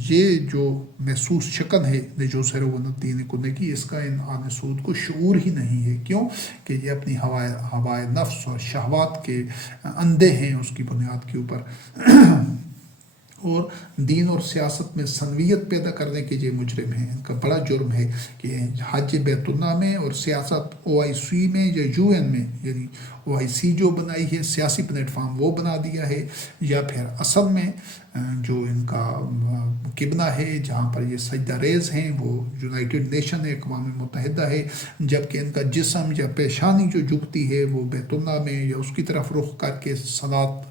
یہ جو محسوس شکل ہے جو سرون الدین کننے کی، اس کا ان آل سعود کو شعور ہی نہیں ہے۔ کیوں کہ یہ اپنی ہوائے نفس اور شہوات کے اندھے ہیں اس کی بنیاد کے اوپر، اور دین اور سیاست میں سنویت پیدا کرنے کے یہ مجرم ہیں۔ ان کا بڑا جرم ہے کہ حج بیت اللہ میں اور سیاست OIC میں یا UN میں، یعنی OIC جو بنائی ہے سیاسی پلیٹ فارم وہ بنا دیا ہے، یا پھر اصل میں جو ان کا قبلہ ہے جہاں پر یہ سجدہ ریز ہیں وہ یونائٹڈ نیشن ہے، اقوام متحدہ ہے، جبکہ ان کا جسم یا پیشانی جو جھکتی ہے وہ بیت اللہ میں یا اس کی طرف رخ کر کے صلات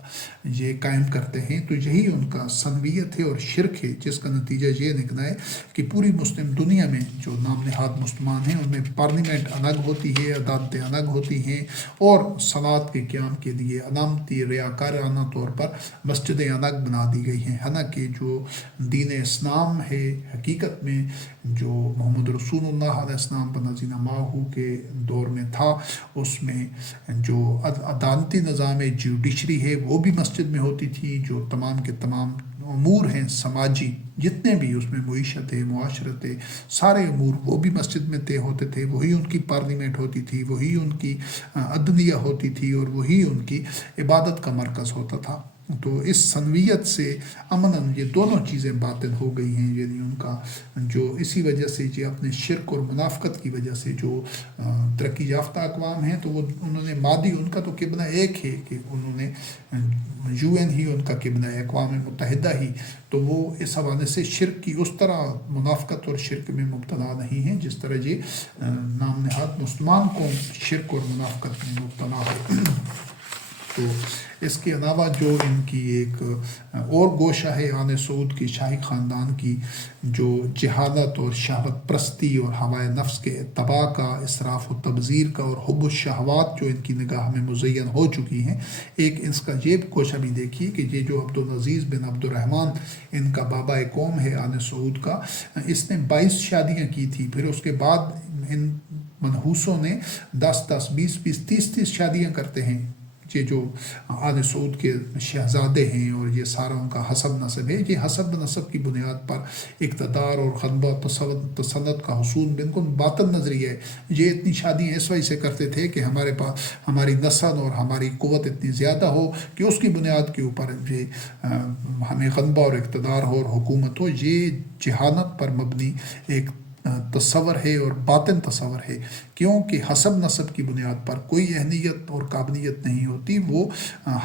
یہ قائم کرتے ہیں۔ تو یہی ان کا سنویت ہے اور شرک ہے، جس کا نتیجہ یہ نکلا ہے کہ پوری مسلم دنیا میں جو نام نہاد مسلمان ہیں ان میں پارلیمنٹ الگ ہوتی ہے، عدالتیں الگ ہوتی ہیں، اور صلات کے قیام کے لیے علامتی ریاکارانہ طور پر مسجدیں الگ بنا دی گئی ہیں۔ حالانکہ جو دین اسلام ہے حقیقت میں جو محمد رسول اللہ علیہ السلام بنظیر ماہو کے دور میں تھا، اس میں جو عدالتی نظام جوڈیشری ہے وہ بھی مسجد میں ہوتی تھی، جو تمام کے تمام امور ہیں سماجی جتنے بھی اس میں معیشت ہے، معاشرت ہے، سارے امور وہ بھی مسجد میں طے ہوتے تھے، وہی ان کی پارلیمنٹ ہوتی تھی، وہی ان کی عدلیہ ہوتی تھی، اور وہی ان کی عبادت کا مرکز ہوتا تھا۔ تو اس سنویت سے امناً یہ دونوں چیزیں باطل ہو گئی ہیں، یعنی ان کا جو اسی وجہ سے یہ اپنے شرک اور منافقت کی وجہ سے جو ترقی یافتہ اقوام ہیں تو وہ انہوں نے مادی، ان کا تو قبلہ ایک ہے کہ انہوں نے UN ہی ان کا قبلہ ہے، اقوام متحدہ ہی، تو وہ اس حوالے سے شرک کی اس طرح منافقت اور شرک میں مبتلا نہیں ہیں جس طرح یہ نام نہاد مسلمان قوم شرک اور منافقت میں مبتلا ہے۔ تو اس کے علاوہ جو ان کی ایک اور گوشہ ہے آل سعود کی شاہی خاندان کی، جو جہالت اور شہوت پرستی اور ہوائے نفس کے اتباع کا، اسراف و تبذیر کا اور حب الشہوات جو ان کی نگاہ میں مزین ہو چکی ہیں، ایک اس کا یہ گوشہ بھی دیکھیے کہ یہ جو عبدالعزیز بن عبد الرحمن ان کا بابا قوم ہے آل سعود کا، اس نے 22 شادیاں کی تھی، پھر اس کے بعد ان منحوسوں نے 10 20 30 شادیاں کرتے ہیں۔ یہ جو آل سعود کے شہزادے ہیں اور یہ سارا ان کا حسب نسب ہے، یہ حسب نسب کی بنیاد پر اقتدار اور غلبہ تسلط کا حصول بالکل باطل نظریہ ہے۔ یہ اتنی شادیاں اس وجہ سے کرتے تھے کہ ہمارے پاس ہماری نسل اور ہماری قوت اتنی زیادہ ہو کہ اس کی بنیاد کے اوپر یہ ہمیں غلبہ اور اقتدار ہو اور حکومت ہو۔ یہ جہالت پر مبنی ایک تصور ہے اور باطن تصور ہے، کیونکہ حسب نسب کی بنیاد پر کوئی اہلیت اور قابلیت نہیں ہوتی، وہ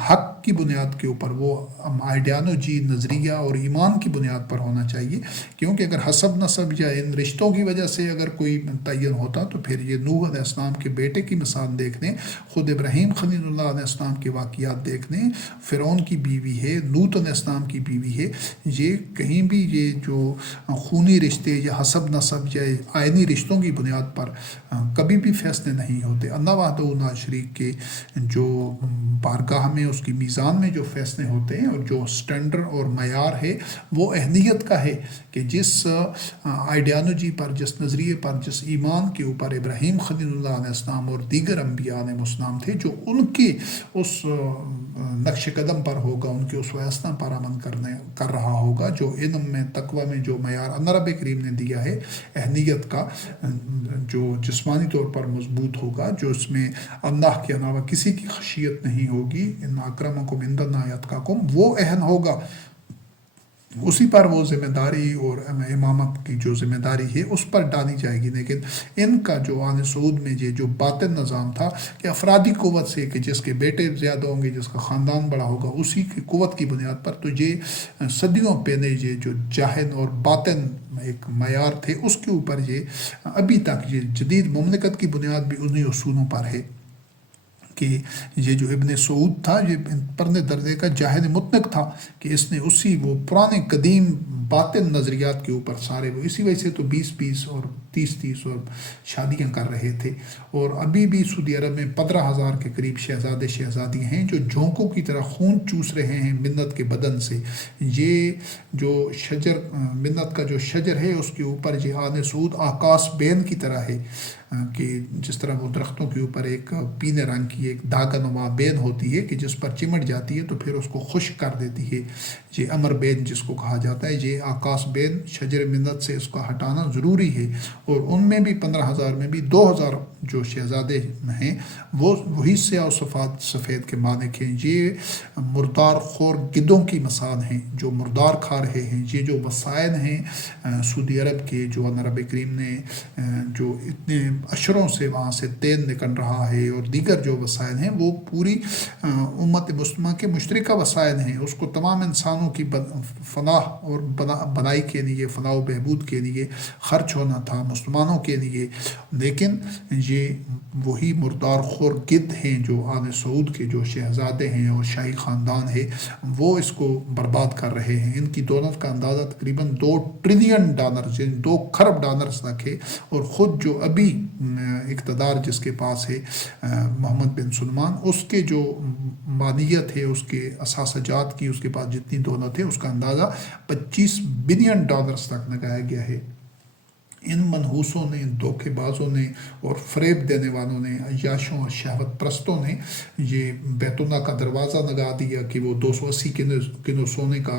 حق کی بنیاد کے اوپر، وہ آئیڈیالوجی، نظریہ اور ایمان کی بنیاد پر ہونا چاہیے، کیونکہ اگر حسب نسب یا ان رشتوں کی وجہ سے اگر کوئی متعین ہوتا تو پھر یہ نوح علیہ السلام کے بیٹے کی مثال دیکھ لیں، خود ابراہیم خلیل اللہ علیہ السلام کے واقعات دیکھ لیں، فرعون کی بیوی ہے، لوط علیہ السلام کی بیوی ہے، یہ کہیں بھی یہ جو خونی رشتے یا حسب نسب یا آئینی رشتوں کی بنیاد پر کبھی بھی فیصلے نہیں ہوتے۔ اللہ وحدہ لا شریک کے جو بارگاہ میں، اس کی میزان میں جو فیصلے ہوتے ہیں اور جو سٹینڈر اور معیار ہے وہ اہلیت کا ہے، کہ جس آئیڈیالوجی پر، جس نظریے پر، جس ایمان کے اوپر ابراہیم خلیل اللہ علیہ السلام اور دیگر انبیاء علیہ السلام تھے، جو ان کے اس نقش قدم پر ہوگا، ان کے اس ویسنا پر عمل کر رہا ہوگا، جو علم میں، تقوی میں جو معیار اللہ رب کریم نے دیا ہے اہلیت کا، جو جسمانی طور پر مضبوط ہوگا، جو اس میں اللہ کے علاوہ کسی کی خشیت نہیں ہوگی، ان اکرمکم عند اللہ اتقاکم، وہ اہل ہوگا، اسی پر وہ ذمہ داری اور امامت کی جو ذمہ داری ہے اس پر ڈالی جائے گی. لیکن ان کا جو آل سعود میں جو باطن نظام تھا کہ افرادی قوت سے کہ جس کے بیٹے زیادہ ہوں گے، جس کا خاندان بڑا ہوگا، اسی کی قوت کی بنیاد پر، تو یہ صدیوں پہلے یہ جو جاہن اور باطن ایک معیار تھے اس کے اوپر یہ ابھی تک یہ جدید مملکت کی بنیاد بھی انہی اصولوں پر ہے کہ یہ جو ابن سعود تھا یہ پرنے درجے کا جاہد مطلق تھا کہ اس نے اسی وہ پرانے قدیم باطن نظریات کے اوپر سارے وہ اسی وجہ سے تو 20 اور 30 اور شادیاں کر رہے تھے. اور ابھی بھی سعودی عرب میں 15,000 کے قریب شہزادے شہزادی ہیں جو جھونکوں کی طرح خون چوس رہے ہیں منت کے بدن سے. یہ جو شجر منت کا جو شجر ہے اس کے اوپر یہ آل سعود آکاس بین کی طرح ہے کہ جس طرح وہ درختوں کے اوپر ایک پیلے رنگ کی ایک دھاگا نما بین ہوتی ہے کہ جس پر چمٹ جاتی ہے تو پھر اس کو خشک کر دیتی ہے. یہ امر بین جس کو کہا جاتا ہے، یہ آکاس بین شجر منت سے اس کا ہٹانا ضروری ہے. اور ان میں بھی 15,000 میں بھی 2,000 جو شہزادے ہیں وہ وہی سیاہ و سفید کے مالک ہیں. یہ مردار خور گدوں کی مثال ہیں جو مردار کھا رہے ہیں. یہ جو وسائل ہیں سعودی عرب کے جو نبی کریم نے جو اتنے اشروں سے وہاں سے تیل نکل رہا ہے اور دیگر جو وسائل ہیں وہ پوری امت مسلمہ کے مشترکہ وسائل ہیں. اس کو تمام انسانوں کی فلاح اور بنائی کے لیے، فلاح و بہبود کے لیے خرچ ہونا تھا مسلمانوں کے لیے. لیکن یہ وہی مردار خور گد ہیں جو آل سعود کے جو شہزادے ہیں اور شاہی خاندان ہے وہ اس کو برباد کر رہے ہیں. ان کی دولت کا اندازہ تقریباً $2 ٹریلین یعنی 2 کھرب ڈالرز تک ہے. اور خود جو ابھی اقتدار جس کے پاس ہے محمد بن سلمان، اس کے جو مالیت ہے، اس کے اثاثہ جات کی اس کے پاس جتنی دولت ہے اس کا اندازہ $25 بلین تک لگایا گیا ہے. ان منحوسوں نے، دھوکے بازوں نے اور فریب دینے والوں نے، عیاشوں اور شہوت پرستوں نے یہ بیت اللہ کا دروازہ لگا دیا کہ وہ 280 کلو سونے کا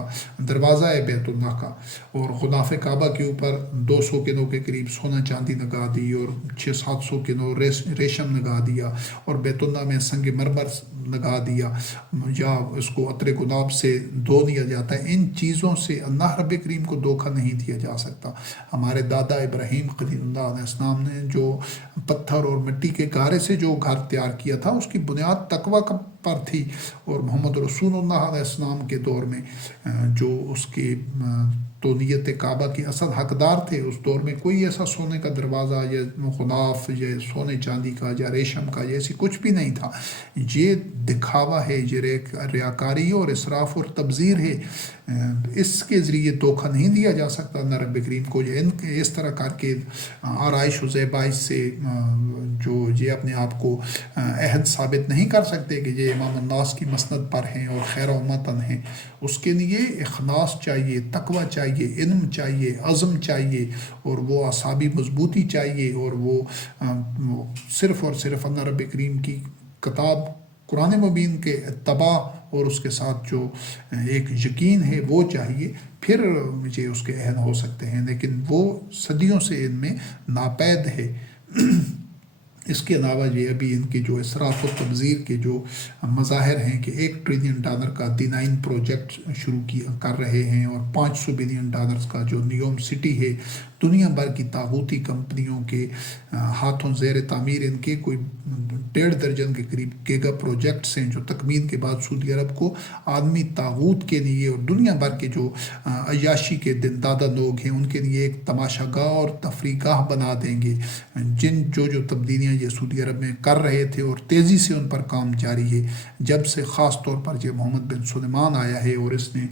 دروازہ ہے بیت اللہ کا، اور غلاف کعبہ کے اوپر 200 کلو کے قریب سونا چاندی لگا دی اور 600-700 کلو ریشم لگا دیا، اور بیت اللہ میں سنگ مرمر لگا دیا، یا اس کو عطر گلاب سے دھو دیا جاتا ہے. ان چیزوں سے اللہ رب کریم کو دھوکہ نہیں دیا جا سکتا. ہمارے دادا ابراہیم خلیل اللہ علیہ السلام نے جو پتھر اور مٹی کے گارے سے جو گھر تیار کیا تھا اس کی بنیاد تقوی پر تھی. اور محمد رسول اللہ علیہ السلام کے دور میں جو اس کے تولیت کعبہ کے اصل حقدار تھے، اس دور میں کوئی ایسا سونے کا دروازہ یا غلاف یا سونے چاندی کا یا ریشم کا یا ایسی کچھ بھی نہیں تھا. یہ دکھاوا ہے، یہ ریاکاری اور اسراف اور تبذیر ہے. اس کے ذریعے دھوکہ نہیں دیا جا سکتا اللہ رب کریم کو. یہ اس طرح کر کے آرائش و زیبائش سے جو یہ اپنے آپ کو عہد ثابت نہیں کر سکتے کہ یہ امام الناس کی مسند پر ہیں اور خیر امتن ہیں. اس کے لیے اخلاص چاہیے، تقوی چاہیے، علم چاہیے، عزم چاہیے، اور وہ اعصابی مضبوطی چاہیے، اور وہ صرف اور صرف اللہ رب کریم کی کتاب قرآن مبین کے اتباع اور اس کے ساتھ جو ایک یقین ہے وہ چاہیے. پھر مجھے اس کے عہد ہو سکتے ہیں، لیکن وہ صدیوں سے ان میں ناپید ہے. اس کے علاوہ یہ ابھی ان کے جو اسراف و تبذیر کے جو مظاہر ہیں کہ $1 ٹریلین کا D9 پروجیکٹ شروع کر رہے ہیں، اور $500 بلین کا جو نیوم سٹی ہے دنیا بھر کی طاغوتی کمپنیوں کے ہاتھوں زیر تعمیر ان کے کوئی 1.5 درجن کے قریب گیگا پروجیکٹس ہیں جو تکمیل کے بعد سعودی عرب کو عالمی طاغوت کے لیے اور دنیا بھر کے جو عیاشی کے دن دادا لوگ ہیں ان کے لیے ایک تماشا گاہ اور تفریح گاہ بنا دیں گے. جو تبدیلیاں یہ سعودی عرب میں کر رہے تھے اور تیزی سے ان پر کام جاری ہے جب سے خاص طور پر یہ محمد بن سلیمان آیا ہے، اور اس نے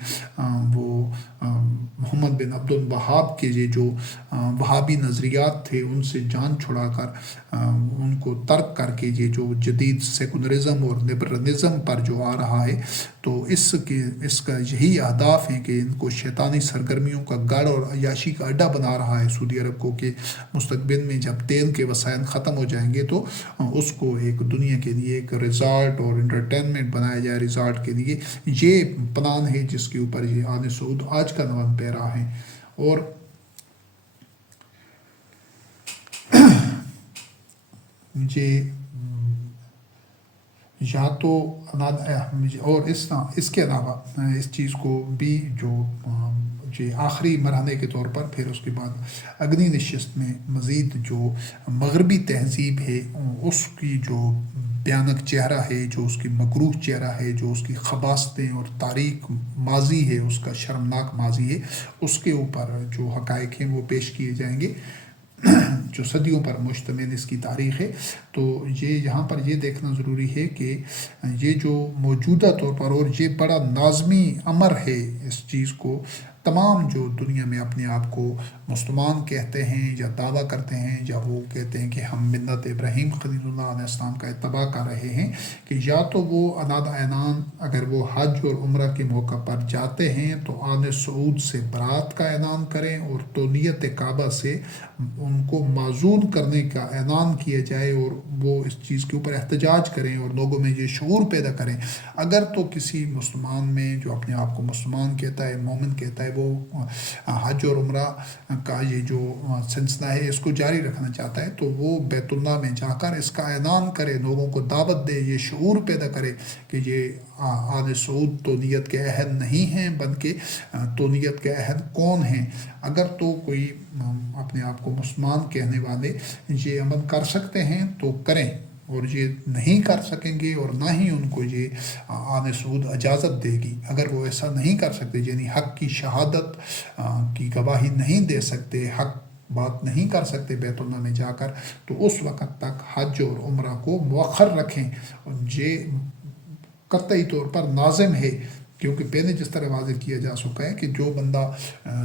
وہ محمد بن عبد الوہاب کے یہ جو وہابی نظریات تھے ان سے جان چھڑا کر ان کو ترک کر کے یہ جو جدید سیکولرزم اور لبرلزم پر جو آ رہا ہے، تو اس کا یہی اہداف ہیں کہ ان کو شیطانی سرگرمیوں کا گڑھ اور عیاشی کا اڈا بنا رہا ہے سعودی عرب کو، کہ مستقبل میں جب تیل کے وسائل ختم ہو جائیں گے تو اس کو ایک دنیا کے لیے ایک ریزارٹ اور انٹرٹینمنٹ بنایا جائے. ریزارٹ کے لیے یہ پلان ہے جس کے اوپر یہ آل سعود آج کا نام پیرا ہے. اور مجھے یا تو اور اس کے علاوہ اس چیز کو بھی جو آخری مرحلے کے طور پر پھر اس کے بعد اگنی نشست میں مزید جو مغربی تہذیب ہے اس کی جو بھیانک چہرہ ہے، جو اس کی مکروہ چہرہ ہے، جو اس کی خباستیں اور تاریک ماضی ہے، اس کا شرمناک ماضی ہے، اس کے اوپر جو حقائق ہیں وہ پیش کیے جائیں گے جو صدیوں پر مشتمل اس کی تاریخ ہے۔ تو یہ یہاں پر یہ دیکھنا ضروری ہے کہ یہ جو موجودہ طور پر، اور یہ بڑا لازمی امر ہے اس چیز کو، تمام جو دنیا میں اپنے آپ کو مسلمان کہتے ہیں یا دعویٰ کرتے ہیں، یا وہ کہتے ہیں کہ ہم ملت ابراہیم خلیل اللہ علیہ السلام کا اتباع کر رہے ہیں، کہ یا تو وہ اناد اعلان اگر وہ حج اور عمرہ کے موقع پر جاتے ہیں تو آل سعود سے برات کا اعلان کریں، اور تولیت کعبہ سے ان کو معزول کرنے کا اعلان کیا جائے، اور وہ اس چیز کے اوپر احتجاج کریں اور لوگوں میں یہ شعور پیدا کریں۔ اگر تو کسی مسلمان میں جو اپنے آپ کو مسلمان کہتا ہے، مومن کہتا ہے، وہ حج اور عمرہ کا یہ جو سلسلہ ہے اس کو جاری رکھنا چاہتا ہے، تو وہ بیت اللہ میں جا کر اس کا اعلان کرے، لوگوں کو دعوت دے، یہ شعور پیدا کرے کہ یہ آل سعود تولیت کے عہد نہیں ہیں، بلکہ تولیت کے عہد کون ہیں۔ اگر تو کوئی اپنے آپ کو مسلمان کہنے والے یہ عمل کر سکتے ہیں تو کریں، اور یہ نہیں کر سکیں گے اور نہ ہی ان کو یہ آل سعود اجازت دے گی۔ اگر وہ ایسا نہیں کر سکتے، یعنی حق کی شہادت کی گواہی نہیں دے سکتے، حق بات نہیں کر سکتے بیت اللہ میں جا کر، تو اس وقت تک حج اور عمرہ کو مؤخر رکھیں۔ یہ قطعی طور پر لازم ہے، کیونکہ پہلے جس طرح واضح کیا جا چکا ہے کہ جو بندہ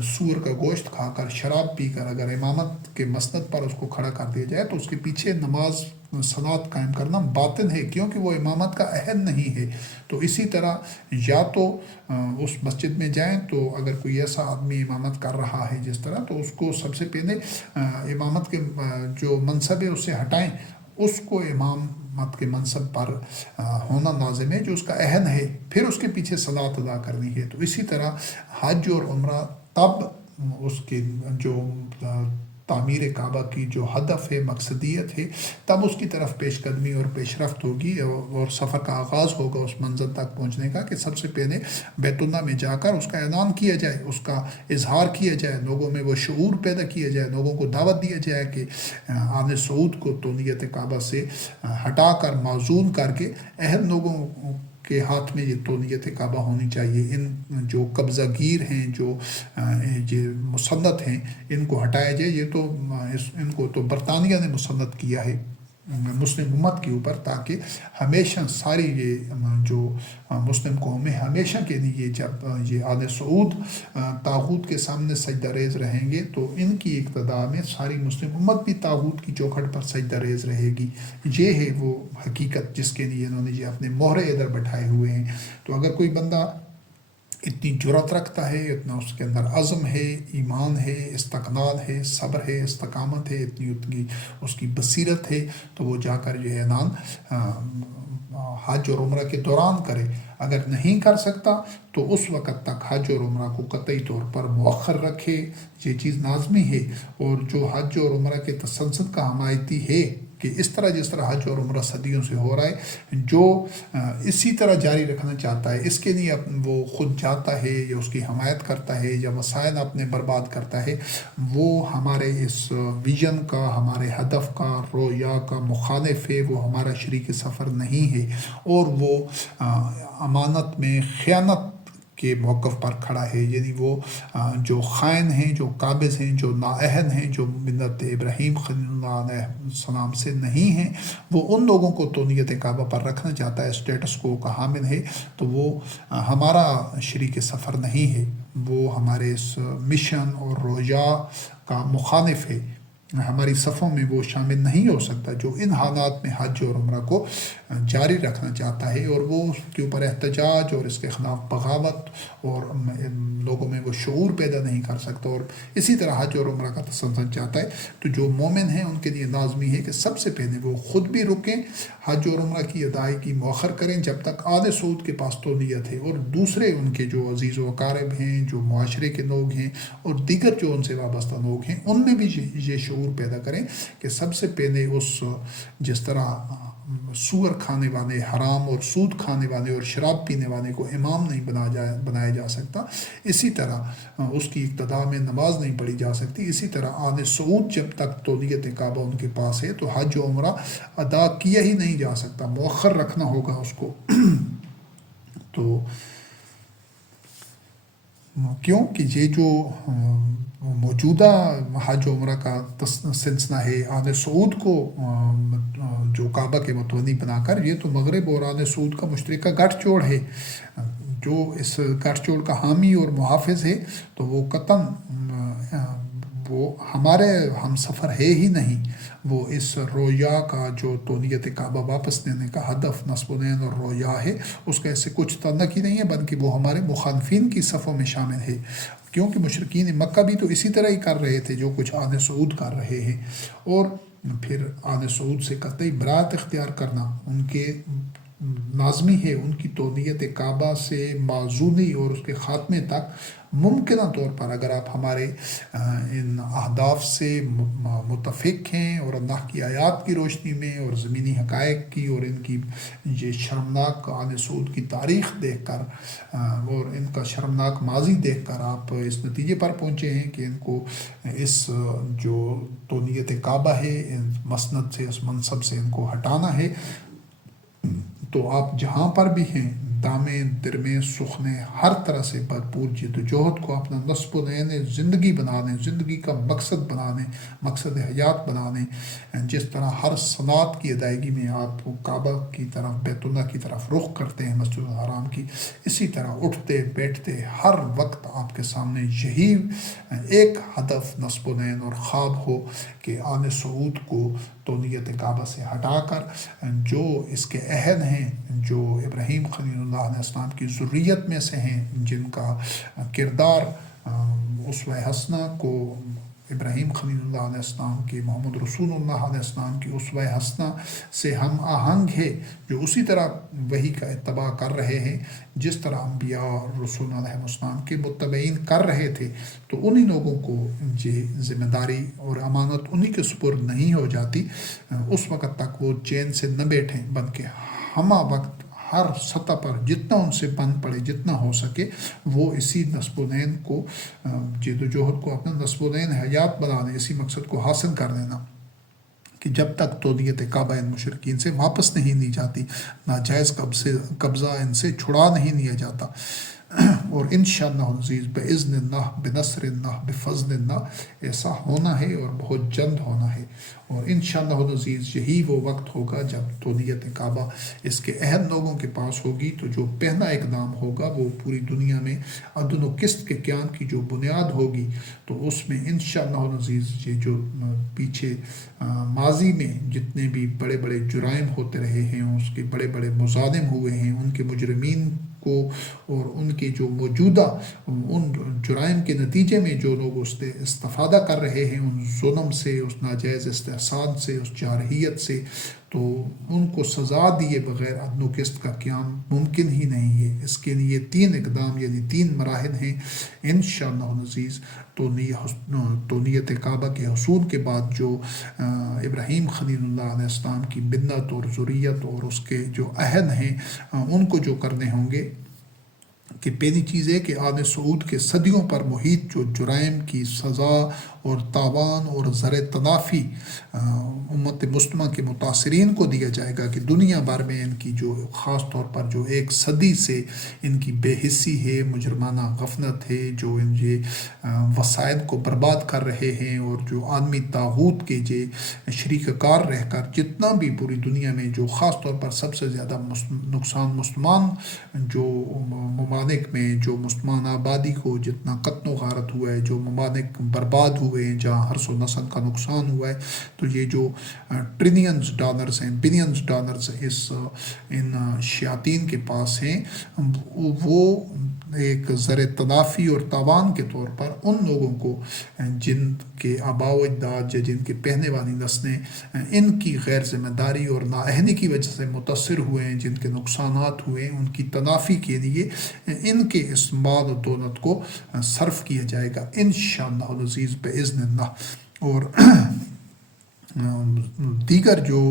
سور کا گوشت کھا کر، شراب پی کر اگر امامت کے مسند پر اس کو کھڑا کر دیا جائے تو اس کے پیچھے نماز صلاۃ قائم کرنا باطل ہے، کیونکہ وہ امامت کا عہد نہیں ہے۔ تو اسی طرح یا تو اس مسجد میں جائیں، تو اگر کوئی ایسا آدمی امامت کر رہا ہے جس طرح، تو اس کو سب سے پہلے امامت کے جو منصب ہے اس سے ہٹائیں، اس کو امامت کے منصب پر ہونا لازم ہے جو اس کا عہد ہے، پھر اس کے پیچھے صلاۃ ادا کرنی ہے۔ تو اسی طرح حج اور عمرہ تب اس کے جو تعمیر کعبہ کی جو ہدف ہے، مقصدیت ہے، تب اس کی طرف پیش قدمی اور پیش رفت ہوگی، اور سفر کا آغاز ہوگا اس منزل تک پہنچنے کا کہ سب سے پہلے بیت اللہ میں جا کر اس کا اعلان کیا جائے، اس کا اظہار کیا جائے، لوگوں میں وہ شعور پیدا کیا جائے، لوگوں کو دعوت دیا جائے کہ آل سعود کو تولیت کعبہ سے ہٹا کر، معزول کر کے، عہد لوگوں کے ہاتھ میں یہ تولیت کعبہ ہونی چاہیے۔ ان جو قبضہ گیر ہیں، جو یہ مسلط ہیں، ان کو ہٹایا جائے۔ یہ تو ان کو تو برطانیہ نے مسلط کیا ہے مسلم امت کے اوپر، تاکہ ہمیشہ ساری یہ جو مسلم قوم ہے ہمیشہ کے لیے، جب یہ آل سعود طاغوت کے سامنے سجدہ ریز رہیں گے تو ان کی اقتداء میں ساری مسلم امت بھی طاغوت کی چوکھٹ پر سجدہ ریز رہے گی۔ یہ ہے وہ حقیقت جس کے لیے انہوں نے یہ اپنے مہرے ادھر بٹھائے ہوئے ہیں۔ تو اگر کوئی بندہ اتنی جرأت رکھتا ہے، اتنا اس کے اندر عزم ہے، ایمان ہے، استقلال ہے، صبر ہے، استقامت ہے، اتنی اس کی بصیرت ہے، تو وہ جا کر یہ اعلان حج اور عمرہ کے دوران کرے۔ اگر نہیں کر سکتا تو اس وقت تک حج اور عمرہ کو قطعی طور پر مؤخر رکھے، یہ چیز لازمی ہے۔ اور جو حج اور عمرہ کے تسلسل کا حمایتی ہے کہ اس طرح جس طرح حج اور عمرہ صدیوں سے ہو رہا ہے، جو اسی طرح جاری رکھنا چاہتا ہے، اس کے لیے وہ خود جاتا ہے یا اس کی حمایت کرتا ہے یا وسائل اپنے برباد کرتا ہے، وہ ہمارے اس ویژن کا، ہمارے ہدف کا، رویا کا مخالف ہے، وہ ہمارا شریک سفر نہیں ہے، اور وہ امانت میں خیانت کے موقف پر کھڑا ہے۔ یعنی وہ جو خائن ہیں، جو قابض ہیں، جو نااہل ہیں، جو ملت ابراہیم خلیل اللہ علیہ السلام سے نہیں ہیں، وہ ان لوگوں کو تولیت کعبہ پر رکھنا چاہتا ہے، اسٹیٹس کو کا حامل ہے، تو وہ ہمارا شریک سفر نہیں ہے، وہ ہمارے اس مشن اور رویا کا مخالف ہے، ہماری صفوں میں وہ شامل نہیں ہو سکتا جو ان حالات میں حج اور عمرہ کو جاری رکھنا چاہتا ہے، اور وہ اس کے اوپر احتجاج اور اس کے خلاف بغاوت اور لوگوں میں وہ شعور پیدا نہیں کر سکتا، اور اسی طرح حج اور عمرہ کا تسلسل چاہتا ہے۔ تو جو مومن ہیں ان کے لیے لازمی ہے کہ سب سے پہلے وہ خود بھی رکیں، حج اور عمرہ کی ادائیگی مؤخر کریں جب تک آل سعود کے پاس تولیت ہے، اور دوسرے ان کے جو عزیز و اقارب ہیں، جو معاشرے کے لوگ ہیں اور دیگر جو ان سے وابستہ لوگ ہیں، ان میں بھی یہ شعور پیدا کریں کہ سب سے پہلے اس جس طرح سور کھانے والے، حرام اور سود کھانے والے اور شراب پینے والے کو امام نہیں بنایا جا سکتا، اسی طرح اس کی ابتدا میں نماز نہیں پڑھی جا سکتی، اسی طرح آل سعود جب تک تولیت کعبہ ان کے پاس ہے تو حج و عمرہ ادا کیا ہی نہیں جا سکتا، مؤخر رکھنا ہوگا اس کو۔ تو کیونکہ یہ جو موجودہ حج و عمرہ کا سلسلہ ہے، آل سعود کو جو کعبہ کے متونی بنا کر، یہ تو مغرب اور آل سعود کا مشترکہ گٹھ جوڑ ہے، جو اس گٹھ جوڑ کا حامی اور محافظ ہے، تو وہ قطعاً وہ ہمارے ہم سفر ہے ہی نہیں، وہ اس رویا کا جو تولیت کعبہ واپس لینے کا ہدف نصب العین اور رویا ہے، اس کا ایسے کچھ تعلق ہی نہیں ہے، بلکہ وہ ہمارے مخالفین کی صفوں میں شامل ہے، کیونکہ مشرکین مکہ بھی تو اسی طرح ہی کر رہے تھے جو کچھ آل سعود کر رہے ہیں، اور پھر آل سعود سے قطعی برات اختیار کرنا ان کے لازمی ہے، ان کی تولیت کعبہ سے معزولی اور اس کے خاتمے تک ممکنہ طور پر اگر آپ ہمارے ان اہداف سے متفق ہیں اور اللہ کی آیات کی روشنی میں اور زمینی حقائق کی اور ان کی یہ شرمناک آل سعود کی تاریخ دیکھ کر اور ان کا شرمناک ماضی دیکھ کر آپ اس نتیجے پر پہنچے ہیں کہ ان کو اس جو تولیت کعبہ ہے مسند سے، اس منصب سے ان کو ہٹانا ہے، تو آپ جہاں پر بھی ہیں دامے درمے سخنے ہر طرح سے بھرپور جد و جہد کو اپنا نصب العین زندگی بنا لیں، زندگی کا مقصد بنا لیں، مقصد حیات بنا لیں، جس طرح ہر صلات کی ادائیگی میں آپ کعبہ کی طرف، بیت اللہ کی طرف رخ کرتے ہیں، مسجد الحرام کی، اسی طرح اٹھتے بیٹھتے ہر وقت آپ کے سامنے یہی ایک ہدف نصب العین اور خواب ہو کہ آل سعود کو تولیت کعبہ سے ہٹا کر جو اس کے عہد ہیں، جو ابراہیم خلیل اللہ علیہ السلام کی ذریت میں سے ہیں، جن کا کردار اسوہ حسنہ کو ابراہیم خلیل اللہ علیہ السلام کے، محمد رسول اللہ علیہ السلام کی اسوہ حسنہ سے ہم آہنگ ہے، جو اسی طرح وہی کا اتباع کر رہے ہیں جس طرح انبیاء اور رسول علیہ السلام کے متبعین کر رہے تھے، تو انہی لوگوں کو یہ ذمہ داری اور امانت انہی کے سپرد نہیں ہو جاتی اس وقت تک وہ چین سے نہ بیٹھیں، بلکہ ہمہ وقت ہر سطح پر جتنا ان سے بن پڑے، جتنا ہو سکے، وہ اسی نصب العین کو، جد و جہد کو اپنا نصب العین حیات بنا لیں، اسی مقصد کو حاصل کر لینا کہ جب تک تولیت کعبہ ان مشرکین سے واپس نہیں لی جاتی، ناجائز قبضہ ان سے چھڑا نہیں لیا جاتا، اور انشاءاللہ العزیز باذن اللہ بنصر اللہ بفضل اللہ ایسا ہونا ہے اور بہت جلد ہونا ہے، اور انشاءاللہ العزیز یہی وہ وقت ہوگا جب تولیت کعبہ اس کے عہد لوگوں کے پاس ہوگی، تو جو پہلا اقدام ہوگا وہ پوری دنیا میں عدل و قسط کے قیام کی جو بنیاد ہوگی، تو اس میں انشاءاللہ العزیز یہ جو پیچھے ماضی میں جتنے بھی بڑے بڑے جرائم ہوتے رہے ہیں، اس کے بڑے بڑے مظالم ہوئے ہیں، ان کے مجرمین کو اور ان کے جو موجودہ ان جرائم کے نتیجے میں جو لوگ اس سے استفادہ کر رہے ہیں، ان ظلم سے، اس ناجائز استحصال سے، اس جارحیت سے، تو ان کو سزا دیے بغیر عدل و قسط کا قیام ممکن ہی نہیں ہے۔ اس کے لیے 3 اقدام یعنی 3 مراحل ہیں انشاءاللہ العزیز۔ تولیت کعبہ کے حصول کے بعد جو ابراہیم خلیل اللہ علیہ السلام کی بنت اور ذریت اور اس کے جو عہد ہیں ان کو جو کرنے ہوں گے، کہ پہلی چیز ہے کہ آل سعود کے صدیوں پر محیط جو جرائم کی سزا اور تاوان اور زر تلافی امت مسلمہ کے متاثرین کو دیا جائے گا، کہ دنیا بھر میں ان کی جو خاص طور پر جو 1 صدی سے ان کی بے حسی ہے، مجرمانہ غفلت ہے، جو ان یہ وسائل کو برباد کر رہے ہیں، اور جو عالمی طاغوت کے شریک کار رہ کر جتنا بھی پوری دنیا میں جو خاص طور پر سب سے زیادہ نقصان مسلمان جو ممالک میں جو مسلمان آبادی کو جتنا قتل و غارت ہوا ہے، جو ممالک برباد ہوئے ہیں، جہاں حرث و نسل کا نقصان ہوا ہے، تو یہ جو ٹریلینز ڈالرز ہیں، بلینز ڈالرز ان شیاطین کے پاس ہیں، وہ ایک زر تلافی اور تاوان کے طور پر ان لوگوں کو جن کے آباء و اجداد یا جن کے پہنے والی نسلیں ان کی غیر ذمہ داری اور نااہلی کی وجہ سے متاثر ہوئے ہیں، جن کے نقصانات ہوئے ہیں، ان کی تلافی کے لیے ان کے اس مال و دولت کو صرف کیا جائے گا انشاءاللہ العزیز باذن اللہ۔ اور دیگر جو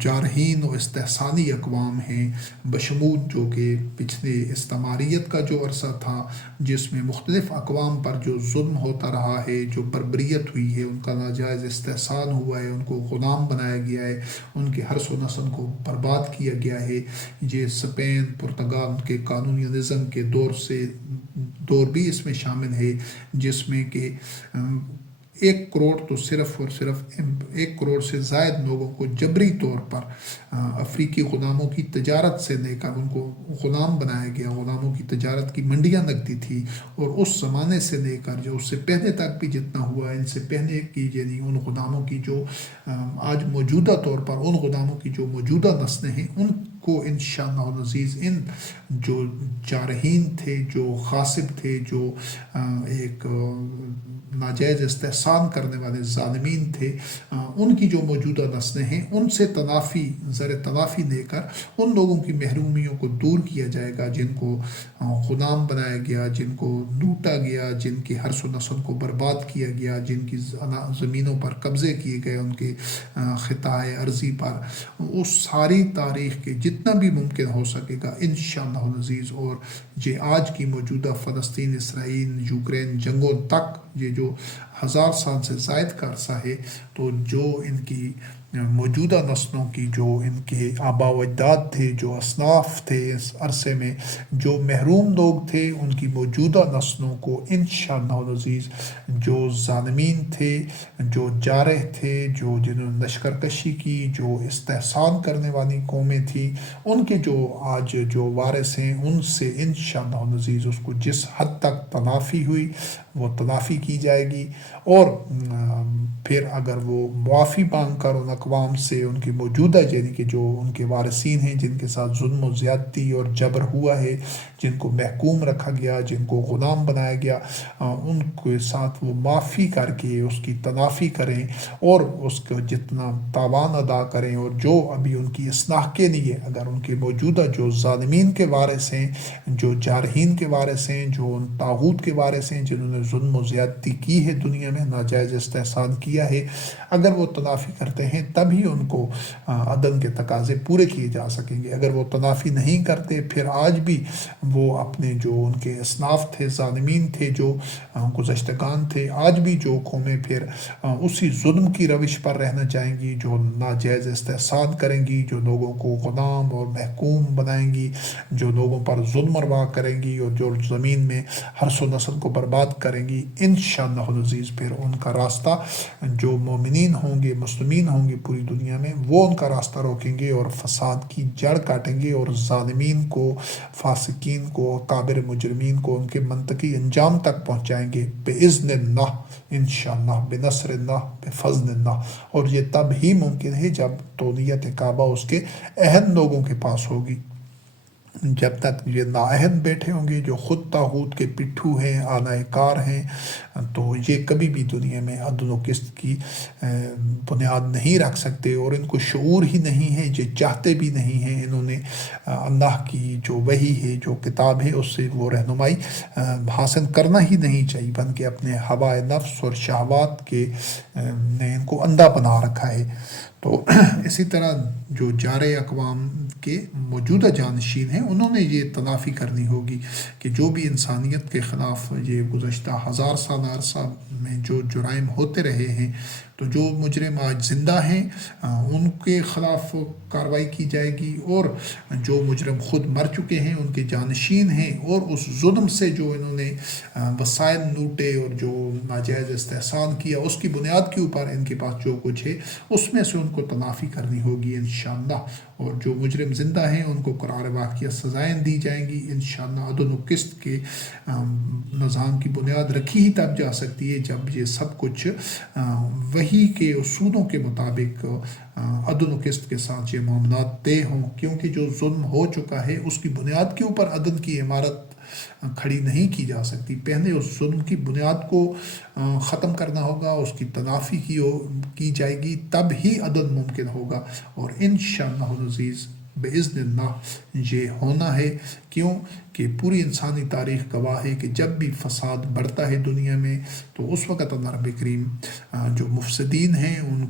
جارحین و استحصالی اقوام ہیں، بشمول جو کہ پچھلے استعماریت کا جو عرصہ تھا جس میں مختلف اقوام پر جو ظلم ہوتا رہا ہے، جو بربریت ہوئی ہے، ان کا ناجائز استحصال ہوا ہے، ان کو غلام بنایا گیا ہے، ان کے حرث و نسل کو برباد کیا گیا ہے، یہ اسپین پرتگال کے قانونی نظام کے دور بھی اس میں شامل ہے، جس میں کہ 1 کروڑ تو صرف اور صرف 1 کروڑ سے زائد لوگوں کو جبری طور پر افریقی غلاموں کی تجارت سے لے کر ان کو غلام بنایا گیا، غلاموں کی تجارت کی منڈیاں لگتی تھی، اور اس زمانے سے لے کر جو اس سے پہلے تک بھی جتنا ہوا، ان سے پہلے کی یعنی ان غلاموں کی جو آج موجودہ طور پر ان غلاموں کی جو موجودہ نسلیں ہیں، ان کو انشاءاللہ العزیز ان جو جارحین تھے، جو غاصب تھے، جو ایک ناجائز استحصال کرنے والے ظالمین تھے، ان کی جو موجودہ نسلیں ہیں ان سے زر تلافی لے کر ان لوگوں کی محرومیوں کو دور کیا جائے گا جن کو غلام بنایا گیا، جن کو لوٹا گیا، جن کی حرث و نسل کو برباد کیا گیا، جن کی زمینوں پر قبضے کیے گئے، ان کے خطۂ ارضی پر، اس ساری تاریخ کے جتنا بھی ممکن ہو سکے گا انشاءاللہ العزیز، اور یہ آج کی موجودہ فلسطین، اسرائیل، یوکرین جنگوں تک، یہ جو 1000 سال سے زائد کا عرصہ ہے، تو جو ان کی موجودہ نسلوں کی جو ان کے آبا و اجداد تھے، جو اصناف تھے اس عرصے میں، جو محروم لوگ تھے، ان کی موجودہ نسلوں کو انشاءاللہ العزیز جو ظالمین تھے، جو جارح تھے، جنہوں نے لشکرکشی کی، جو استحصال کرنے والی قومیں تھیں، ان کے جو آج جو وارث ہیں، ان سے انشاءاللہ العزیز اس کو جس حد تک تلافی ہوئی وہ تلافی کی جائے گی، اور پھر اگر وہ معافی مانگ کر ان اقوام سے، ان کی موجودہ یعنی کہ جو ان کے وارثین ہیں جن کے ساتھ ظلم و زیادتی اور جبر ہوا ہے، جن کو محکوم رکھا گیا، جن کو غلام بنایا گیا، ان کے ساتھ وہ معافی کر کے اس کی تلافی کریں اور اس کو جتنا تاوان ادا کریں، اور جو ابھی ان کی اصلاح کے لیے اگر ان کے موجودہ جو ظالمین کے وارث ہیں، جو جارحین کے وارث ہیں، جو ان طاغوت کے وارث ہیں جنہوں نے ظلم و زیادتی کی ہے، دنیا میں ناجائز استحصال کیا ہے، اگر وہ تلافی کرتے ہیں تبھی ان کو عدل کے تقاضے پورے کیے جا سکیں گے۔ اگر وہ تلافی نہیں کرتے، پھر آج بھی وہ اپنے جو ان کے اصناف تھے، ظالمین تھے، جو گزشتگان تھے، آج بھی جو قومیں پھر اسی ظلم کی روش پر رہنا چاہیں گی، جو ناجائز استحصال کریں گی، جو لوگوں کو غلام اور محکوم بنائیں گی، جو لوگوں پر ظلم و روا کریں گی، اور جو زمین میں حرث و نسل کو برباد کریں گی، انشاءاللہ العزیز پھر ان کا راستہ جو مومنین ہوں گے، مسلمین ہوں گے پوری دنیا میں، وہ ان کا راستہ روکیں گے اور فساد کی جڑ کاٹیں گے، اور ظالمین کو، فاسقین کو، کابر مجرمین کو ان کے منطقی انجام تک پہنچائیں گے بِإِذْنِ اللہ، انشاءاللہ، بنصر اللہ، بفضل اللہ۔ اور یہ تب ہی ممکن ہے جب تولیت کعبہ اس کے اہل لوگوں کے پاس ہوگی۔ جب تک یہ نااہل بیٹھے ہوں گے جو خود طاغوت کے پٹھو ہیں، آلۂ کار ہیں، تو یہ کبھی بھی دنیا میں عدل و قسط کی بنیاد نہیں رکھ سکتے، اور ان کو شعور ہی نہیں ہے، یہ چاہتے بھی نہیں ہیں، انہوں نے اللہ کی جو وحی ہے، جو کتاب ہے، اس سے وہ رہنمائی حاصل کرنا ہی نہیں چاہیے، بلکہ اپنے ہوائے نفس اور شہوات کے نے ان کو اندھا بنا رکھا ہے۔ تو اسی طرح جو جارح اقوام کے موجودہ جانشین ہیں، انہوں نے یہ تلافی کرنی ہوگی کہ جو بھی انسانیت کے خلاف یہ گزشتہ 1000 سال عرصہ میں جو جرائم ہوتے رہے ہیں، تو جو مجرم آج زندہ ہیں ان کے خلاف کارروائی کی جائے گی، اور جو مجرم خود مر چکے ہیں، ان کے جانشین ہیں، اور اس ظلم سے جو انہوں نے وسائل لوٹے اور جو ناجائز استحصال کیا، اس کی بنیاد کے اوپر ان کے پاس جو کچھ ہے اس میں سے ان کو تلافی کرنی ہوگی انشاءاللہ، اور جو مجرم زندہ ہیں ان کو قرار واقعہ سزائیں دی جائیں گی انشاءاللہ۔ عدل و قسط کے نظام کی بنیاد رکھی ہی تب جا سکتی ہے جب یہ سب کچھ وحی کے اصولوں کے مطابق عدل و قسط کے ساتھ یہ معاملات طے ہوں، کیونکہ جو ظلم ہو چکا ہے اس کی بنیاد کے اوپر عدل کی عمارت کھڑی نہیں کی جا سکتی۔ پہلے اس ظلم کی بنیاد کو ختم کرنا ہوگا، اس کی تلافی کی جائے گی، تب ہی عدل ممکن ہوگا، اور انشاءاللہ العزیز بِإِذْنِ اللہ یہ ہونا ہے۔ کیوں کہ پوری انسانی تاریخ گواہ ہے کہ جب بھی فساد بڑھتا ہے دنیا میں تو اس وقت اللہ رب کریم جو مفسدین ہیں ان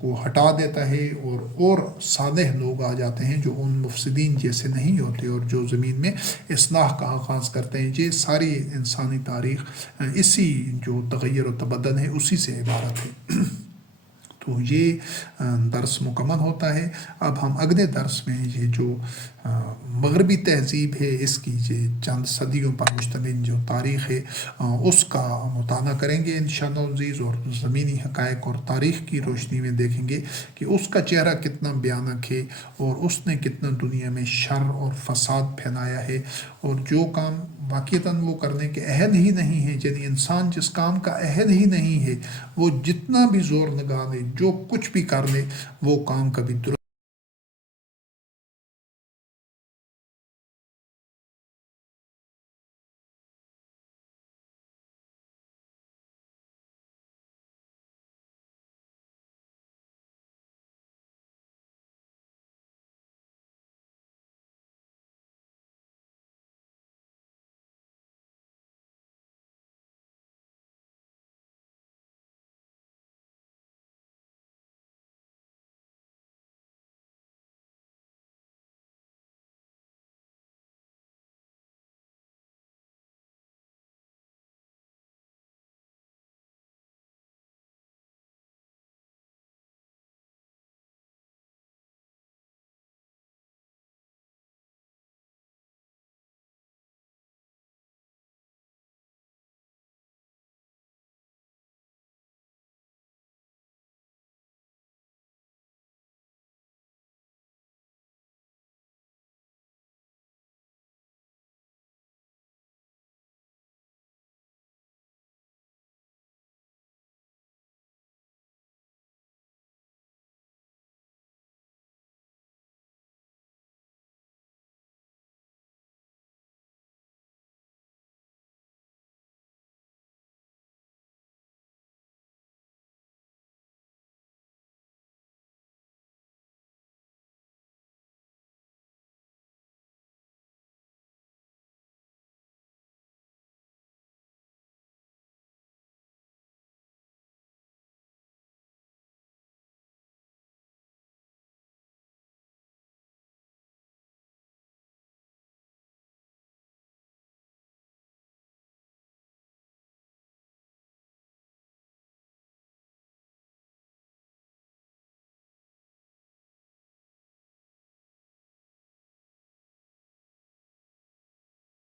کو ہٹا دیتا ہے، اور صالح لوگ آ جاتے ہیں جو ان مفسدین جیسے نہیں ہوتے اور جو زمین میں اصلاح کا آغاز کرتے ہیں۔ یہ ساری انسانی تاریخ اسی جو تغیر و تبدل ہے اسی سے عبارت ہے۔ تو یہ درس مکمل ہوتا ہے۔ اب ہم اگلے درس میں یہ جو مغربی تہذیب ہے اس کی یہ چند صدیوں پر مشتمل جو تاریخ ہے اس کا مطالعہ کریں گے انشاءاللہ عزیز، اور زمینی حقائق اور تاریخ کی روشنی میں دیکھیں گے کہ اس کا چہرہ کتنا بھیانک ہے اور اس نے کتنا دنیا میں شر اور فساد پھیلایا ہے، اور جو کام واقعتاً وہ کرنے کے اہل ہی نہیں ہے، یعنی انسان جس کام کا اہل ہی نہیں ہے وہ جتنا بھی زور لگا لے، جو کچھ بھی کر لے، وہ کام کبھی درست